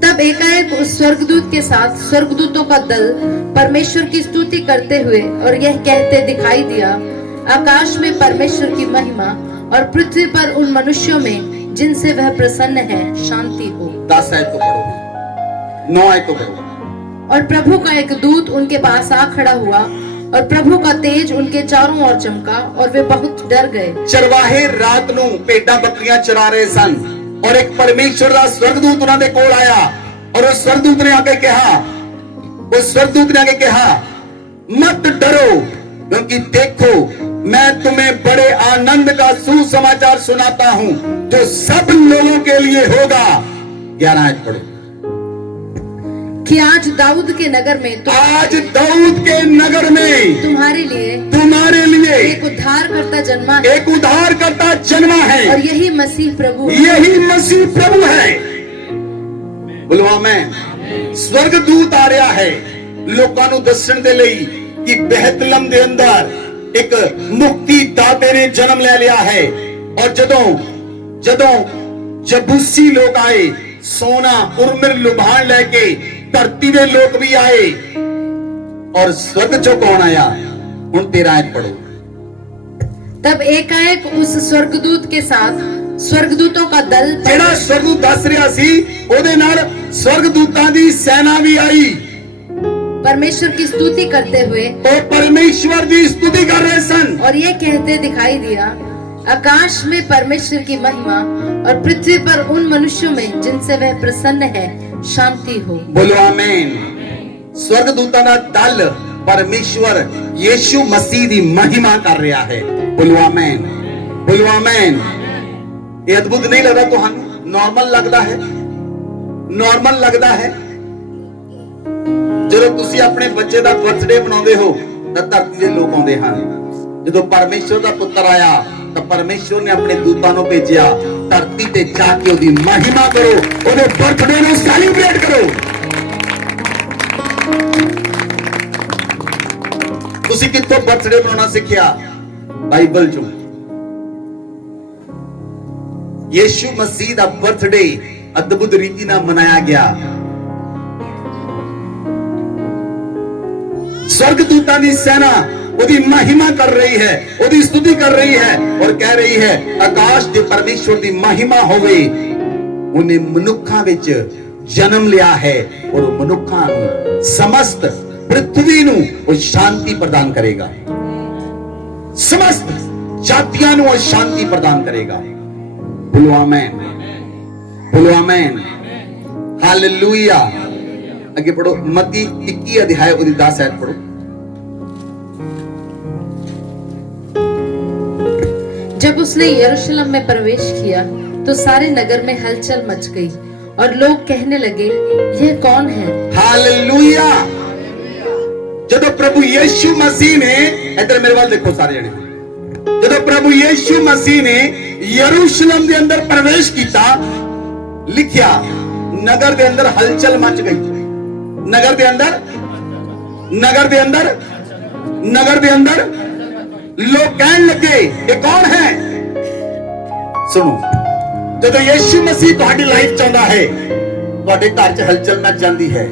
तब एकाएक उस स्वर्गदूत के साथ स्वर्गदूतों का दल परमेश्वर की स्तुति करते हुए और यह कहते दिखाई दिया, आकाश में परमेश्वर की महिमा और पृथ्वी पर उन मनुष्यों में जिनसे वह प्रसन्न है शांति हो। 10 आयत को पढ़ो, 9 आयत को पढ़ो। और प्रभु का एक दूत उनके पास आ खड़ा हुआ और प्रभु का तेज उनके चारों ओर चमका और वे बहुत डर गए। चरवाहे रात ਨੂੰ ਭੇਡਾਂ ਬੱਕਰੀਆਂ ਚਰਾ ਰਹੇ ਸਨ और एक परमेश्वर ਦਾ स्वर्गदूत ਉਹਨਾਂ ਦੇ ਕੋਲ ਆਇਆ और उस स्वर्गदूत ने आके कहा, उस स्वर्गदूत ने आके कहा, मत डरो, क्योंकि देखो मैं तुम्हें बड़े आनंद का सुसमाचार सुनाता हूं जो सब लोगों के लिए होगा। 11 आयत पढ़ो। कि आज दाऊद के नगर में आज दाऊद के नगर में तुम्हारे लिए एक उद्धारकर्ता जन्मा है, एक उद्धारकर्ता जन्मा है, और यही मसीह प्रभु यही मसीह प्रभु है। बोलो आमेन। स्वर्गदूत आ रहा है लोकां नूं दस्सण दे लई कि बेहतलम दे अंदर एक मुक्ति दाते ने जन्म ले लिया है। और जदों जबूसी लोग आए, सोना उर्मिर लुभान लेके धरती दे लोग भी आए, और स्वर्ग चो कौन आया? हुण 13 आयत पढ़ो। तब एकाएक उस स्वर्गदूत के साथ स्वर्गदूतों का दल, जेड़ा स्वर्गदूत दस रहा सी ओदे नाल स्वर्गदूतां दी सेना भी आई, परमेश्वर की स्तुति करते हुए, और परमेश्वर की स्तुति कर रहे सन, और ये कहते दिखाई दिया, आकाश में परमेश्वर की महिमा और पृथ्वी पर उन मनुष्यों में जिनसे वह प्रसन्न है शांति हो। बोलो आमीन। स्वर्गदूतां दा दल परमेश्वर यीशु मसीह दी महिमा कर रहा है। बोलो आमीन, बोलो आमीन। ये अद्भुत नहीं लगता तुहानू? नॉर्मल लगता है? नॉर्मल लगता है ਜਦੋਂ ਤੁਸੀਂ ਆਪਣੇ ਬੱਚੇ ਦਾ ਬਰਥਡੇ ਮਨਾਉਂਦੇ ਹੋ ਤਾਂ ਧਰਤੀ ਦੇ ਲੋਕ ਆਉਂਦੇ ਹਨ। ਜਦੋਂ ਪਰਮੇਸ਼ਵਰ ਦਾ ਪੁੱਤਰ ਆਇਆ ਤਾਂ ਪਰਮੇਸ਼ਵਰ ਨੇ ਆਪਣੇ ਦੂਤਾਂ ਨੂੰ ਭੇਜਿਆ, ਧਰਤੀ ਤੇ ਜਾ ਕੇ ਉਹਦੀ ਮਹਿਮਾ ਕਰੋ, ਉਹਦੇ ਬਰਥਡੇ ਨੂੰ ਸੈਲੀਬ੍ਰੇਟ ਕਰੋ। ਤੁਸੀਂ ਕਿੱਥੋਂ ਬਰਥਡੇ ਮਨਾਉਣਾ ਸਿੱਖਿਆ? ਬਾਈਬਲ ਚੋਂ। ਯੀਸ਼ੂ ਮਸੀਹ ਦਾ ਬਰਥਡੇ ਅਦਭੁਤ ਰੀਤੀ ਨਾਲ ਮਨਾਇਆ ਗਿਆ। स्वर्गदूतां दी सेना ओदी महिमा कर रही है, ओदी स्तुति कर रही है और कह रही है आकाश दे परमेश्वर दी महिमा होवे। उन्हें मनुक्खां विच जन्म लिया है और मनुक्खां नूं समस्त पृथ्वी नूं वो शांति प्रदान करेगा, समस्त जातियां नूं वो शांति प्रदान करेगा। बोलो आमीन, बोलो आमीन, हालेलुया। आगे पढ़ो, मत्ती 21 अध्याय और 10 आयत पढ़ो। जब उसने यरूशलेम में प्रवेश किया तो सारे नगर में हलचल मच गई और लोग कहने लगे, यह कौन है? हालेलुया। जब प्रभु यीशु मसीह ने, इधर मेरे वाल देखो सारे जने, जब प्रभु यीशु मसीह ने यरूशलेम के अंदर प्रवेश किया, लिखिया नगर के अंदर हलचल मच गई। नगर के अंदर लोग कहने लगे ये कौन है? सुनो, जब यीशु मसीह तुम्हारी लाइफ चाहता है, तुम्हारे घर च हलचल मच जाती है,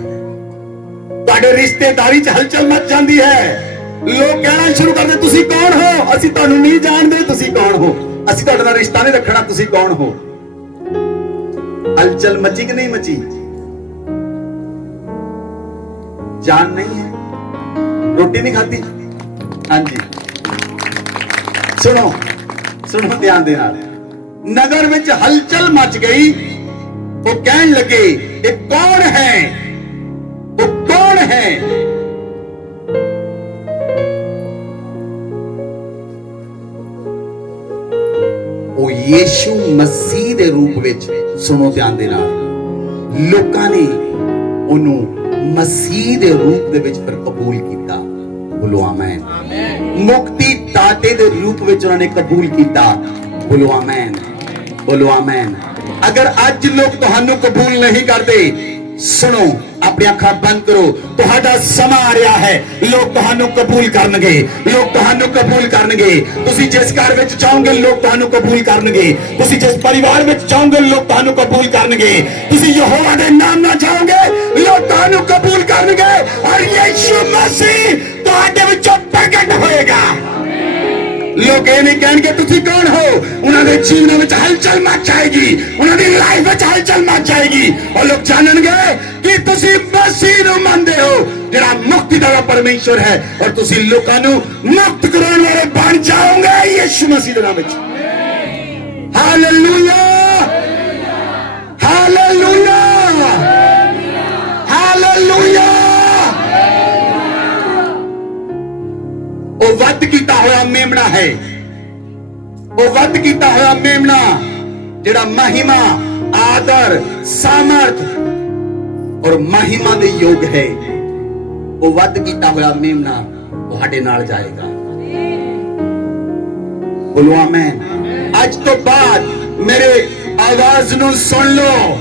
तुम्हारे रिश्तेदारी च हलचल मच जाती है। लोग कहना शुरू करते तुसी कौन हो? असी तुहानू नहीं जानते, तुसी कौन हो? असी तुहाडे नाल रिश्ता नहीं रखना, तुसी कौन हो? हलचल मची कि नहीं मची? जान नहीं है? रोटी नहीं खाती? हाँ जी, सुनो सुनो ध्यान देना। नगर में हलचल मच गई। वो कहने लगे ये कौन है? वो कौन है? वो यीशु मसीह दे रूप विच, सुनो ध्यान देना, लोकां ने ओनू मसीह दे रूप दे विच फिर कबूल किया। बोलो आमीन। मुक्ति दाते दे रूप विच उन्होंने कबूल किया। बोलो आमीन, बोलो आमीन। अगर आज लोग तुहानू कबूल नहीं करते, सुनो, अपनी अखां बंद करो, तुहाडा समा आ रहा है, लोग तुहानू कबूल करनगे, लोग तुहानू कबूल करनगे। तुसी जिस घर विच चाहोगे लोग तुहानू कबूल करनगे, तुसी जिस परिवार विच चाहोगे लोग तुहानू कबूल करनगे, तुसी यहोवा दे नाम ना चाहोगे लोग तुहानू कबूल करनगे, और यीशु मसीह तुहाडे विचों प्रगट होएगा। लोग ये नहीं कहेंगे तुसी कौन हो, उन्होंने जीवन में हलचल मच जाएगी, उन्होंने लाइफ में हलचल मच जाएगी, और लोग जाननगे कि तुसी मसीह नूं मनदे हो, जिहड़ा मुक्तिदाता परमेश्वर है, और तुसी लोकां नूं मुक्त कराने वाले बन जाओगे यीशु मसीह दे नाम विच। Hallelujah, hallelujah, hallelujah. ओ ਵੱਧ ਕੀਤਾ ਹੋਇਆ ਮੇਮਣਾ ਹੈ। ਉਹ ਵੱਧ ਕੀਤਾ ਹੋਇਆ ਮੇਮਣਾ ਜਿਹੜਾ ਮਹਿਮਾ, ਆਦਰ, ਸਾਮਰਥ ਔਰ ਮਹਿਮਾ ਦੇ ਯੋਗ ਹੈ। ਉਹ ਵੱਧ ਕੀਤਾ ਹੋਇਆ ਮੇਮਣਾ ਤੁਹਾਡੇ ਨਾਲ ਜਾਏਗਾ। ਬੋਲੋ ਆਮੇਨ। ਅੱਜ ਤੋਂ ਬਾਅਦ ਮੇਰੇ ਆਵਾਜ਼ ਨੂੰ ਸੁਣ ਲਓ।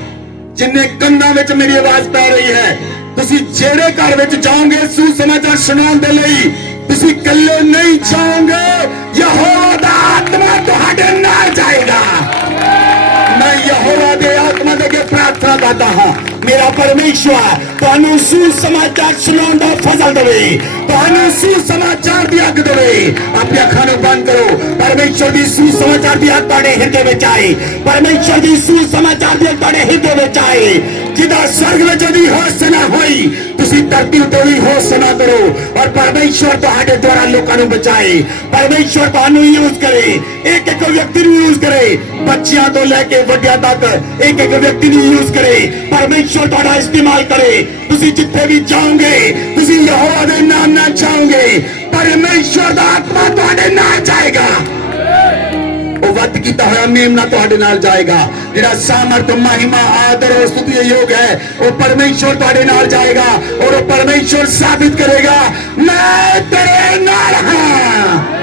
ਜਿੰਨੇ ਕੰਨਾਂ ਵਿੱਚ ਮੇਰੀ ਆਵਾਜ਼ ਪੈ ਰਹੀ ਹੈ, ਤੁਸੀਂ ਜਿਹੜੇ ਘਰ ਵਿੱਚ ਜਾਓਗੇ ਸੁਸਮਾਚਾਰ ਸੁਣਾਉਣ ਦੇ ਲਈ, ਤੁਸੀਂ ਇਕੱਲੇ ਨਹੀਂ ਜਾਓਗੇ। ਯਹੋਵਾ ਦਾ ਆਤਮਾ ਤੁਹਾਡੇ ਨਾਲ ਜਾਏਗਾ। मैं यहोवा दे आत्मा दे के प्रार्थना करता हाँ, मेरा परमेश्वर ਤੁਹਾਨੂੰ सुसमाचार सुनाउण दा फजल देवे, ਤੁਹਾਨੂੰ सुसमाचार दी अग देवे। अपनी अखां नूं बंद करो। परमेश्वर दी सुसमाचार दी अग तुहाडे हिरदे विच आए। परमेश्वर दी सुसमाचार दी अग तुहाडे हिरदे विच आए। जिदा स्वर्ग विच ओदी होसना होई, तुसीं धरती उत्ते भी होसना करो और परमेश्वर तुहाडे द्वारा लोकां नूं बचाए। परमेश्वर तुहानूं यूज करे, एक एक व्यक्ति नूं यूज करे, बच्चियां तो लेके ਵੱਡਿਆਂ तक एक एक व्यक्ति ਨੂੰ यूज करे। परमेश्वर ਤੁਹਾਡਾ इस्तेमाल करे। ਤੁਸੀਂ ਜਿੱਥੇ ਵੀ ਜਾਓਗੇ, ਤੁਸੀਂ ਯਹੋਵਾ ਦੇ ਨਾਮ ਨਾਲ ਜਾਓਗੇ, ਪਰਮੇਸ਼ਵਰ ਦਾ ਆਤਮਾ ਤੁਹਾਡੇ ਨਾਲ ਜਾਏਗਾ। ਉਹ ਵੱਧ ਕੀਤਾ ਹੋਇਆ ਮੇਮਨਾ ਤੁਹਾਡੇ ਨਾਲ ਜਾਏਗਾ। ਜਿਹੜਾ ਸਾਮਰਥ, ਮਹਿਮਾ, ਆਦਰ ਔਰ ਸਤੁਤੀ ਦੇ ਯੋਗ ਹੈ, ਉਹ ਪਰਮੇਸ਼ਵਰ ਤੁਹਾਡੇ ਨਾਲ ਜਾਏਗਾ ਔਰ ਉਹ ਪਰਮੇਸ਼ਵਰ ਸਾਬਿਤ ਕਰੇਗਾ, ਮੈਂ ਤੇਰੇ ਨਾਲ ਹਾਂ।